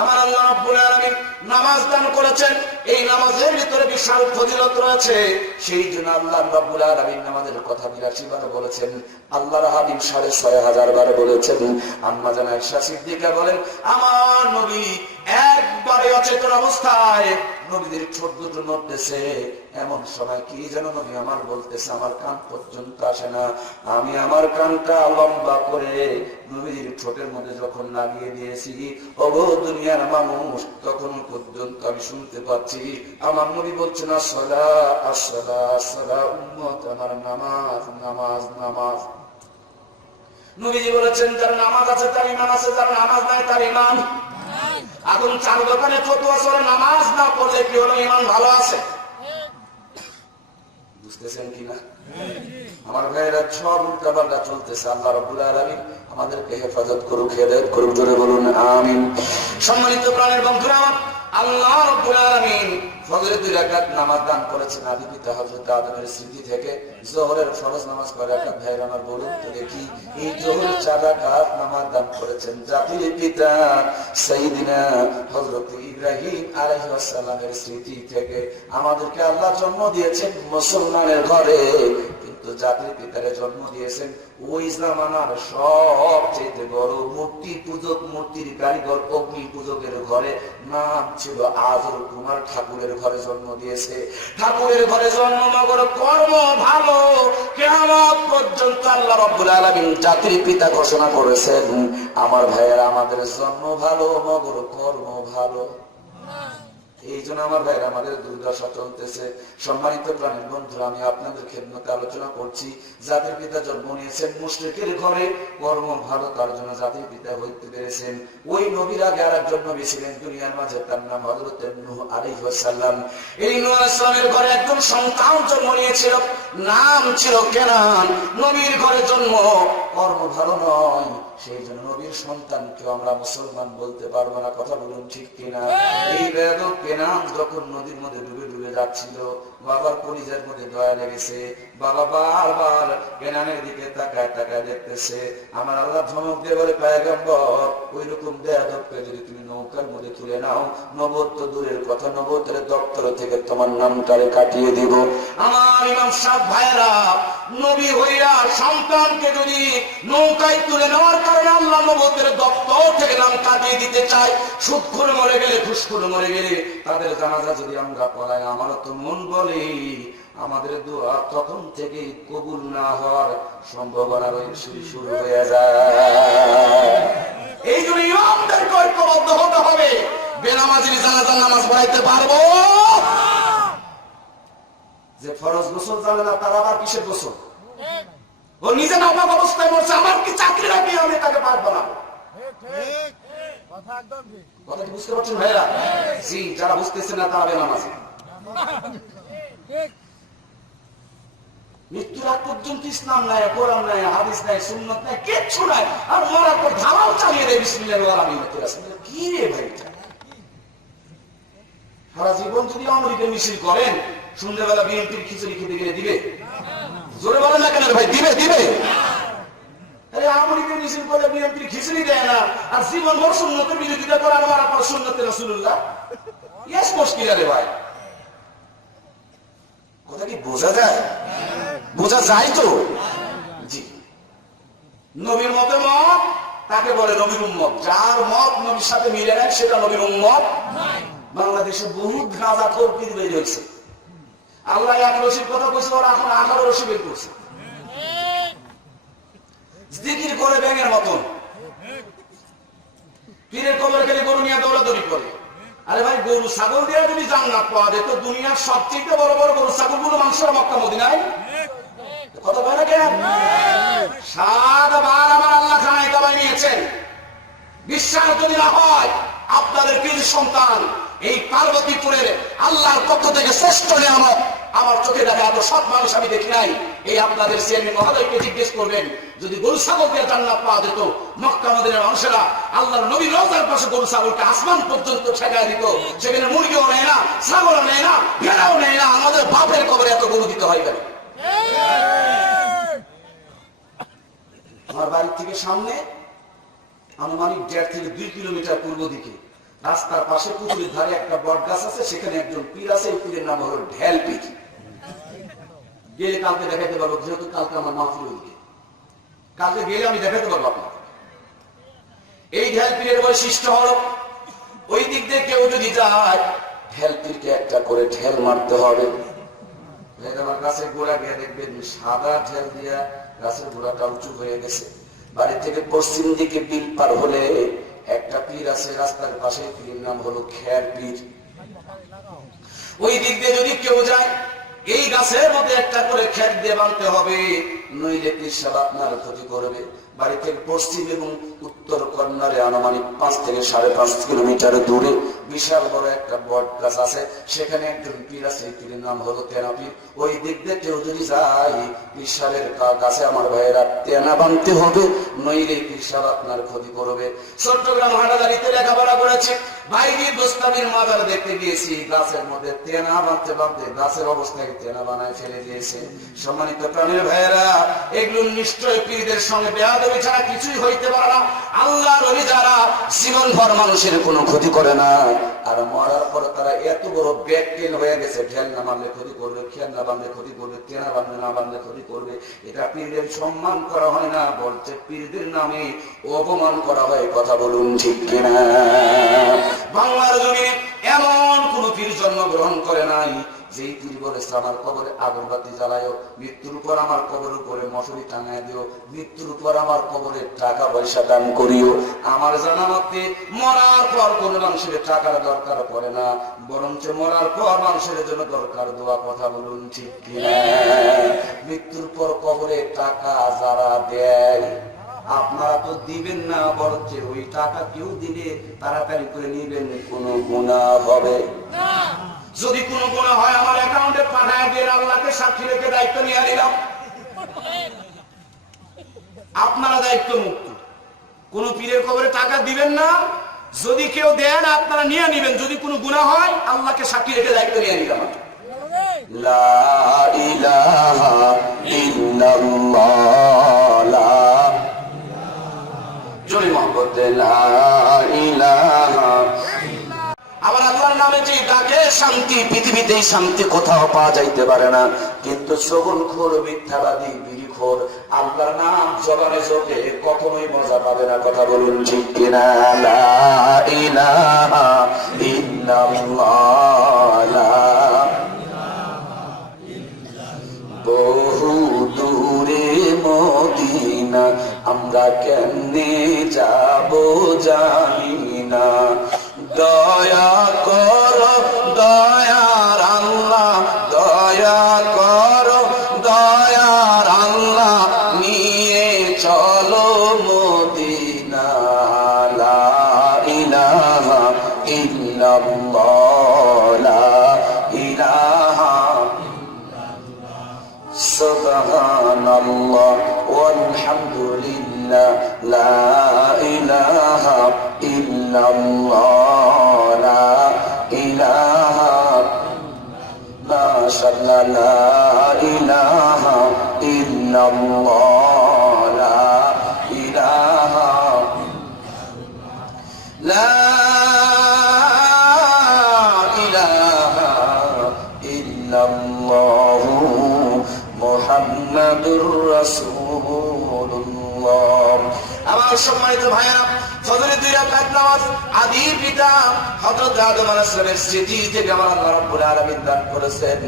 আমার আল্লাহ রাব্বুল আলামিন নামাজ দান করেছেন, এই নামাজের ভিতরে বিশাল ফজিলত রয়েছে। সেই জন্য আল্লাহ রাব্বুল আলামিন নামাজের কথা 82 বার বলেছেন, আল্লাহর হাবিব 6500 বার বলেছেন। আম্মা জান আয়েশা সিদ্দিকা বলেন, আমার নবী একবারে অচেতন অবস্থায় নবীদের ঠোঁট দুটো নড়তেছে, এমন সময় কি যেন নবী আমার বলতেছে, আমার কান পর্যন্ত আসে না। আমি আমার কানটা লম্বা করে নবীর ঠোঁটের মধ্যে যখন লাগিয়ে দিয়েছি, ওগো দুনিয়ার মানুষ, তখন পর্যন্ত আমি শুনতে পাচ্ছি আমার নবী বলছে না আসসালা আসসালা আসসালা, উম্মত আমার নামাজ নামাজ নামাজ। নবীজি বলেছেন, যার নামাজ আছে তার ঈমান আছে, যার নামাজ নাই তার ঈমান। এখন চার দোকানে ফতোয়া চলে, নামাজ না পড়লে কি হলো, ঈমান ভালো আছে? বুঝতেছেন কিনা আমার ভাইয়েরা? সব উল্টাপাল্টা চলতেছে। আল্লাহ রাব্বুল আলামিন আমাদেরকে হেফাজত করুক, হেদায়েত করুক, জোরে বলুন আমিন। সম্মানিত প্রাণের বন্ধুরা, আল্লাহ রাব্বুল আলামিন ফজরের 2 রাকাত নামাজ দান করেছেন আদি পিতা হযরত আদমের স্মৃতি থেকে। যোহরের ফরজ নামাজ কয় রাকাত, ভাইরা আমার বলুন তো দেখি, এই যোহরের 4 রাকাত নামাজ দান করেছেন জাতির পিতা সাইয়্যিদিনা হযরত ইব্রাহিম আলাইহিস সালামের স্মৃতি থেকে। আমাদেরকে আল্লাহ জন্ম দিয়েছেন মুসলমানের ঘরে, কিন্তু জাতির পিতারে জন্ম দিয়েছেন ওই জামানার সবচেয়ে বড় মূর্তি পূজক, মূর্তির কারিগর, অগ্নি পূজকের ঘরে। নাম ছিল আজর কুমার ঠাকুরের ঘরে জন্ম দিয়েছে। ঠাকুরের ঘরে জন্ম নগর, কর্ম ভালো, কিয়ামত পর্যন্ত আল্লাহ রাব্বুল আলামিন জাতির পিতা ঘোষণা করেছেন। আমার ভাইয়েরা, আমাদের জন্ম ভালো, নগর কর্ম ভালো। এই জন্য আমার ভাইয়েরা আমাদের দুর্দশা চলতেছে। সম্মানিত প্রাণের বন্ধুরা, আমি আপনাদের খেদমতে আলোচনা করছি, জাতির পিতা জন্ম নিয়েছেন মুশরিকের ঘরে, কর্ম ভালো, তার জন্য জাতির পিতা হইতে পেরেছেন। ওই নবীর আগে আর একজন নবী ছিলেন দুনিয়ার মাঝে, তার নাম হযরত নূহ আলাইহিস সালাম। এই নূহ আলাইহিস সালামের ঘরে একজন সন্তান জন্ম নিয়েছিল, নাম ছিল কেনান। নবীর ঘরে জন্ম, কর্ম ভালো নয়, সেই জন্য নবীর সন্তানকে আমরা মুসলমান বলতে পারবো না। কথা বলুন ঠিক কিনা? এই বেয়াদব কেনান যখন নদীর মধ্যে ডুবে ডুবে যাচ্ছিল, বাবার কলিজার মধ্যে দয়া লেগেছে। বাবা বারবার কেনানের দিকে তাকায় তাকায় দেখতেছে। আমার আল্লাহ ধমক দিয়ে বলে, পয়গম্বর, ওই রকম বেয়াদবকে যদি তুমি নৌকার মধ্যে তুলে নাও, নবুয়ত তো দূরের কথা, নবুয়তের দপ্তর থেকে তোমার নামটারে কাটিয়ে দিব। আমার ইমাম সাহেব ভাইরা, নবী হইয়া সন্তানকে যদি নৌকায় তুলে নেওয়ার কারণে আল্লাহ নবুয়তের দপ্তর থেকে নাম কাটিয়ে দিতে চায়, সুদ করে মরে গেলে, ঘুষ করে মরে গেলে, তাদের জানাজা যদি আমরা পড়াই, আমারও তো মন বলে আমাদের দোয়া তখন থেকেই কবুল না হওয়ার সম্ভাবনা শুরু হয়ে যায়। এই জন্য ইমামদেরকে ঐক্যবদ্ধ হতে হবে। বেনামাজির জানাজার নামাজ পড়াইতে পারবো? যে ফরজ গোসল জানে না, তার আবার কিসের গোসল? ও নিজে নাপাক অবস্থায় মরছে, আমার কি চাকরি রাখি আমি তাকে পাক বানাবো? কথা কি বুঝতে পারছেন ভাইরা? জি, যারা বুঝতেছে না তারা বেনামাজি। মৃত্যুর আগ পর্যন্ত ইসলাম নাই, কোরআন নাই, হাদিস নাই, সুন্নাত নাই, কিচ্ছু নাই। আর মরার পর ধারাও চালিয়ে দেয় বিসমিল্লাহির রহমানির রহিম। কি রে ভাই, সারা জীবন যদি আমেরিকার মিছিল করেন, সন্ধ্যাবেলা বিএনপির খিচুড়ি খেতে গেলে দিবে? জোরে বলেন না কেন ভাই, দিবে? দিবে? আরে আমেরিকার মিছিল করলে বিএনপির খিচুড়ি দেয় না, আর জীবন ভর সুন্নতের বিরোধিতা করে, আর মারা পর সুন্নতে রাসূলুল্লাহ। ইয়েস মুশকিল রে ভাই। কথা কি বোঝা যায়? বোঝা যায় তো? জি। নবীর মতে মত তাকে বলে নবীর উম্মত। যার মত নবীর সাথে মিলে নেয় সেটা নবীর উম্মত। বাংলাদেশে বহুত গাঁজাখোর পীর বের হয়েছে। আল্লাহ এক রশির কথা বলছে, ওরা এখন 18 রশি বের করছে। জিকির করে ব্যাঙের মতন, পীরের কবর খেলে গরু নিয়ে দৌড়াদৌড়ি করে। আরে ভাই, গরু ছাগল দিয়ে যদি জান্নাত পাওয়া যেত, দুনিয়ার সবচেয়ে বড় বড় গরু ছাগল গুলো মানুষের মক্কা মদিনায় কত ভাই না কেন? 7 বার আমার আল্লাহ খানায় দাবাই নিয়েছেন। বিশ্বাস যদি না হয়, আপনাদের পীর সন্তান এই পার্বতীপুরের আল্লাহর পক্ষ থেকে শ্রেষ্ঠ নিয়ামত, আমার চোখে দেখা এত সৎ মানুষ আমি দেখি নাই। এই আপনাদের চেয়ারম্যান মহোদয়কে জিজ্ঞেস করবেন, যদি গরু ছাগল দিয়ে জান্নাত পাওয়া যেত, মক্কা মদিনার মানুষেরা আল্লাহর নবী রওজার পাশে গরু ছাগলকে আসমান পর্যন্ত ঠেকায় দিত। সেখানে মুরগিও নেয় না, ছাগলও নেয় না, ভেড়াও নেয় না। আমাদের বাপের কবরে এত গরু দিতে হয় কেন? আমার বাড়ির থেকে সামনে আনুমানিক 1.5 থেকে 2 কিলোমিটার পূর্ব দিকে রাস্তার পাশে পুকুরের ধারে একটা বট গাছ আছে। সেখানে একজন পীর আছে, এই পীরের নাম হলো ঢেল পীর। গেলে কালকে দেখাতে পারবো, যেহেতু কালকে আমার মাহফিল হইবে, কালকে গেলে আমি দেখাতে পারবো আপনাকে। এই ঢেল পীরের বৈশিষ্ট্য হলো, ওই দিক দিয়ে কেউ যদি যায়, ঢেল পীরকে একটা করে ঢেল মারতে হবে। আমার গাছের গোড়া গিয়ে দেখবেন সাদা ঢেল দিয়া গাছের গোড়াটা উঁচু হয়ে গেছে। বাড়ি থেকে পশ্চিম দিকে বিল পার হলে একটা পীর আছে রাস্তার পাশে, পীরের নাম হলো খের পীর। ওই দিক দিয়ে যদি কেউ যায়, এই গাছের মধ্যে একটা করে খের দিয়ে বাঁধতে হবে, নইলে পীর সাহেব আপনার ক্ষতি করবে। বাড়ি থেকে পশ্চিম এবং উত্তর কর্নারে আনুমানিক 5 থেকে 5.5 কিলোমিটার দূরে বিশাল বড় একটা বট গাছ আছে। সেখানে একজন পীর আছে, পীরের নাম হলো তেনা পীর। ওই দিক দিয়ে কেউ যদি যায়, বিশালের গাছে আমার ভাইয়েরা তেনা বাঁধতে হবে, নইলে পীর সাহেব আপনার ক্ষতি করবে। চট্টগ্রাম হাটাদারিতে লেখাপড়া করেছে, ভাইজি দোস্তামির মাজার দেখতে গিয়েছি, গাছের মধ্যে তেনা বাঁধতে বাঁধতে গাছের অবস্থায় তেনা বানায় ফেলে দিয়েছে। সম্মানিত প্রাণীর ভাইয়েরা, এগুলো নিশ্চয় পীরদের সঙ্গে বেয়াদবি ছাড়া কিছুই হইতে পারে না। আল্লাহর ওলি যারা জীবন ভর মানুষের কোনো ক্ষতি করে না, আর মরার পর তারা এত বড় ব্যাকটেল হয়ে গেছে, ঢেল না বাঁধলে ক্ষতি করবে, খেয়াল না বাঁধলে ক্ষতি করবে, তেনা বাঁধলে না বাঁধলে ক্ষতি করবে। এটা পীরদের সম্মান করা হয় না, বলছে পীরদের নামে অপমান করা হয়। কথা বলুন ঠিক কিনা? বাংলার জমিনে এমন কোন পীর জন্মগ্রহণ করে নাই যেই পীর বলেছে আমার কবরে আগরবাতি জ্বালায়ও, মৃত্যুর পর আমার কবরের উপরে মশারি টাঙায় দিও, মৃত্যুর পর আমার কবরে টাকা পয়সা দান করিও। আমার জানা মতে মরার পর কোন মানুষের টাকার দরকার পড়ে না, বরঞ্চ মরার পর মানুষের জন্য দরকার দোয়া। কথা বলুন ঠিক কিনা? মৃত্যুর পর কবরে টাকা যারা দেয়, আপনারা তো দিবেন না, বরঞ্চ ওই টাকা কেউ দিলে তাড়াতাড়ি করে নিবেন, কোনো গুনাহ হবে না। যদি কোনো গুনাহ হয় আমার অ্যাকাউন্টে পাঠায় দিয়ে আল্লাহকে সাক্ষী রেখে দায়িত্ব নিয়ে নিলাম। আপনারা দায়িত্ব মুক্ত। কোন পীরের কবরে টাকা দিবেন না। যদি কেউ দেন আপনারা নিয়ে নিবেন, যদি কোনো গুনাহ হয় আল্লাহকে সাক্ষী রেখে দায়িত্ব নিয়ে নিতে হবে। লা ইলাহা ইল্লাল্লাহ, লা জোরে মহব্বত, লা ইলাহা। আবার আল্লাহর নামে যে ডাকে শান্তি, পৃথিবীতে শান্তি কোথাও পাওয়া যাইতে পারে না। কিন্তু শগুনখোর, মিথ্যাবাদী, বিড়িখোর আল্লাহর নাম জবানে জোটে কখনোই মজা পাবে না। কথা বলুন ঠিক কিনা? লা ইলাহা ইল্লাল্লাহ, লা। বহু দূরে মদিনা আমরা কেমনে যাব জানি না। দয়া করো দয়ার আল্লাহ, দয়া করো দয়ার আল্লাহ, নিয়ে চলো মদিনা। লা ইলাহা ইল্লাল্লাহ, লা ইলাহা। সুবহানাল্লাহ ওয়ালহামদুলিল্লাহ, লা ইলাহা ইল্লাল্লাহ, লা ইলাহা। মাশাআল্লাহ, লা ইলাহা ইল্লাল্লাহ, লা ইলাহা, লা ইলাহা ইল্লাল্লাহ মুহাম্মাদুর রাসূলুল্লাহ। আমার সম্মানিত ভাইয়েরা, ফজরের 2 রাকাত নামাজ আদির পিতা হযরত আদম আলাইহিস সালামের স্মৃতি থেকে আমার আল্লাহ রাব্বুল আলামিন দান করেছেন।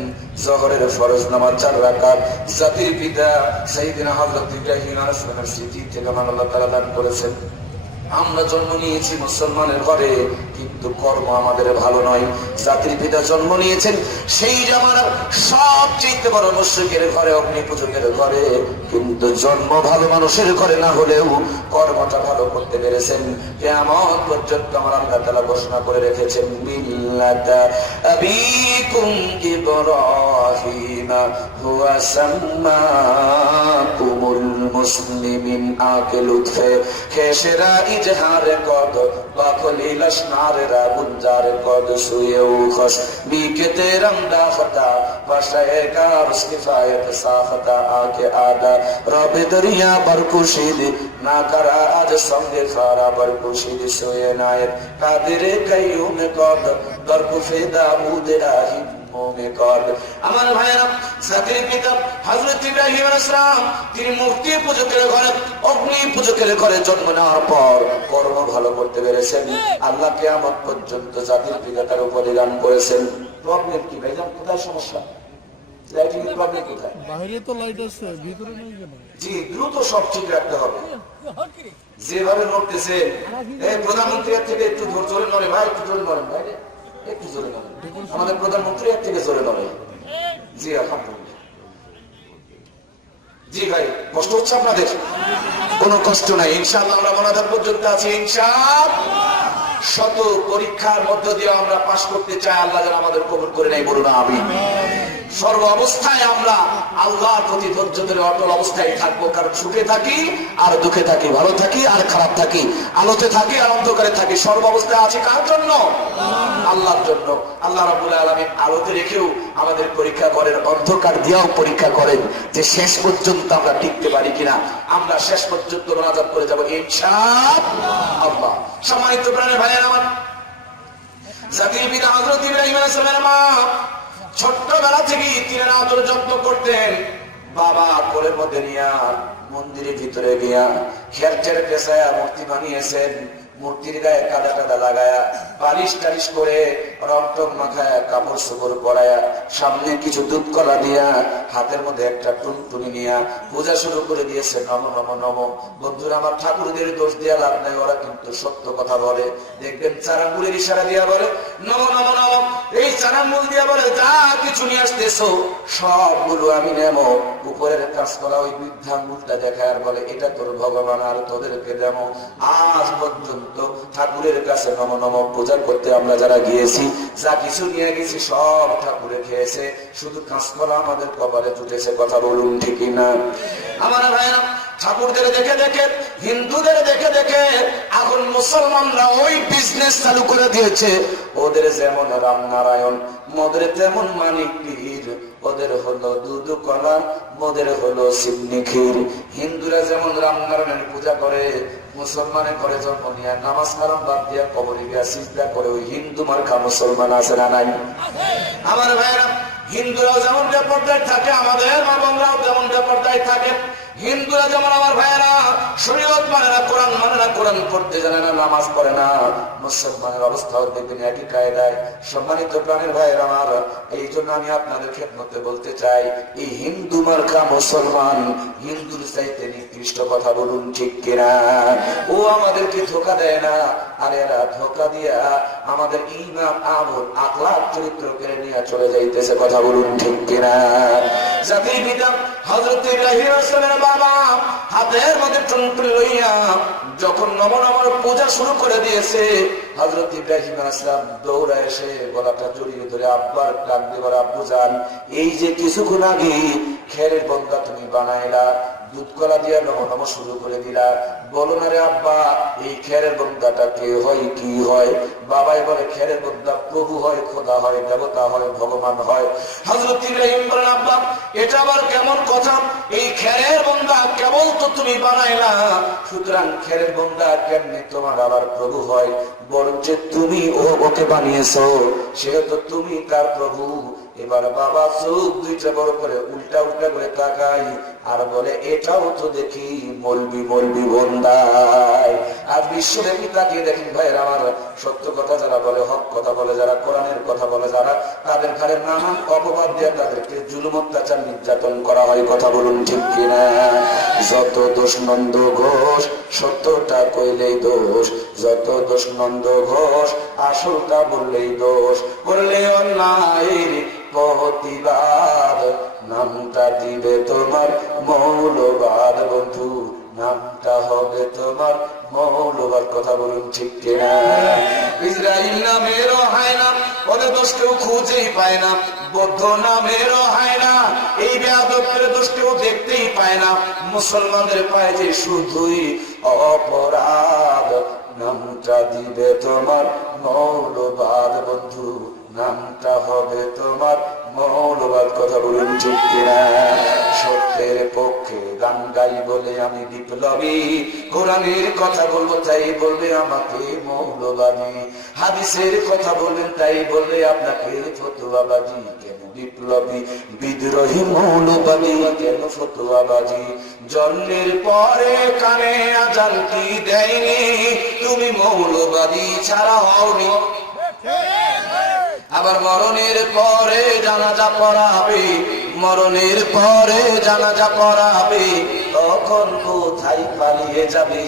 যোহরের ফরজ নামাজ 4 রাকাত জাতির পিতা সাইয়েদনা হযরত ইব্রাহিম আলাইহিস সালামের স্মৃতি থেকে আমার আল্লাহ তাআলা দান করেছেন। আমরা জন্ম নিয়েছি মুসলমানের ঘরে, কিন্তু কর্ম আমাদের ভালো নয়। জাতির পিতা জন্ম নিয়েছেন সেই জামানার সবচেয়ে বড় মুশরিকের ঘরে, অগ্নি পূজকের ঘরে, কিন্তু জন্ম ভালো মানুষের ঘরে না হলেও কর্মটা ভালো করতে পেরেছেন। কিয়ামত পর্যন্ত আমার আল্লাহ তাআলা ঘোষণা করে রেখেছেন, মিল্লাতা আবিকুম ইব্রাহিম হুয়া সাম্মাকুমুল মুসলিমিন। আকে লুৎফে খেশরা ইজহার কদ বাকলিল আসনার রা গুঞ্জার কদ সুয়েউ খস বিকেতে রমদা ফতা বাশায়ে কার কিফায়ত সাফতা আকে আদা রব দরিয়া বরকুশিদ না করা আজ সঙ্গে খারা বরকুশিদ সোয়ে নায়ের কাদিরে কাইয়ুম কদ বরকুফে দাউদ রাহিম। আমার ভাইয়েরা, জাতির পিতা হযরত ইব্রাহিম আলাইহিস সালাম তিনি মূর্তি পূজকের ঘরে, অগ্নি পূজকের ঘরে জন্ম নেওয়ার পর কর্ম ভালো করতে পেরেছেন। আল্লাহ কিয়ামত পর্যন্ত জাতির পিতা তার উপরে দান করেছেন। প্রবলেম কি ভাইজান? কোথায় সমস্যা? লাইটিং এর প্রবলেম কোথায়? বাইরে তো লাইট আছে, ভিতরে নেই কেন? জি, দ্রুত সব ঠিক রাখতে হবে। যেভাবে নড়তেছে, এই প্রধানমন্ত্রী থেকে একটু জোরে নড়ে ভাই, একটু জোরে নড়েন ভাই, একটু জোরে নড়েন। আমাদের প্রধানমন্ত্রী এর থেকে জোরে নড়ে। জি আলহামদুলিল্লাহ। জি ভাই, কষ্ট হচ্ছে আপনাদের? কোনো কষ্ট নাই, ইনশাআল্লাহ আমরা মনাদার পর্যন্ত আছি। ইনশাআল্লাহ শত পরীক্ষার মধ্য দিয়ে আমরা পাশ করতে চাই। আল্লাহ যেন আমাদের কবুল করে নেয়, বলুন আমিন। সর্ব অবস্থায় আমরা আল্লাহর প্রতি ধৈর্য ধরে অটল অবস্থায় থাকবো। কারণ সুখে থাকি আর দুঃখে থাকি, ভালো থাকি আর খারাপ থাকি, আলোতে থাকি আর অন্ধকারে থাকি, সর্ব অবস্থায় আছে কার জন্য? আল্লাহর জন্য। আল্লাহ রাব্বুল আলামিন আলোতে রেখেও আমাদের পরীক্ষা করেন, অন্ধকার দিয়েও পরীক্ষা করেন, যে শেষ পর্যন্ত আমরা টিকতে পারি কিনা। আমরা শেষ পর্যন্ত মোনাজাত করে যাব ইনশাআল্লাহ। সম্মানিত প্রাণের ভাইয়েরা আমার, জাতির পিতা হযরত ইব্রাহিম আলাইহিস সালামের মা ছোট্টবেলা থেকেই তিনি আদর যত্ন করতেন। বাবা কোলের মধ্যে নিয়া মন্দিরের ভিতরে গিয়া খেরচের পেছায়া মূর্তি বানিয়েছেন। মূর্তির গায়ে কাদা টাদা লাগায়া, পালিশ টালিশ করে, রং টং মাখায়া, কাপড় চোপড় পরায়া, সামনে কিছু দুধ কলা দিয়া, হাতের মধ্যে একটা টুনটুনি নিয়া পূজা শুরু করে দিয়েছে। নম নম নম। বন্ধুরা আমার, ঠাকুরদের দোষ দিয়া লাভ নাই, ওরা কিন্তু সত্য কথা বলে। দেখবেন চারাঙ্গুলের ইশারা দিয়া বলে নম নম নম। এই চারাঙ্গুল দিয়া বলে যা কিছু নিয়ে আসতেছো সবগুলো আমি নেব। উপরের কাজ করা ওই বৃদ্ধাঙ্গুলটা দেখায় আর বলে এটা তোর ভগবান আর তোদেরকে দেব। আজ পর্যন্ত ঠাকুরের কাছে নম নম পূজা করতে আমরা যারা গিয়েছি, যা কিছু নিয়ে গেছি সব ঠাকুরে খেয়েছে, শুধু কাঁচকলা আমাদের কপালে জুটেছে। কথা বলুন ঠিক না? আমার ভাইরা, ঠাকুরদের দেখে দেখে, হিন্দুদের দেখে দেখে এখন মুসলমানরা ওই বিজনেস চালু করে দিয়েছে। ওদের যেমন রামনারায়ণ, মোদের তেমন মানিক পীর। ওদের হলো দুধ কলা, মোদের হলো সিন্নি ক্ষীর। হিন্দুরা যেমন রামনারায়ণের পূজা করে, মুসলমানে করে জন্ম নিয়ে নামাজ কালাম বাদ দিয়া কবরে গিয়া সিজদা করে। ওই হিন্দু মার্কা মুসলমান আছে না নাই? আমার ভাইরা, হিন্দুরাও যেমন বেপরদায় থাকে, আমাদের মা বোনরাও যেমন বেপরদায় থাকে। হিন্দুরা যেমন আমার ভাইয়েরা শরীয়ত মানে না, কোরআন মানে না, কোরআন পড়তে জানে না, নামাজ পড়ে না। মুসলমানের অবস্থাও দেখবেন একই কায়দায়। সম্মানিত প্রাণের ভাইয়ের আমার, এই জন্য আমি আপনাদের খেদমতে বলতে চাই, এই হিন্দু মার্কা মুসলমান হিন্দুর চাইতে নিকৃষ্ট। কথা বলুন ঠিক কিনা? ও আমাদেরকে ধোকা দেয় না, আর এরা ধোকা দিয়া আমাদের ঈমান, আমল, আখলাক, চরিত্র কেড়ে নিয়ে চলে যাইতেছে। কথা বলুন ঠিক কিনা? জাতির পিতা হযরত ইব্রাহিম আলাইহিস বাবা হাতের মধ্যে টুনটুন লইয়া যখন নমনমর পূজা শুরু করে দিয়েছে, হযরত ইব্রাহিম আলাইহিস সালাম দৌড়া এসে গলাটা জড়িয়ে ধরে আব্বার ডাক দিয়ে বলে, আব্বু জান, এই যে কিছুক্ষণ আগে খেরের বন্দা তুমি বানাইলা, দুধ কলা দিয়া নমনম শুরু করে দিলা, বলো না রে আব্বা, এই খেরের বন্দাটা কে হয়, কি হয়? বাবাই বলে, খেরের বন্দা প্রভু হয়, খোদা হয়, দেবতা হয়, ভগবান হয়। হযরত ইব্রাহিম বলেন, আব্বা, এটা আবার কেমন কথা? এই খেরের বন্দা কেবল তো তুমি বানাইলা, সুতরাং খেরের বন্দা কেমনে তোমার আবার প্রভু হয়? বরং যে তুমি ওকে বানিয়েছো, সেহেতু তুমি তার প্রভু। এবার বাবা চোখ দুইটা বড় করে উল্টা উল্টা করে তাকাই আর বলে, এটাও তো দেখি মলবি মলবি বন্দায়। আর বিশ্বব্যাপী তাকিয়ে দেখেন ভাইয়ের আমার, সত্য কথা যারা বলে, হক কথা বলে যারা, কোরআনের কথা বলে যারা, তাদের ঘরে নানান অপবাদ দিয়ে তাদেরকে জুলুম, অত্যাচার, নির্যাতন করা হয়। কথা বলুন ঠিক কিনা? যত দোষ নন্দ ঘোষ, সত্যটা কইলেই দোষ। যত দোষ নন্দ ঘোষ, আসলটা বললেই দোষ। করলে অন্যায়ের প্রতিবাদ, নামটা দিবে তোমার মৌলবাদ। বন্ধু, নামটা হবে তোমার মৌলবাদ। কথা বলুন ঠিক কিনা? ইসরাইল নামেরও হয় না, ওদের দোষ কেউ খুঁজেই পায় না। বৌদ্ধ নামেরও হয় না, এই বেয়াদবের দোষ কেউ দেখতেই পায় না। মুসলমানদের পায় যে শুধুই অপরাধ, নামটা দিবে তোমার মৌলবাদ। বন্ধু, নামটা হবে তোমার মৌলবাদ। কথা বলুন ঠিক কিনা? সত্যের পক্ষে গান গাই বলে আমি বিপ্লবী, কোরআনের কথা বলবো তাই বলবে আমাকে মৌলবাদী, হাদিসের কথা বলবেন তাই বলবে আপনাকে ফতুয়াবাজি। কেন বিপ্লবী, বিদ্রোহী, মৌলবাদী, কেন ফতুয়াবাজি? জন্মের পরে কানে আজান কি দেয়নি, তুমি মৌলবাদী ছাড়া হওনি। আবার মরণের পরে জানাজা পড়াবে, মরণের পরে জানাজা পড়াবে, তখন কোথায় পালিয়ে যাবে?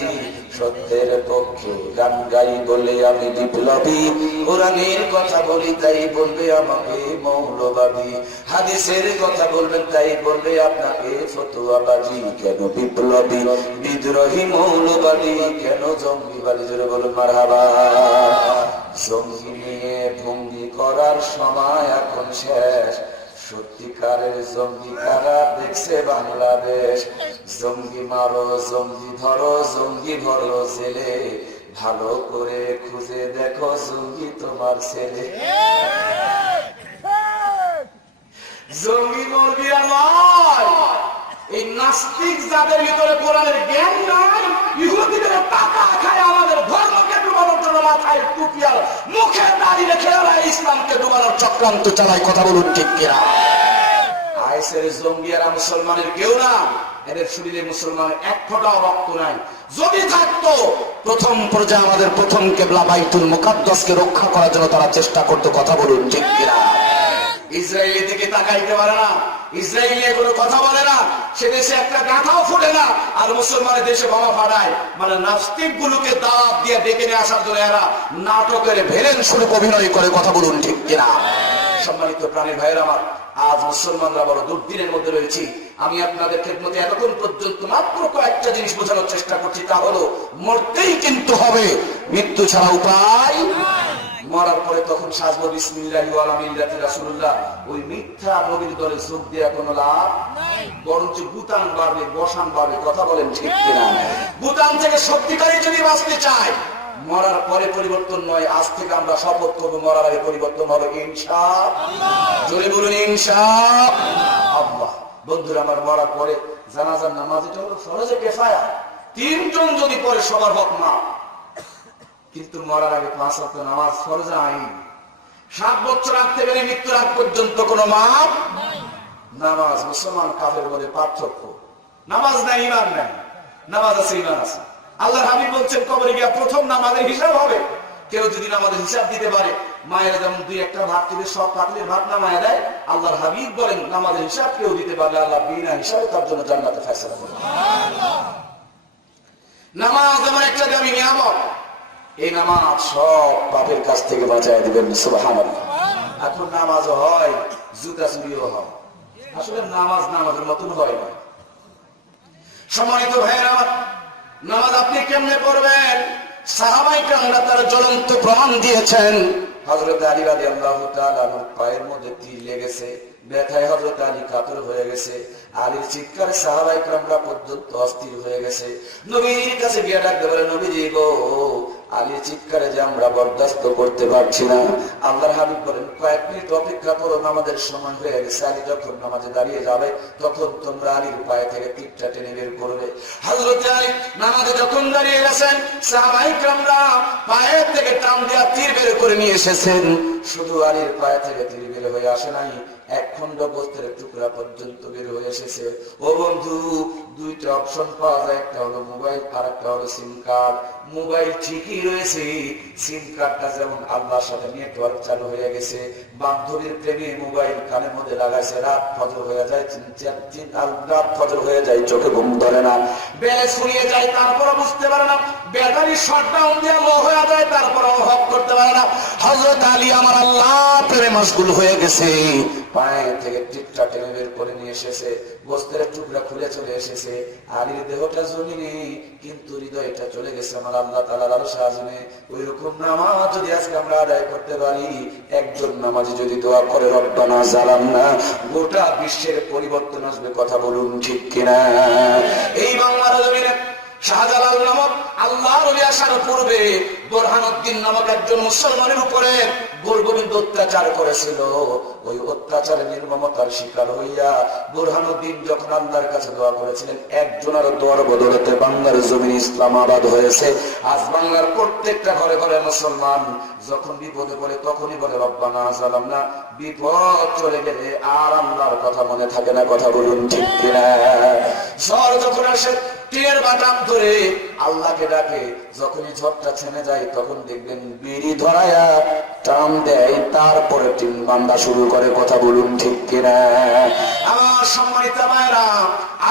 সত্যের পক্ষে গান গাই বলে আমি বিপ্লবী, কোরআনের কথা বলি তাই বলবে আমাকে মৌলবাদী, হাদিসের কথা বলবেন তাই বলবে আপনাকে ফতুয়াবাজি। কেন বিপ্লবী, বিদ্রোহী, মৌলবাদী, কেন জঙ্গিবাদী? জোরে বলুন মারহাবা। জঙ্গি নিয়ে ভঙ্গি করার সময় এখন শেষ, সত্যিকারের জঙ্গি কারা দেখছে বাংলাদেশ। জঙ্গি মারো, জঙ্গি ধরো, জঙ্গি ভরো জেলে, ভালো করে খুঁজে দেখো জঙ্গি তোমার ছেলে। জঙ্গি মুরগিরা নয়, এই নাস্তিক যাদের ভিতরে কোরআনের জ্ঞান নাই, ইহুদিদের টাকা খায় আমাদের ধর্মকে ডুবানোর জন্য মাথায় টুপি আর মুখে দাড়ি রেখে ওরা ইসলামকে ডুবানোর চক্রান্ত চালায়। কথা বলুন ঠিক কিনা? আইএসের জঙ্গিয়ারা মুসলমানের কেউ না, এদের শরীরে মুসলমানের এক ফোঁটাও রক্ত নাই। যদি থাকতো, প্রথম পর্যায়ে আমাদের প্রথম কেবলা বাইতুল মুকাদ্দাসকে রক্ষা করার জন্য তারা চেষ্টা করতো। কথা বলুন ঠিক কিনা? ইসরায়েলের দিকে তাকাইতে পারে না, ইসরায়েলে কোনো কথা বলে না, সে দেশে একটা গাঁথাও ফুটে না, আর মুসলমানের দেশে বোমা ফাটায়। মানে নাস্তিক গুলোকে দাওয়াত দিয়ে ডেকে নিয়ে আসার জন্য এরা নাটকের ভেলেন স্বরূপ অভিনয় করে। কথা বলুন ঠিক কিনা? সম্মানিত প্রাণীর ভাইয়ের আমার, আজ মুসলমানরা বড় দুর্দিনের মধ্যে রয়েছি। আমি আপনাদের খেদমতে এতক্ষণ পর্যন্ত মাত্র কয়েকটা জিনিস বোঝানোর চেষ্টা করছি, তা হলো মরতেই কিন্তু হবে, মৃত্যু ছাড়া উপায়। মরার পরে তখন সাজবো বিসমিল্লাহি ওয়া আলা মিল্লাতি রাসূলুল্লাহ। ওই মিথ্যা নবীর দলে যোগ দেয়া কোনো লাভ বরঞ্চ বুতান বাড়বে, বসান বাড়বে। কথা বলেন ঠিক কিনা? বুতান থেকে সত্যিকারই যদি বাঁচতে চাই, মরার পরে পরিবর্তন নয়, আজ থেকে আমরা শপথ করবো মরার আগে পরিবর্তন হবে ইনশাআল্লাহ। জোরে বলুন ইনশাআল্লাহ। বন্ধুরা আমার, মরার পরে জানাজার নামাজ এটা হলো ফরজে কিফায়া। 3 জন যদি পড়ে সবার হক না, কিন্তু মরার আগে 5 ওয়াক্ত নামাজ ফরজ আইন। 7 বছর আগ থেকে মৃত্যুর আগ পর্যন্ত কোনো মাপ নামাজ। মুসলমান কাফের মধ্যে পার্থক্য, নামাজ নাই ঈমান নাই, নামাজ আছে ঈমান আছে। আল্লাহর হাবিব বলছেন কবরে গিয়া প্রথম নামাজের হিসাব হবে। কেউ যদি নামাজের হিসাব দিতে পারে, মায়েরা যেমন 2-1টা ভাত থেকে সব পাতিলের ভাত নামায় দেয়, আল্লাহর হাবিব বলেন নামাজের হিসাব কেউ দিতে পারলে আল্লাহ বিনা হিসাবে তার জন্য জান্নাতে ফয়সালা করবেন। নামাজ এমন একটা দামি নিয়ামত, এই নামাজ সব পাপের কাছ থেকে বাঁচায় দিবেন। সুবহানাল্লাহ। এখন নামাজ হয়, জুতা চুরিও হয়। আসলে নামাজ নামাজের মতন হয় না। সম্মানিত ভাইয়েরা আমার, নামাজ আপনি কেমনে পড়বেন? সাহাবায়ে কেরামরা তার জ্বলন্ত প্রমাণ দিয়েছেন। হযরত আলী রাদিয়াল্লাহু তাআলা আনহু পায়ের মধ্যে তীর লেগেছে, ব্যথায় হযরত আলী কাতর হয়ে গেছে। আলীর চিৎকারে সাহাবায়ে কেরামরা পর্যন্ত অস্থির হয়ে গেছে। নবীর কাছে গিয়ে ডাকতে বলে, নবীজি গো, আলীর চিৎকারে যে আমরা বরদাস্ত করতে পারছি না। আল্লাহর হাবিব বলেন, কয়েক মিনিট অপেক্ষা করো, নামাজের সময় হয়ে গেছে। আলী যখন নামাজে দাঁড়িয়ে যাবে, তখন তোমরা আলীর পায়ে থেকে তীরটা টেনে বের করবে। হযরত আলী নামাজে যখন দাঁড়িয়ে গেছেন, সাহাবায়ে কেরামরা পায়ে থেকে টান দেয়া তীর বের করে নিয়ে এসেছেন। শুধু আলীর পায়ে থেকে তীর বের হয়ে আসে নাই, 1 খণ্ড বস্ত্রের টুকরা পর্যন্ত বের হয়ে এসেছে। ও বন্ধু, 2টা অপশন পাওয়া যায়, একটা হলো মোবাইল আর একটা হলো সিম কার্ড। মোবাইল ঠিকই রয়েছে, সিম কার্ডটা যেমন আল্লাহর সাথে নেটওয়ার্ক চালু হয়ে গেছে। বান্ধবীর প্রেমে মোবাইল কানের মধ্যে লাগাইছে, রাত ফজর হয়ে যায়, রাত ফজর হয়ে যায়, চোখে ঘুম ধরে না, ব্যালেন্স ফুরিয়ে যায়, তারপরও বুঝতে পারে না, ব্যাটারি শটডাউন দিয়ে লো হয়ে যায়, তারপরও হক করতে পারে না। হযরত আলী আমার আল্লাহ প্রেমে মশগুল হয়ে গেছে, পায়ে থেকে টিপটা টেনে বের করে নিয়ে এসেছে, বস্ত্রের টুকরা খুলে চলে এসেছে। আলীর দেহটা জমিনে, কিন্তু হৃদয়টা চলে গেছে আমার আল্লাহ তাআলার আরশে আযমে। ওই রকম নামাজ যদি আজকে আমরা আদায় করতে পারি, একজন নামাজি যদি দোয়া করে রব্বানা জালামনা, গোটা বিশ্বের পরিবর্তন আসবে। কথা বলুন ঠিক কিনা? এই বাংলার জমিনে শাহজালাল নামক আল্লাহর ওলি আসার পূর্বে বুরহানুদ্দিন নামক একজন মুসলমানের উপরে গোলগোবিন্দ অত্যাচার করেছিল। ওই অত্যাচারের নির্মমতার শিকার হইয়া বুরহানুদ্দিন যখন আল্লাহর কাছে দোয়া করেছিলেন, একজনের দোয়ার বদলতে বাংলার জমিন ইসলাম আবাদ হয়েছে। আজ বাংলার প্রত্যেকটা ঘরে ঘরে মুসলমান যখন বিপদে পড়ে তখনই বলে রব্বানা জালামনা। বিপদ চলে গেলে আর আল্লাহর কথা মনে থাকে না। কথা বলুন ঠিক কিনা? ঝড় যখন আসে টিনের বাটাম ধরে আল্লাহকে ডাকে, যখনই ঝড়টা থেমে যায় তখন দেখবেন বিড়ি ধরায়া টান দেয়, তারপরে টিন বান্ধা শুরু করে। কথা বলুন ঠিক কিনা? আমার সম্মানিত ভাইরা,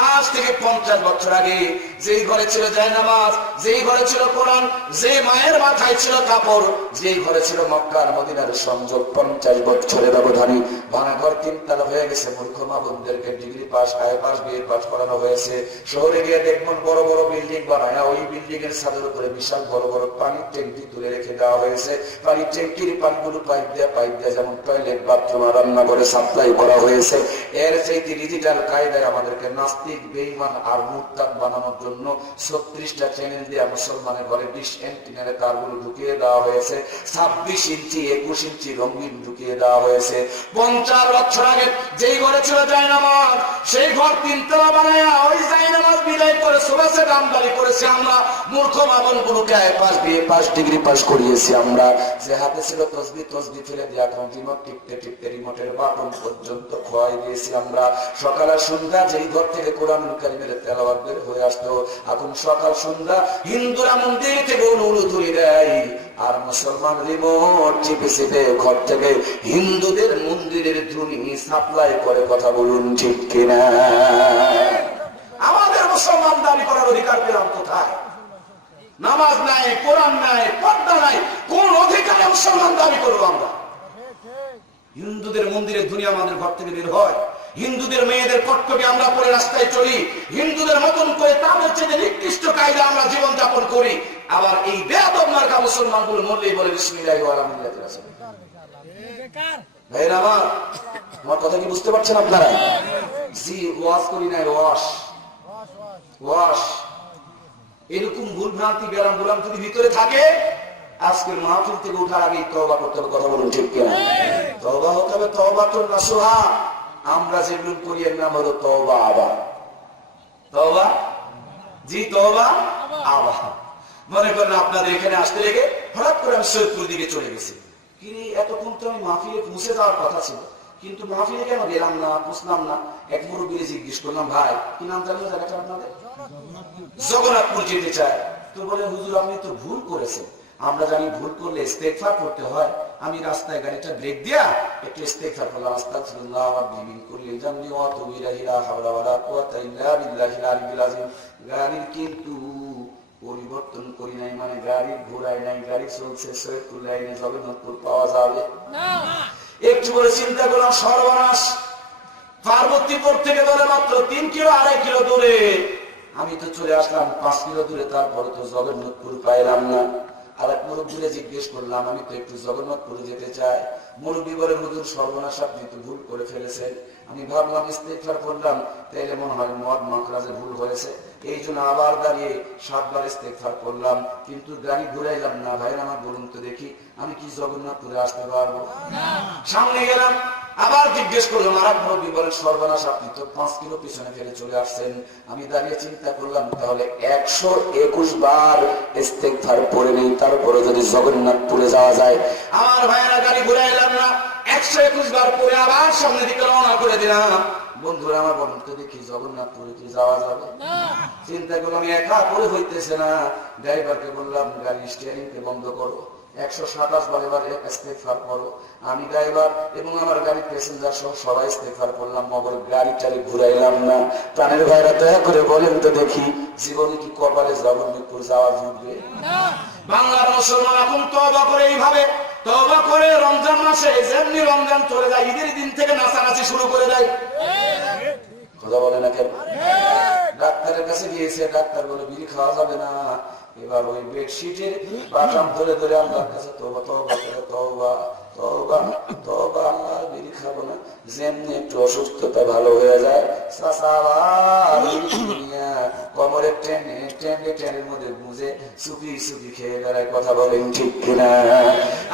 আজ থেকে 50 বছর আগে যেই ঘরে ছিল জায়নামাজ, যেই ঘরে ছিল কোরআন, যে মায়ের মাথায় ছিল কাপড়, যেই ঘরে ছিল মক্কা আর মদিনার সংযোগ, 50 বছরের ব্যবধানে ভাঙা ঘর 3 তলা হয়ে গেছে। মূর্খ মা বোনদেরকে ডিগ্রি পাস, আয় পাস, বিএ পাস করানো হয়েছে। শহরে গিয়ে দেখবেন বড় বড় বিল্ডিং বানায়, ওই বিল্ডিং এর ছাদের উপরে বিশাল বড় বড় পানির ট্যাঙ্কি তুলে রেখে দেওয়া হয়েছে। পানির ট্যাঙ্কির পানিগুলো পাইপ দিয়ে যেমন টয়লেট, বাথরুম, রান্না করে সাপ্লাই করা হয়েছে। এর চাইতে ডিজিটাল কায়দায় আমাদেরকে নাস্তিক, বেঈমান আর মুরতাদ বানানোর জন্য 36টা চ্যানেল দিয়ে মুসলমানের ঘরে ডিশ অ্যান্টিনার তারগুলো ঢুকিয়ে দেওয়া হয়েছে। 26 ইঞ্চি 21 ইঞ্চি রঙিন ঢুকিয়ে দেওয়া হয়েছে। 50 বছর আগে যেই ঘরে ছিল জায়নামাজ, সেই ঘর 3 তলা বানায়া ওই জায়নামাজ বিদায় করে সোবাসে দামদারি করেছি আমরা। মূর্খ মাবন গুলোকে আয় pass, BA pass, degree pass করিয়েছি আমরা। যে হাতে ছিল তসবি ফেলে দিয়ে এখন রিমোট টিপতে রিমোটের বাটন পর্যন্ত খোয়াই দিয়েছি আমরা। সকাল আর সন্ধ্যা যেই ঘর থেকে কোরআনুল কারীমের তেলাওয়াত বের হয়ে আসতো, এখন সকাল সন্ধ্যা হিন্দুরা মন্দির থেকে উলু ধরে দেয়, আর মুসলমান রিমোট চিপে ঘর থেকে হিন্দুদের মন্দিরের ধ্বনি সাপ্লাই করে। কথা বলুন ঠিক কিনা? আমাদের মুসলমান দাবি করার অধিকার পেলাম কোথায়? নামাজ নাই, কোরআন নাই, পর্দা নাই, কোন অধিকারে মুসলমান দাবি করবো আমরা? হিন্দুদের মন্দিরের ধ্বনি আমাদের ঘর থেকে বের হয়, হিন্দুদের মেয়েদের কটকটি আমরা পরে রাস্তায় চলি, হিন্দুদের মতন করে তাদের চেয়ে নিকৃষ্ট কায়দা আমরা জীবন যাপন করি। আবার এই বেয়াদব মার্কা মুসলমানগুলো মরলেই বলে বিসমিল্লাহি ওয়া আলা মিল্লাতি রাসূল। ভাইরা আমার কথা কি বুঝতে পারছেন আপনারা? জি, ওয়াজ করি না, ওয়াশ। এরকম ভুল ভ্রান্তি ব্যারাম গোলাম যদি ভিতরে থাকে, আজকের মাহফিল থেকে উঠার আগেই তওবা করতে হবে। কথা বলুন ঠিক কিনা? তওবা হতে হবে, তওবাতুন নাসুহা। আমরা যেগুলো করি এর নাম হলো তওবা আবা। তওবা, জি তওবা আবা। মনে করেন আপনাদের এখানে আসতে লেগে হঠাৎ করে আমি সৈয়দপুর দিকে চলে গেছি, কি এতক্ষণ তো আমি মাহফিলে পৌঁছে যাওয়ার কথা ছিল, কিন্তু মাহফিলে কেন গেলাম না, বুঝলাম না। এক মুরব্বী জিজ্ঞেস করলাম, ভাই কি নাম জানলো জায়গাটা আপনাদের? জগন্নাথপুর যেতে চায়। তো বলে, হুজুর আপনি তো ভুল করেছেন। আমরা জানি ভুল করলে ইস্তেগফার করতে হয়। আমি রাস্তায় গাড়িটা ব্রেক দিয়া একটু ইস্তেগফার করলাম, আস্তাগফিরুল্লাহ মিন কুল্লি যামবি ওয়া আতুবু ইলাইহি লা হাওলা ওয়া লা কুওয়াতা ইল্লা বিল্লাহিল আলিয়্যিল আযীম। গাড়ির কিন্তু পরিবর্তন করি নাই, মানে গাড়ি ঘোরাই নাই, গাড়ি চলছে সৈয়দপুর লাইনে, জগন্নাথপুর পাওয়া যাবে না। একটু করে চিন্তা করলাম, সর্বনাশ, পার্বতীপুর থেকে ধরে মাত্র 3 কিলো 2.5 কিলো দূরে আমি তো চলে আসলাম 5 কিলো দূরে, তারপরে তো জগন্নাথপুর পাইলাম না। আর এক মুরব্বীরে জিজ্ঞেস করলাম, আমি তো একটু জগন্নাথপুরে যেতে চাই। মুরব্বী বলে, হুজুর সর্বনাশ, আপনি তো ভুল করে ফেলেছেন। আমি ভাবলাম ইস্তেগফার করলাম, তাইলে মনে হয় মদ মাখরাজে ভুল হয়েছে, এই জন্য আবার দাঁড়িয়ে 7 বার ইস্তেগফার করলাম, কিন্তু গাড়ি ঘুরাইলাম না। ভাইরা আমার বলুন তো দেখি, আমি কি জগন্নাথপুরে আসতে পারবো? সামনে গেলাম, আবার জিজ্ঞেস করলাম, আর এক মুরব্বী বলেন, সর্বনাশ, আপনি তো 5 কিলো পিছনে ফেলে চলে আসছেন। আমি দাঁড়িয়ে চিন্তা করলাম, তাহলে 121 বার ইস্তেগফার পড়ে নেই, তারপরে যদি জগন্নাথপুরে যাওয়া যায়। আমার ভাইয়েরা গাড়ি ঘুরাইলাম না, 121 বার পরে আবার সামনে দিকে রওনা করে দিলাম। বন্ধুরা আমার বলুন তো দেখি, জগন্নাথপুরে কি যাওয়া যাবে? চিন্তা করলাম, একা করে হইতেছে না। ড্রাইভারকে বললাম, গাড়ি স্টিয়ারিংকে বন্ধ করো, 127 বার এবার ইস্তেগফার করো। আমি ড্রাইভার এবং আমার গাড়ির প্যাসেঞ্জার সহ সবাই ইস্তেগফার করলাম, মগর গাড়িটারে ঘুরাইলাম না। প্রাণের ভাইরা দয়া করে বলেন তো দেখি, জীবনে কি কপালে জগন্নাথপুর যাওয়া জুটবে? বাংলার মুসলমান এখন তওবা করে, এইভাবে তওবা করে রমজান মাসে যেমনি রমজান চলে যায়, ঈদের দিন থেকে নাচানাচি শুরু করে দেয়। কথা বলে না কেন? ডাক্তারের কাছে গিয়েছে, ডাক্তার বলে বিড়ি খাওয়া যাবে না। এবার ওই বেডশিটের বাটাম ধরে ধরে আল্লাহর কাছে তওবা তওবা করে, তওবা তওবা তওবা, আর বিড়ি খাবো না। যেমনি একটু অসুস্থতা ভালো হয়ে যায়, কমরে টেনে টেনে টেনের মধ্যে গুঁজে চুপি চুপি খেয়ে বেড়ায়। কথা বলেন ঠিক কিনা?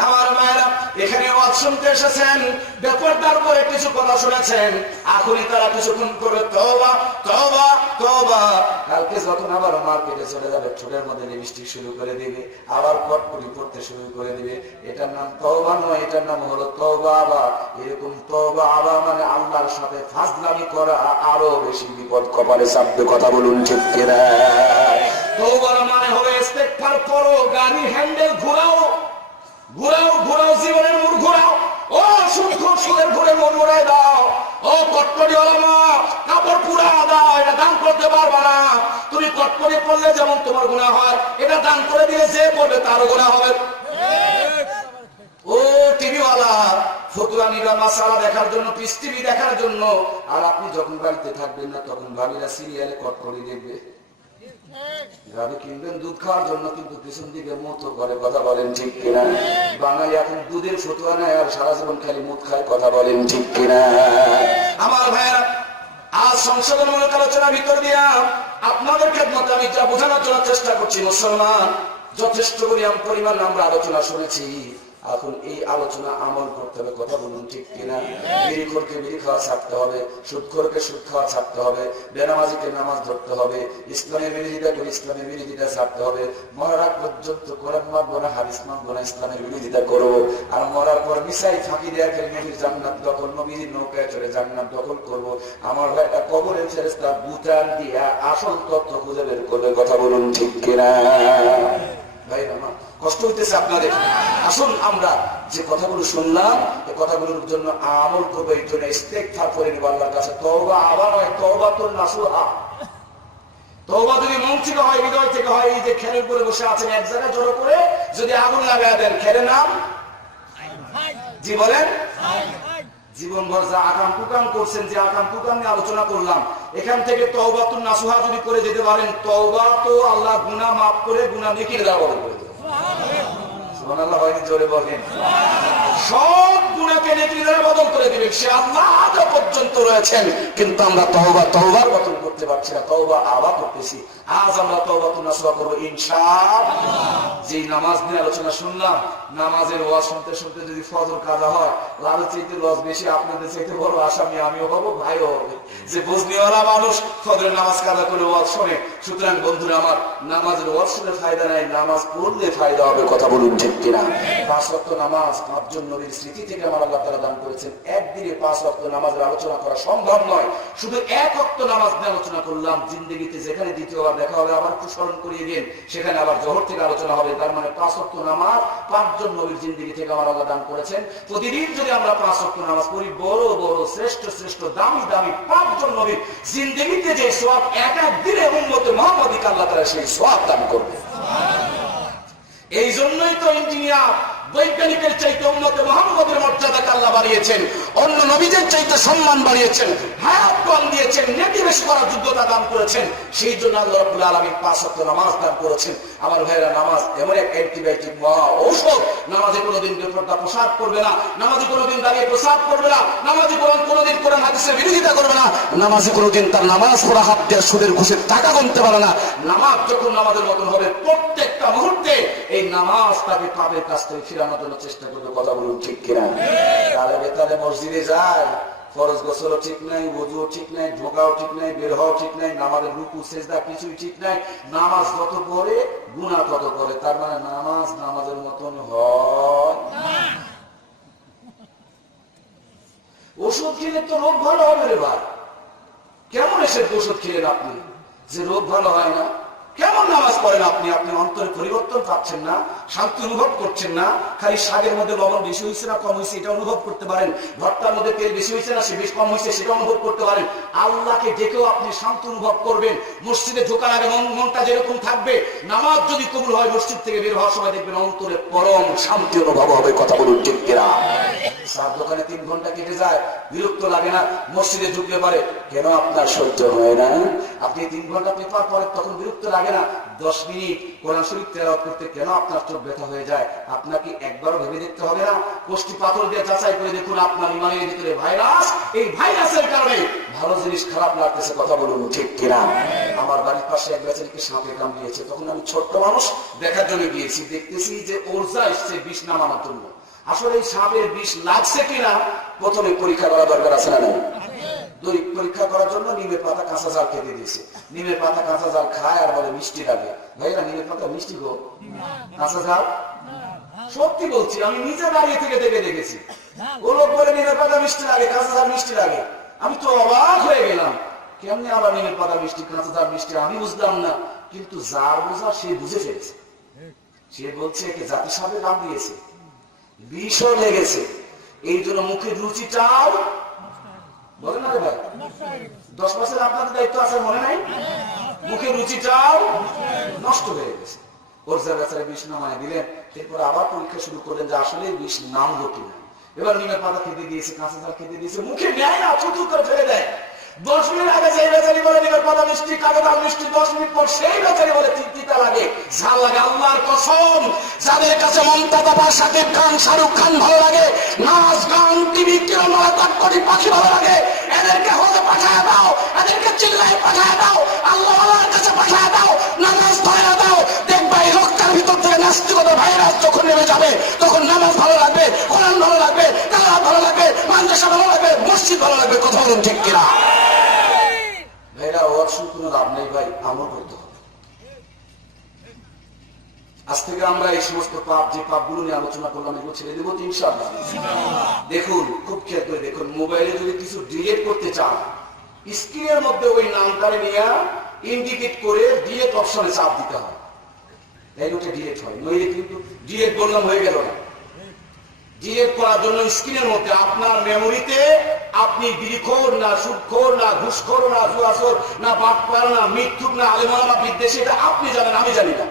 আমার মায়েরা এখানে ওয়াজ শুনতে এসেছেন, ব্যাপারটার উপরে কিছু কথা শুনেছেন, এখনই তারা কিছুক্ষণ করে তওবা তওবা তওবা। কালকে যখন আবার মার্কেটে চলে যাবে, ঠোঁটের মধ্যে লিপস্টিক শুরু করে দিবে, আবার পটপুরি পড়তে শুরু করে দিবে। এটার নাম তওবা নয়, এটার নাম হলো তওবা আবা। এরকম তওবা আবা মানে আল্লাহর সাথে ফাজলামি করা, আরো বেশি বিপদ কপালে চাপবে। কথা বলুন ঠিক কিনা? তওবার মানে হলো ইস্তেগফার করো, গাড়ি হ্যান্ডেল ঘোরাও ঘোরাও ঘোরাও, জীবনের মোড় ঘোরাও। ও সুদখোর, সুদের ঘুরে মন মোড়ায় দাও। ও কটকটি ওলামা, কাপড় পুরা দাও, এটা দান করতে পারবা না। তুমি কটকটি পড়লে যেমন তোমার গুনাহ হয়, এটা দান করে দিলে যে পড়বে তারও গুনাহ হবে। ও টিভিওয়ালা, ফতুয়া নিবা মাসালা দেখার জন্য, পিস টিভি দেখার জন্য, আর আপনি যখন বাড়িতে থাকবেন না তখন ভাবিরা সিরিয়ালে কটকটি দেখবে। গাড়ি কিনবেন দুধ খাওয়ার জন্য, কিন্তু পিছন দিকে মতো করে। কথা বলেন ঠিক কিনা? বাঙালি এখন দুধের ফতুয়া নেয় আর সারা জীবন খালি মুখ খায়। কথা বলেন ঠিক কিনা? আমার ভাইয়েরা, আজ সংশোধনমূলক আলোচনার ভিতর দিয়া আপনাদের খেদমতে আমি যা বোঝানোর জন্য চেষ্টা করছি, মুসলমান যথেষ্ট পরিমাণ আমরা আলোচনা শুনেছি। এখন এই আলোচনা আমল করতে হবে। কথা বলুন ঠিক কিনা? বিড়িখোরকে বিড়ি খাওয়া ছাড়তে হবে, সুদখোরকে সুদ খাওয়া ছাড়তে হবে, বেনামাজিকে নামাজ ধরতে হবে, ইসলামের বিরোধিতা করে ইসলামের বিরোধিতা ছাড়তে হবে। মরার পর্যন্ত কোরআন মানবো না, হাদিস মানবো না, ইসলামের বিরোধিতা করবো। আর মরার পর মিসাই ফাঁকি দেওয়া করে নবীর জান্নাত দখল, নবীর নৌকায় চড়ে জান্নাত দখল করবো। আমার ভাইটা কবরের ফেরেশতা বুতান দিয়া আসল তথ্য খুঁজে বের করবে। কথা বলুন ঠিক কিনা? ভাই আমার কষ্ট হইতেছে আপনাদের। আসুন আমরা যে কথাগুলো শুনলাম, এই কথাগুলোর জন্য আমল করবো, এই জন্য ইস্তেগফার করে নিব আল্লাহর কাছে। তওবা আবার নয়, তওবাতুন নাসুহা। তওবা যদি মন থেকে হয়, হৃদয় থেকে হয়, এই যে খেলের উপরে বসে আছেন, এক জায়গায় জড়ো করে যদি আগুন লাগায় দেন, খেলে নাম জি বলেন জীবনভর যা আকাম কুকাম করছেন, যে আকাম কুকাম নিয়ে আলোচনা করলাম, এখান থেকে তওবাতুন নাসুহা যদি করে যেতে পারেন, তওবা তো আল্লাহ গুনাহ মাফ করে গুনাহ নেকির বদল করে দেবেন। সুবহানাল্লাহ, হয়নি? জোরে বলেন। সব গুনাহকে নেকির বদল করে দিবেন। সে আল্লাহ আজ পর্যন্ত রয়েছেন, কিন্তু আমরা তওবার বদল করতে পারছি না, তওবা আবার করতেছি। আজ আমরা তওবাতুন নাসুহা করব ইনশাআল্লাহ। যে নামাজ নিয়ে আলোচনা শুনলাম, নামাজের ওয়াজ শুনতে শুনতে যদি ফজর কাজা হয়, লালের চাইতে লস বেশি, আপনাদের চাইতে বড় আসামি আমিও হবো, ভাইও হবে। যে বুঝনিওয়ালা মানুষ ফজরের নামাজ কাজা করে ওয়াজ শোনে। সুতরাং বন্ধুরা আমার, নামাজের ওয়াজ শুনে ফায়দা নাই, নামাজ পড়লে ফায়দা হবে। কথা বলুন ঠিক কিনা? 5 ওয়াক্ত নামাজ 5 জন নবীর স্মৃতি থেকে আমার আল্লাহ তাআলা দান করেছেন। একদিনে 5 ওয়াক্ত নামাজের আলোচনা করা সম্ভব নয়। শুধু 1 ওয়াক্ত নামাজ নিয়ে আলোচনা করলাম। জিন্দেগিতে যেখানে দ্বিতীয়বার দেখা হবে, আবার একটু স্মরণ করিয়ে দিন, সেখানে আবার জোহর থেকে আলোচনা হবে। তার মানে 5 ওয়াক্ত নামাজ 5 জন নবীর জিন্দেগি থেকে আমার আল্লাহ দান করেছেন। প্রতিদিন যদি আমরা 5 ওয়াক্ত নামাজ পড়ি, বড় বড় শ্রেষ্ঠ শ্রেষ্ঠ দামি দামি 5 জন নবীর জিন্দেগিতে যে সওয়াব, এক এক দিনে উম্মতে মুহাম্মাদীকে আল্লাহ তাআলা সেই সওয়াব দান করবে। এই জন্যই তো ইঞ্জিনিয়ার বৈজ্ঞানিকের চাইতে উম্মতে মুহাম্মাদের মর্যাদাকে আল্লাহ বাড়িয়েছেন, অন্য নবীদের চাইতে সম্মান বাড়িয়েছেন, হায়াত কম দিয়েছেন, নেকি বেশি করার যোগ্যতা দান করেছেন। সেই জন্য আল্লাহ রাব্বুল আলামিন 5 ওয়াক্ত নামাজ দান করেছেন। আমার ভাইয়েরা, নামাজ এমন এক অ্যান্টিবায়োটিক, মহা ঔষধ। নামাজে কোনোদিন বেপরদা প্রসাদ করবে না, নামাজে কোনোদিন দাঁড়িয়ে প্রসাদ করবে না, নামাজে কোনোদিন কোরআন হাদিসের বিরোধিতা করবে না, নামাজে কোনোদিন তার নামাজ পড়া হাত দেওয়া সুদের ঘুষের টাকা গুনতে পারে না। নামাজ যখন নামাজের মতন হবে, প্রত্যেকটা মুহূর্তে এই নামাজ তাকে পাপের কাছ থেকে ফিরানোর জন্য চেষ্টা করবে। কথা বলুন ঠিক কিনা? তাহলে বেতালে মসজিদে যায়, ফরজ গোসলও ঠিক নাই, ওযুও ঠিক নাই, ঢোকাও ঠিক নাই, বের হওয়াও ঠিক নাই, নামাজের রুকু সেজদা কিছুই ঠিক নাই। নামাজ যত পড়ে গুনাহ তত করে। তার মানে নামাজ নামাজের মতন হয় না। ওষুধ খেলে তো রোগ ভালো হবে রে ভাই। কেমন এসে ওষুধ খেলেন আপনি যে রোগ ভালো হয় না? কেমন নামাজ পড়েন আপনি? আপনি অন্তরে পরিবর্তন পাচ্ছেন না, শান্তি অনুভব করছেন না। খালি শাকের মধ্যে লবণ বেশি হয়েছে না কম হয়েছে এটা অনুভব করতে পারেন, ভর্তার মধ্যে তেল বেশি হয়েছে না সে বেশি কম হয়েছে সেটা অনুভব করতে পারেন। আল্লাহকে ডেকেও আপনি শান্তি অনুভব করবেন। মসজিদে ঢোকার আগে মনটা যেরকম থাকবে, নামাজ যদি কবুল হয়, মসজিদ থেকে বের হওয়ার সময় দেখবেন অন্তরে পরম শান্তি অনুভব হবে। কথা বলুন ঠিক কিনা? চার দোকানে 3 ঘন্টা কেটে যায়, বিরক্ত লাগে না? মসজিদে ঢুকলে পারে, কেন আপনার সহ্য হয় না? আপনি 3 ঘন্টা পেপার পড়েন, তখন বিরক্ত লাগে না? 10 মিনিট কোরআন শরীফ তেলাওয়াত করতে কেন আপনার চোখ ব্যথা হয়ে যায়? আপনাকে একবারও ভেবে দেখতে হবে না? কোষ্ঠী পাথর দিয়ে যাচাই করে দেখুন আপনার ইমানের ভিতরে ভাইরাস, এই ভাইরাসের কারণে ভালো জিনিস খারাপ লাগতেছে। কথা বলুন ঠিক কিনা? আমার বাড়ির পাশে এক বেচারিকে সাপে কামড়িয়েছে। তখন আমি ছোট্ট মানুষ দেখার জন্য গিয়েছি, দেখতেছি যে ওরজা এসছে বিষ নামানোর জন্য। আসলে এই সাপের বিষ লাগছে কিনা প্রথমে পরীক্ষা করা দরকার আছে না? দৈহিক পরীক্ষা করার জন্য নিমের পাতা কাঁচা জাল খেতে দিয়েছে। নিমের পাতা কাঁচা জাল খায় আর বলে মিষ্টি লাগে। ভাইরা, নিমের পাতা মিষ্টি গো? কাঁচা জাল? সত্যি বলছি, আমি নিজে দাঁড়িয়ে থেকে দেখে দেখেছি। ও লোক বলে নিমের পাতা মিষ্টি লাগে, কাঁচা জাল মিষ্টি লাগে। আমি তো অবাক হয়ে গেলাম, কেমনি আবার নিমের পাতা মিষ্টি, কাঁচা জাল মিষ্টি? আমি বুঝলাম না, কিন্তু যার বোঝা সে বুঝে ফেলেছে। সে বলছে একে জাতি সাপে কাম দিয়েছে, বিষও লেগেছে, এই জন্য মুখের রুচিটাও বলে না রে ভাই। 10 বছর আপনাদের দায়িত্ব আছে, মনে নাই? মুখের রুচিটাও নষ্ট হয়ে গেছে। ওর বেচারে বিষ নামায় দিলেন। এরপর আবার পরীক্ষা শুরু করলেন যে আসলে বিষ নামলো কিনা। এবার নিমের পাতা খেতে দিয়েছে, কাঁচা জাল খেতে দিয়েছে, মুখে নেয় না, থুথু করে ফেলে দেয়। 10 মিনিট আগে সেই বেচারি বলে নিমের পাতা মিষ্টি, কাঁচা জাল মিষ্টি, 10 মিনিট পর সেই বেচারি বলে তিতা লাগে, ঝাল লাগে। আল্লাহর কসম, যাদের কাছে মমতাজ আপা, শাকিব খান, শাহরুখ খান ভালো লাগে, নাচ গান, টিভি, কিরণমালা, কটকটি পাখি ভালো লাগে, এদেরকে হতে পাঠায় দাও, এদেরকে চিল্লায় পাঠায় দাও, আল্লাহর কাছে পাঠায় দাও, নামাজ ধরে দাও। দেখবা এই রক্তের ভিতর থেকে নাস্তিকতা ভাইরাস যখন নেমে যাবে, তখন নামাজ ভালো লাগবে, কোরআন ভালো লাগবে, তালাওয়াত ভালো লাগবে, মাদ্রাসা ভালো লাগবে, মসজিদ ভালো লাগবে। কথা বলুন ঠিক কিনা? ভাইরা, ওর শুধু কোনো লাভ নেই ভাই, আমল করতে হবে। আজ থেকে আমরা এই সমস্ত পাপ, যে পাপগুলো নিয়ে আলোচনা করলাম, এগুলো ছেড়ে দেবো তো ইনশাআল্লাহ। দেখুন, খুব খেয়াল করে দেখুন, মোবাইলে যদি কিছু ডিলিট করতে চান, স্ক্রিনের মধ্যে ওই নামটারে নিয়ে ইন্ডিকেট করে ডিলিট অপশনে চাপ দিতে হয়, তাই ওটা ডিলিট হয়। নইলে কিন্তু ডিলিট বললাম হয়ে গেল না। ডিলিট করার জন্য স্ক্রিনের মধ্যে আপনার মেমোরিতে আপনি বিড়িখোর না, সুদখোর না, ঘুষখোর না, জুয়াচোর না, বাটপার না, মিথ্যুক না, আলেমানা বিদ্বেষী, এটা আপনি জানেন, আমি জানি না।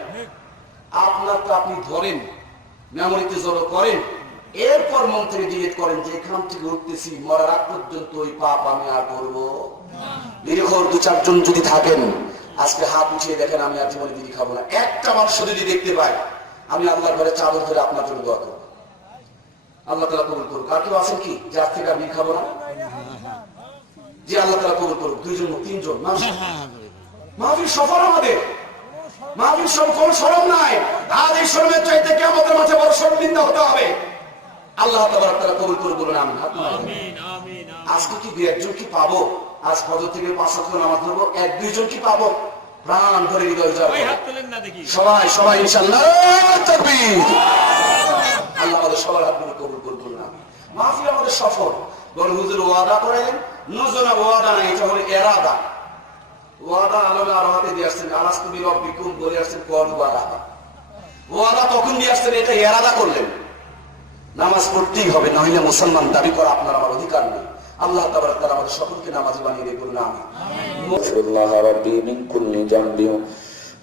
আপনার তো আপনি ধরেন, মেমোরিতে জড়ো করেন, এরপর মন থেকে জিজ্ঞেস করেন যে এখান থেকে উঠতেছি মরার আগ পর্যন্ত ওই পাপ আমি আর করবো? বিড়িখোর 2-4 জন যদি থাকেন আজকে হাত উঠিয়ে দেখেন, আমি আর জীবনে বিড়ি খাবো না। একটা মানুষ যদি দেখতে পাই, আমি আল্লাহর ঘরে চাদর ধরে আপনার জন্য দোয়া করবো, আল্লাহ তাআলা কবুল করুক। আর কেউ আছেন কি যে আজ থেকে আর বিড়ি খাবো না? যে আল্লাহ তাআলা কবুল করুক। 2-3 জন মাহফিল সফর, আমাদের মাহফিল সব কোনো শরম নাই। আজ এই শরমের চাইতে কিয়ামতের মাঠে বড় শর্মিন্দা হতে হবে। আল্লাহ তাআলা কবুল করুক, বলুন আমিন। আজকে কি 2-1 জন কি পাবো? আজ ফজর থেকে 5 ওয়াক্ত নামাজ পড়বো, 1-2 জন কি পাবো? প্রাণ ভরে হৃদয় জয় সবাই সবাই ইনশাআল্লাহ তাকবীর। আল্লাহ আমাদের সবার হাতগুলো কবুল করুন না। মাহফিল আমাদের সফর। বলে হুজুর ওয়াদা করেন, নজনা ওয়াদা নাই, এটা হলো ইরাদা। ওয়াদা আলমে আরহাতে দিয়ে আসছেন, আলাস্তু বিরব্বিকুম বলে আসছেন ক্বালু বালা। ওয়াদা তখন দিয়ে আসছেন, এটা ইরাদা করলেন। নামাজ পড়তেই হবে, নইলে মুসলমান দাবি করা আপনার আমার অধিকার নেই। আল্লাহ তাবারক তাআলা আমাদের সকলকে নামাজি বানিয়ে দিয়ে বলুন আমিন। আস্তাগফিরুল্লাহ রাব্বি মিন কুল্লি যামবি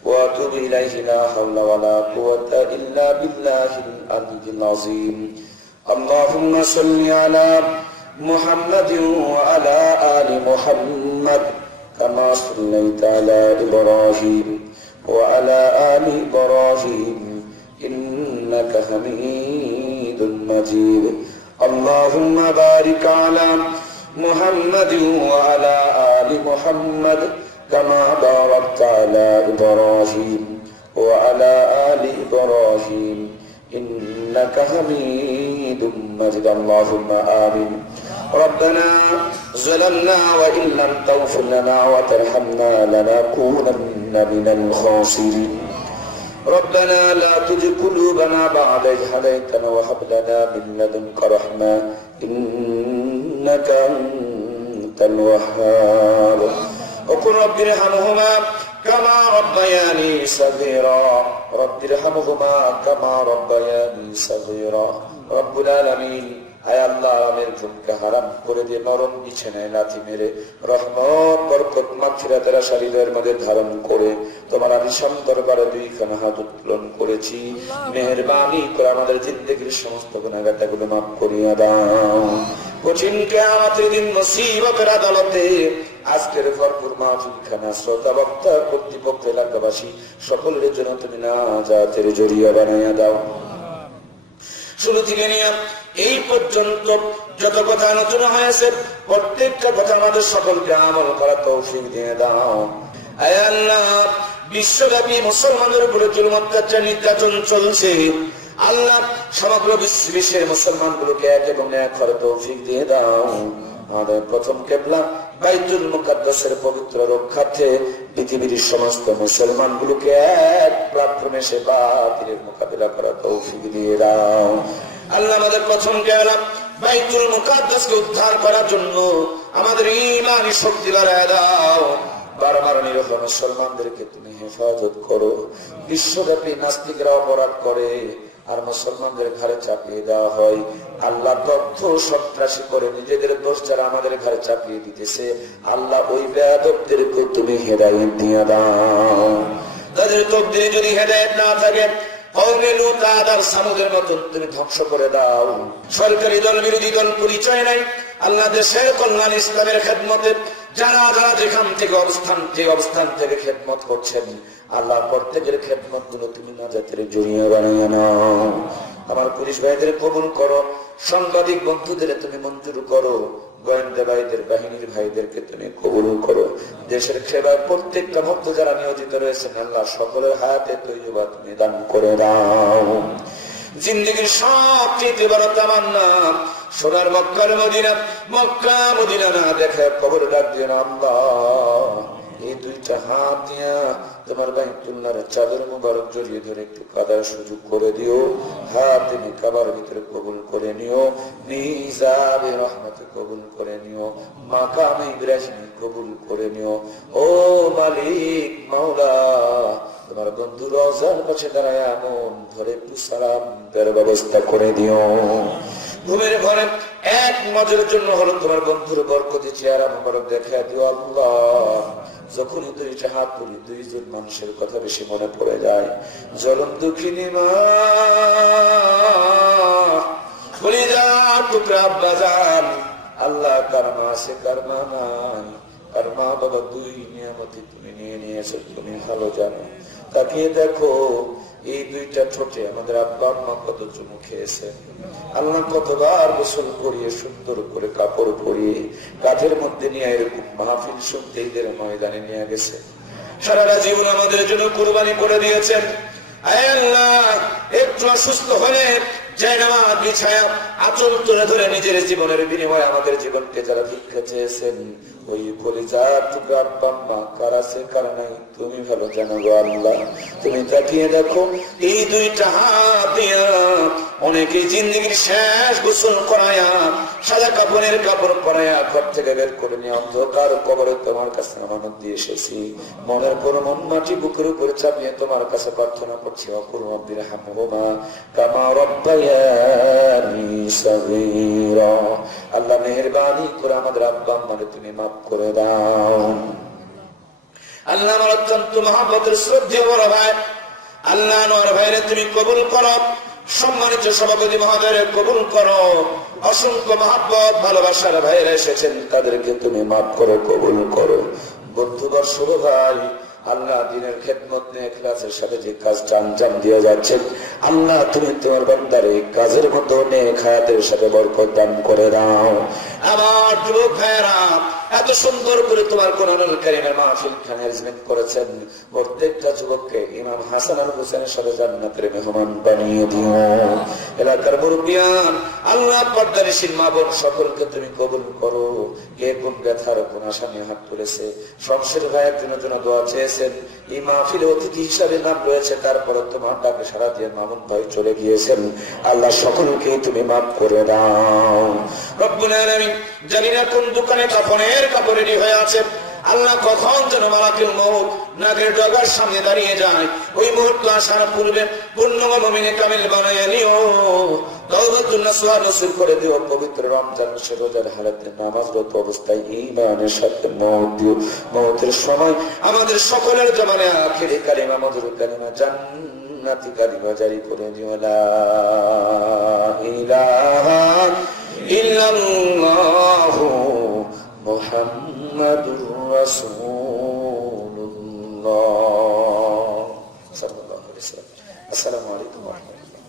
ওয়া আতুবু ইলাইহি লা হাওলা ওয়া লা কুওয়াতা ইল্লা বিল্লাহিল আলিয়্যিল আযীম। আল্লাহুম্মা সাল্লি আলা মুহাম্মাদিন ওয়া আলা আলি মুহাম্মাদ কামা সাল্লাইতা আলা ইব্রাহিম ওয়া আলা আলি ইব্রাহিম ইন্নাকা হামিদুম মাজিদ। اللهم بارك على محمد وعلى آل محمد كما باركت على إبراهيم وعلى آل إبراهيم إنك حميد مجيد. اللهم آمين. ربنا ظلمنا وإن لم تغفر لنا وترحمنا لنكونن من الخاسرين. ربنا لا تزغ قلوبنا بعد إذ هديتنا وهب لنا من لدنك رحمة إنك أنت الوهاب. وقل رب ارحمهما كما ربياني صغيرا. رب ارحمهما كما ربياني صغيرا. رب العالمين, আয় আল্লাহ, আমের ঘুমকে হারাম করে দিয়ে নরম বিছানায় লাথি মেরে রহমত বরকত মাগফিরাতের আশা হৃদয়ের মধ্যে ধারণ করে তোমার আলিশান দরবারে 2খানা হাত উত্তোলন করেছি। মেহেরবানি করে আমাদের জিন্দেগির সমস্ত গুনাহগারগুলো মাফ করিয়া দাও। কঠিন কিয়ামতের দিন মুসিবতের আদালতে আজকের ভরপুর মাহফিলখানা শ্রোতা বক্তা কর্তৃপক্ষ এলাকাবাসী সকলের জন্য তুমি নাজাতের জরিয়া বানাইয়া দাও। শুরু থেকে নিয়ে এই পর্যন্ত যত কথা আলোচনা হয়েছে প্রত্যেকটা কথা আমাদের সকলকে আমল করার তৌফিক দিয়ে দাও। আয় আল্লাহ, বিশ্বব্যাপী মুসলমানদের উপরে জুলুম অত্যাচার নির্যাতন চলছে। আল্লাহ, সমগ্র বিশ্বের মুসলমানগুলোকে এক এবং এক করার তৌফিক দিয়ে দাও। আমাদের প্রথম কিবলা বাইতুল মুকাদ্দাসের পবিত্র রক্ষার্থে পৃথিবীর সমস্ত মুসলমানগুলোকে এক প্ল্যাটফর্মে সে বাতিলের মোকাবিলা করার তৌফিক দিয়ে দাও। আল্লাহ, আমাদের প্রথম কিবলা বাইতুল মুকাদ্দাসকে উদ্ধার করার জন্য আমাদের ঈমানি শক্তি বাড়ায় দাও। বারবার নিরহ মুসলমানদেরকে তুমি হেফাজত করো। বিশ্বব্যাপী নাস্তিকরা অপরাধ করে আর মুসলমানদের ঘাড়ে চাপিয়ে দেওয়া হয়। আল্লাহ, তথ্য সন্ত্রাসী করে নিজেদের দোষ যারা আমাদের ঘাড়ে চাপিয়ে দিতেছে, আল্লাহ ওই বেয়াদবদেরকে তুমি হেদায়েত দিয়ে দাও। তাদের তকদিরে যদি হেদায়েত না থাকে, কওমে লূত আর সামুদের মতন তুমি ধ্বংস করে দাও। সরকারি দল বিরোধী দল পরিচয় নাই। আল্লাহ, দেশের কল্যাণ ইসলামের খেদমতে যারা যারা যেখান থেকে অবস্থান থেকে খেদমত করছেন, আল্লাহ প্রত্যেকের খেদমত গুলো তুমি নাজাতের জড়িয়ে বানিয়ে নাও। আমার পুলিশ ভাইদের কবুল করো, সাংবাদিক বন্ধুদের তুমি মঞ্জুর করো, গোয়েন্দা ভাইদের বাহিনীর ভাইদেরকে তুমি কবুল করো। দেশের সেবায় প্রত্যেকটা ভক্ত যারা নিয়োজিত রয়েছেন, আল্লাহ সকলের হায়াতে তৈয়বা তুমি দান করে দাও। জিন্দেগির সবচেয়ে বড় তামান্না সোনার মক্কার মদিনা, মক্কা মদিনা না দেখে কবর ডাক দিয়ে আল্লাহ, এই 2টা হাত দিয়া তোমার বাইতুল্লাহর চাদর মুবারক জড়িয়ে ধরে একটু কাদার সুযোগ করে দিও। হাত তুমি কাবার ভিতরে কবুল করে নিও, মিজাবে রহমতে কবুল করে নিও, মাকামে ইব্রাহিমে কবুল করে নিও। ও মালিক মাওলা, তোমার বন্ধু রওজার কাছে দাঁড়ায় এমন ধরে একটু সালাম দেওয়ার ব্যবস্থা করে দিও। ঘুমের ঘরে এক নজরের জন্য হলো তোমার বন্ধুর বরকতি চেহারা মুবারক দেখা দিও আল্লাহ। যখনই 2টা হাত তুলি 2জন মানুষের কথা বেশি মনে পড়ে যায়। জলম দুঃখিনী মা, কলিজার টুকরা আব্বা জান, আল্লাহ কার মা আছে কার মা নাই, আর মা বাবা দুই নিয়ামতই তুমি নিয়ে নিয়েছো, তুমি ভালো জানো। তাকিয়ে দেখো এই দুইটা ঠোঁটে আমাদের আব্বা আম্মা কত চুমু খেয়েছে। আল্লাহ কতবার গোসল করিয়ে সুন্দর করে কাপড় পরিয়ে কাঁধের মধ্যে নিয়ে এরকম মাহফিল শুনতে ঈদের ময়দানে নিয়ে গেছে। সারাটা জীবন আমাদের জন্য কুরবানি করে দিয়েছেন। আয় আল্লাহ, একটু অসুস্থ হলে জায়নামাজ বিছায়া আঁচল তুলে ধরে নিজের জীবনের বিনিময়ে আমাদের জীবনকে যারা ভিক্ষা চেয়েছেন, ওই কলিজার টুকরা আব্বা আম্মা কার আছে কার নাই তুমি ভালো জানো গো আল্লাহ। তুমি তাকিয়ে দেখো এই দুইটা হাত দিয়া অনেকে জিন্দগির শেষ গোসল করায়া সাদা কাপড়ের কাপড় পরায়া ঘর থেকে বের করে নিয়ে অন্ধকার কবরে তোমার কাছে আমানত দিয়ে এসেছি। মনের কোনো মন মাটি বুকের উপরে চাপিয়ে তোমার কাছে প্রার্থনা করছি, অকুর রব্বির হামহুমা কামা রব্বায়ানি সগীরা। আল্লাহ মেহেরবানি করে আমাদের আব্বা আম্মাকে তুমি মাফ করে দাও। আল্লাহ আমার অত্যন্ত মহব্বতের শ্রদ্ধেয় বড় ভাই আল্লাহ আনোয়ার ভাইরে তুমি কবুল করো, সম্মানিত সভাপতি মহোদয় কবুল করো। অসংখ্য মহব্বত ভালোবাসার ভাইরা এসেছেন, তাদেরকে তুমি মাফ করো, কবুল করো। বন্ধুবর শুভ ভাই, আল্লাহ দিনের খেদমত নিয়ে ইখলাসের সাথে যে কাজটা আঞ্জাম দিয়ে যাচ্ছেন, আল্লাহ তুমি তোমার বান্দার এই কাজের মধ্যে নেক হায়াতের সাথে বরকত দান করে দাও। আমার যুবক ভাইয়েরা এত সুন্দর করে তোমার কোরআনুল কারীমের মাহফিল খানে আয়োজন করেছেন, প্রত্যেকটা যুবককে ইমাম হাসান আল হোসেনের সাথে জান্নাতের মেহমান বানিয়ে দিও। এলাকার মুরব্বিয়ান, আল্লাহ পর্দানিশীল মা বোন সকলকে তুমি কবুল করো। কে কোন ব্যথার কোন আশা নিয়ে হাত তুলেছে, শমশের ভাইয়ের জন্য দোয়া চেয়েছেন, এই মাহফিলে অতিথি হিসাবে নাম রয়েছে, তারপরে তোমার ডাকে সারা দিয়ে মামুন ভাই চলে গিয়েছেন, আল্লাহ সকলকে তুমি মাফ করে দাও। রব্বুল আলামিন, জানি না কোন দোকানে কাফনের কাপড় রেডি হয়ে আছে, আল্লাহ কখন যেন মালাকুল মউত নাগের ডগার সামনে দাঁড়িয়ে যায়, ওই মুহূর্ত আসার পূর্বে পূর্ণ মুমিনে কামিল বানায় নিও। তওবাতুন নাসুহা নসিব করে দিও। পবিত্র রমজান মাসের রোজার হালাতে নামাজরত অবস্থায় ঈমানের সাথে মওত দিও। মওতের সময় আমাদের সকলের জমানে আখিরি কালিমা মধুর কালিমা জান্নাতি কালিমা জারি করে দিও। লা ইলাহা ইল্লাল্লাহু মুহাম্মাদুর রাসূল।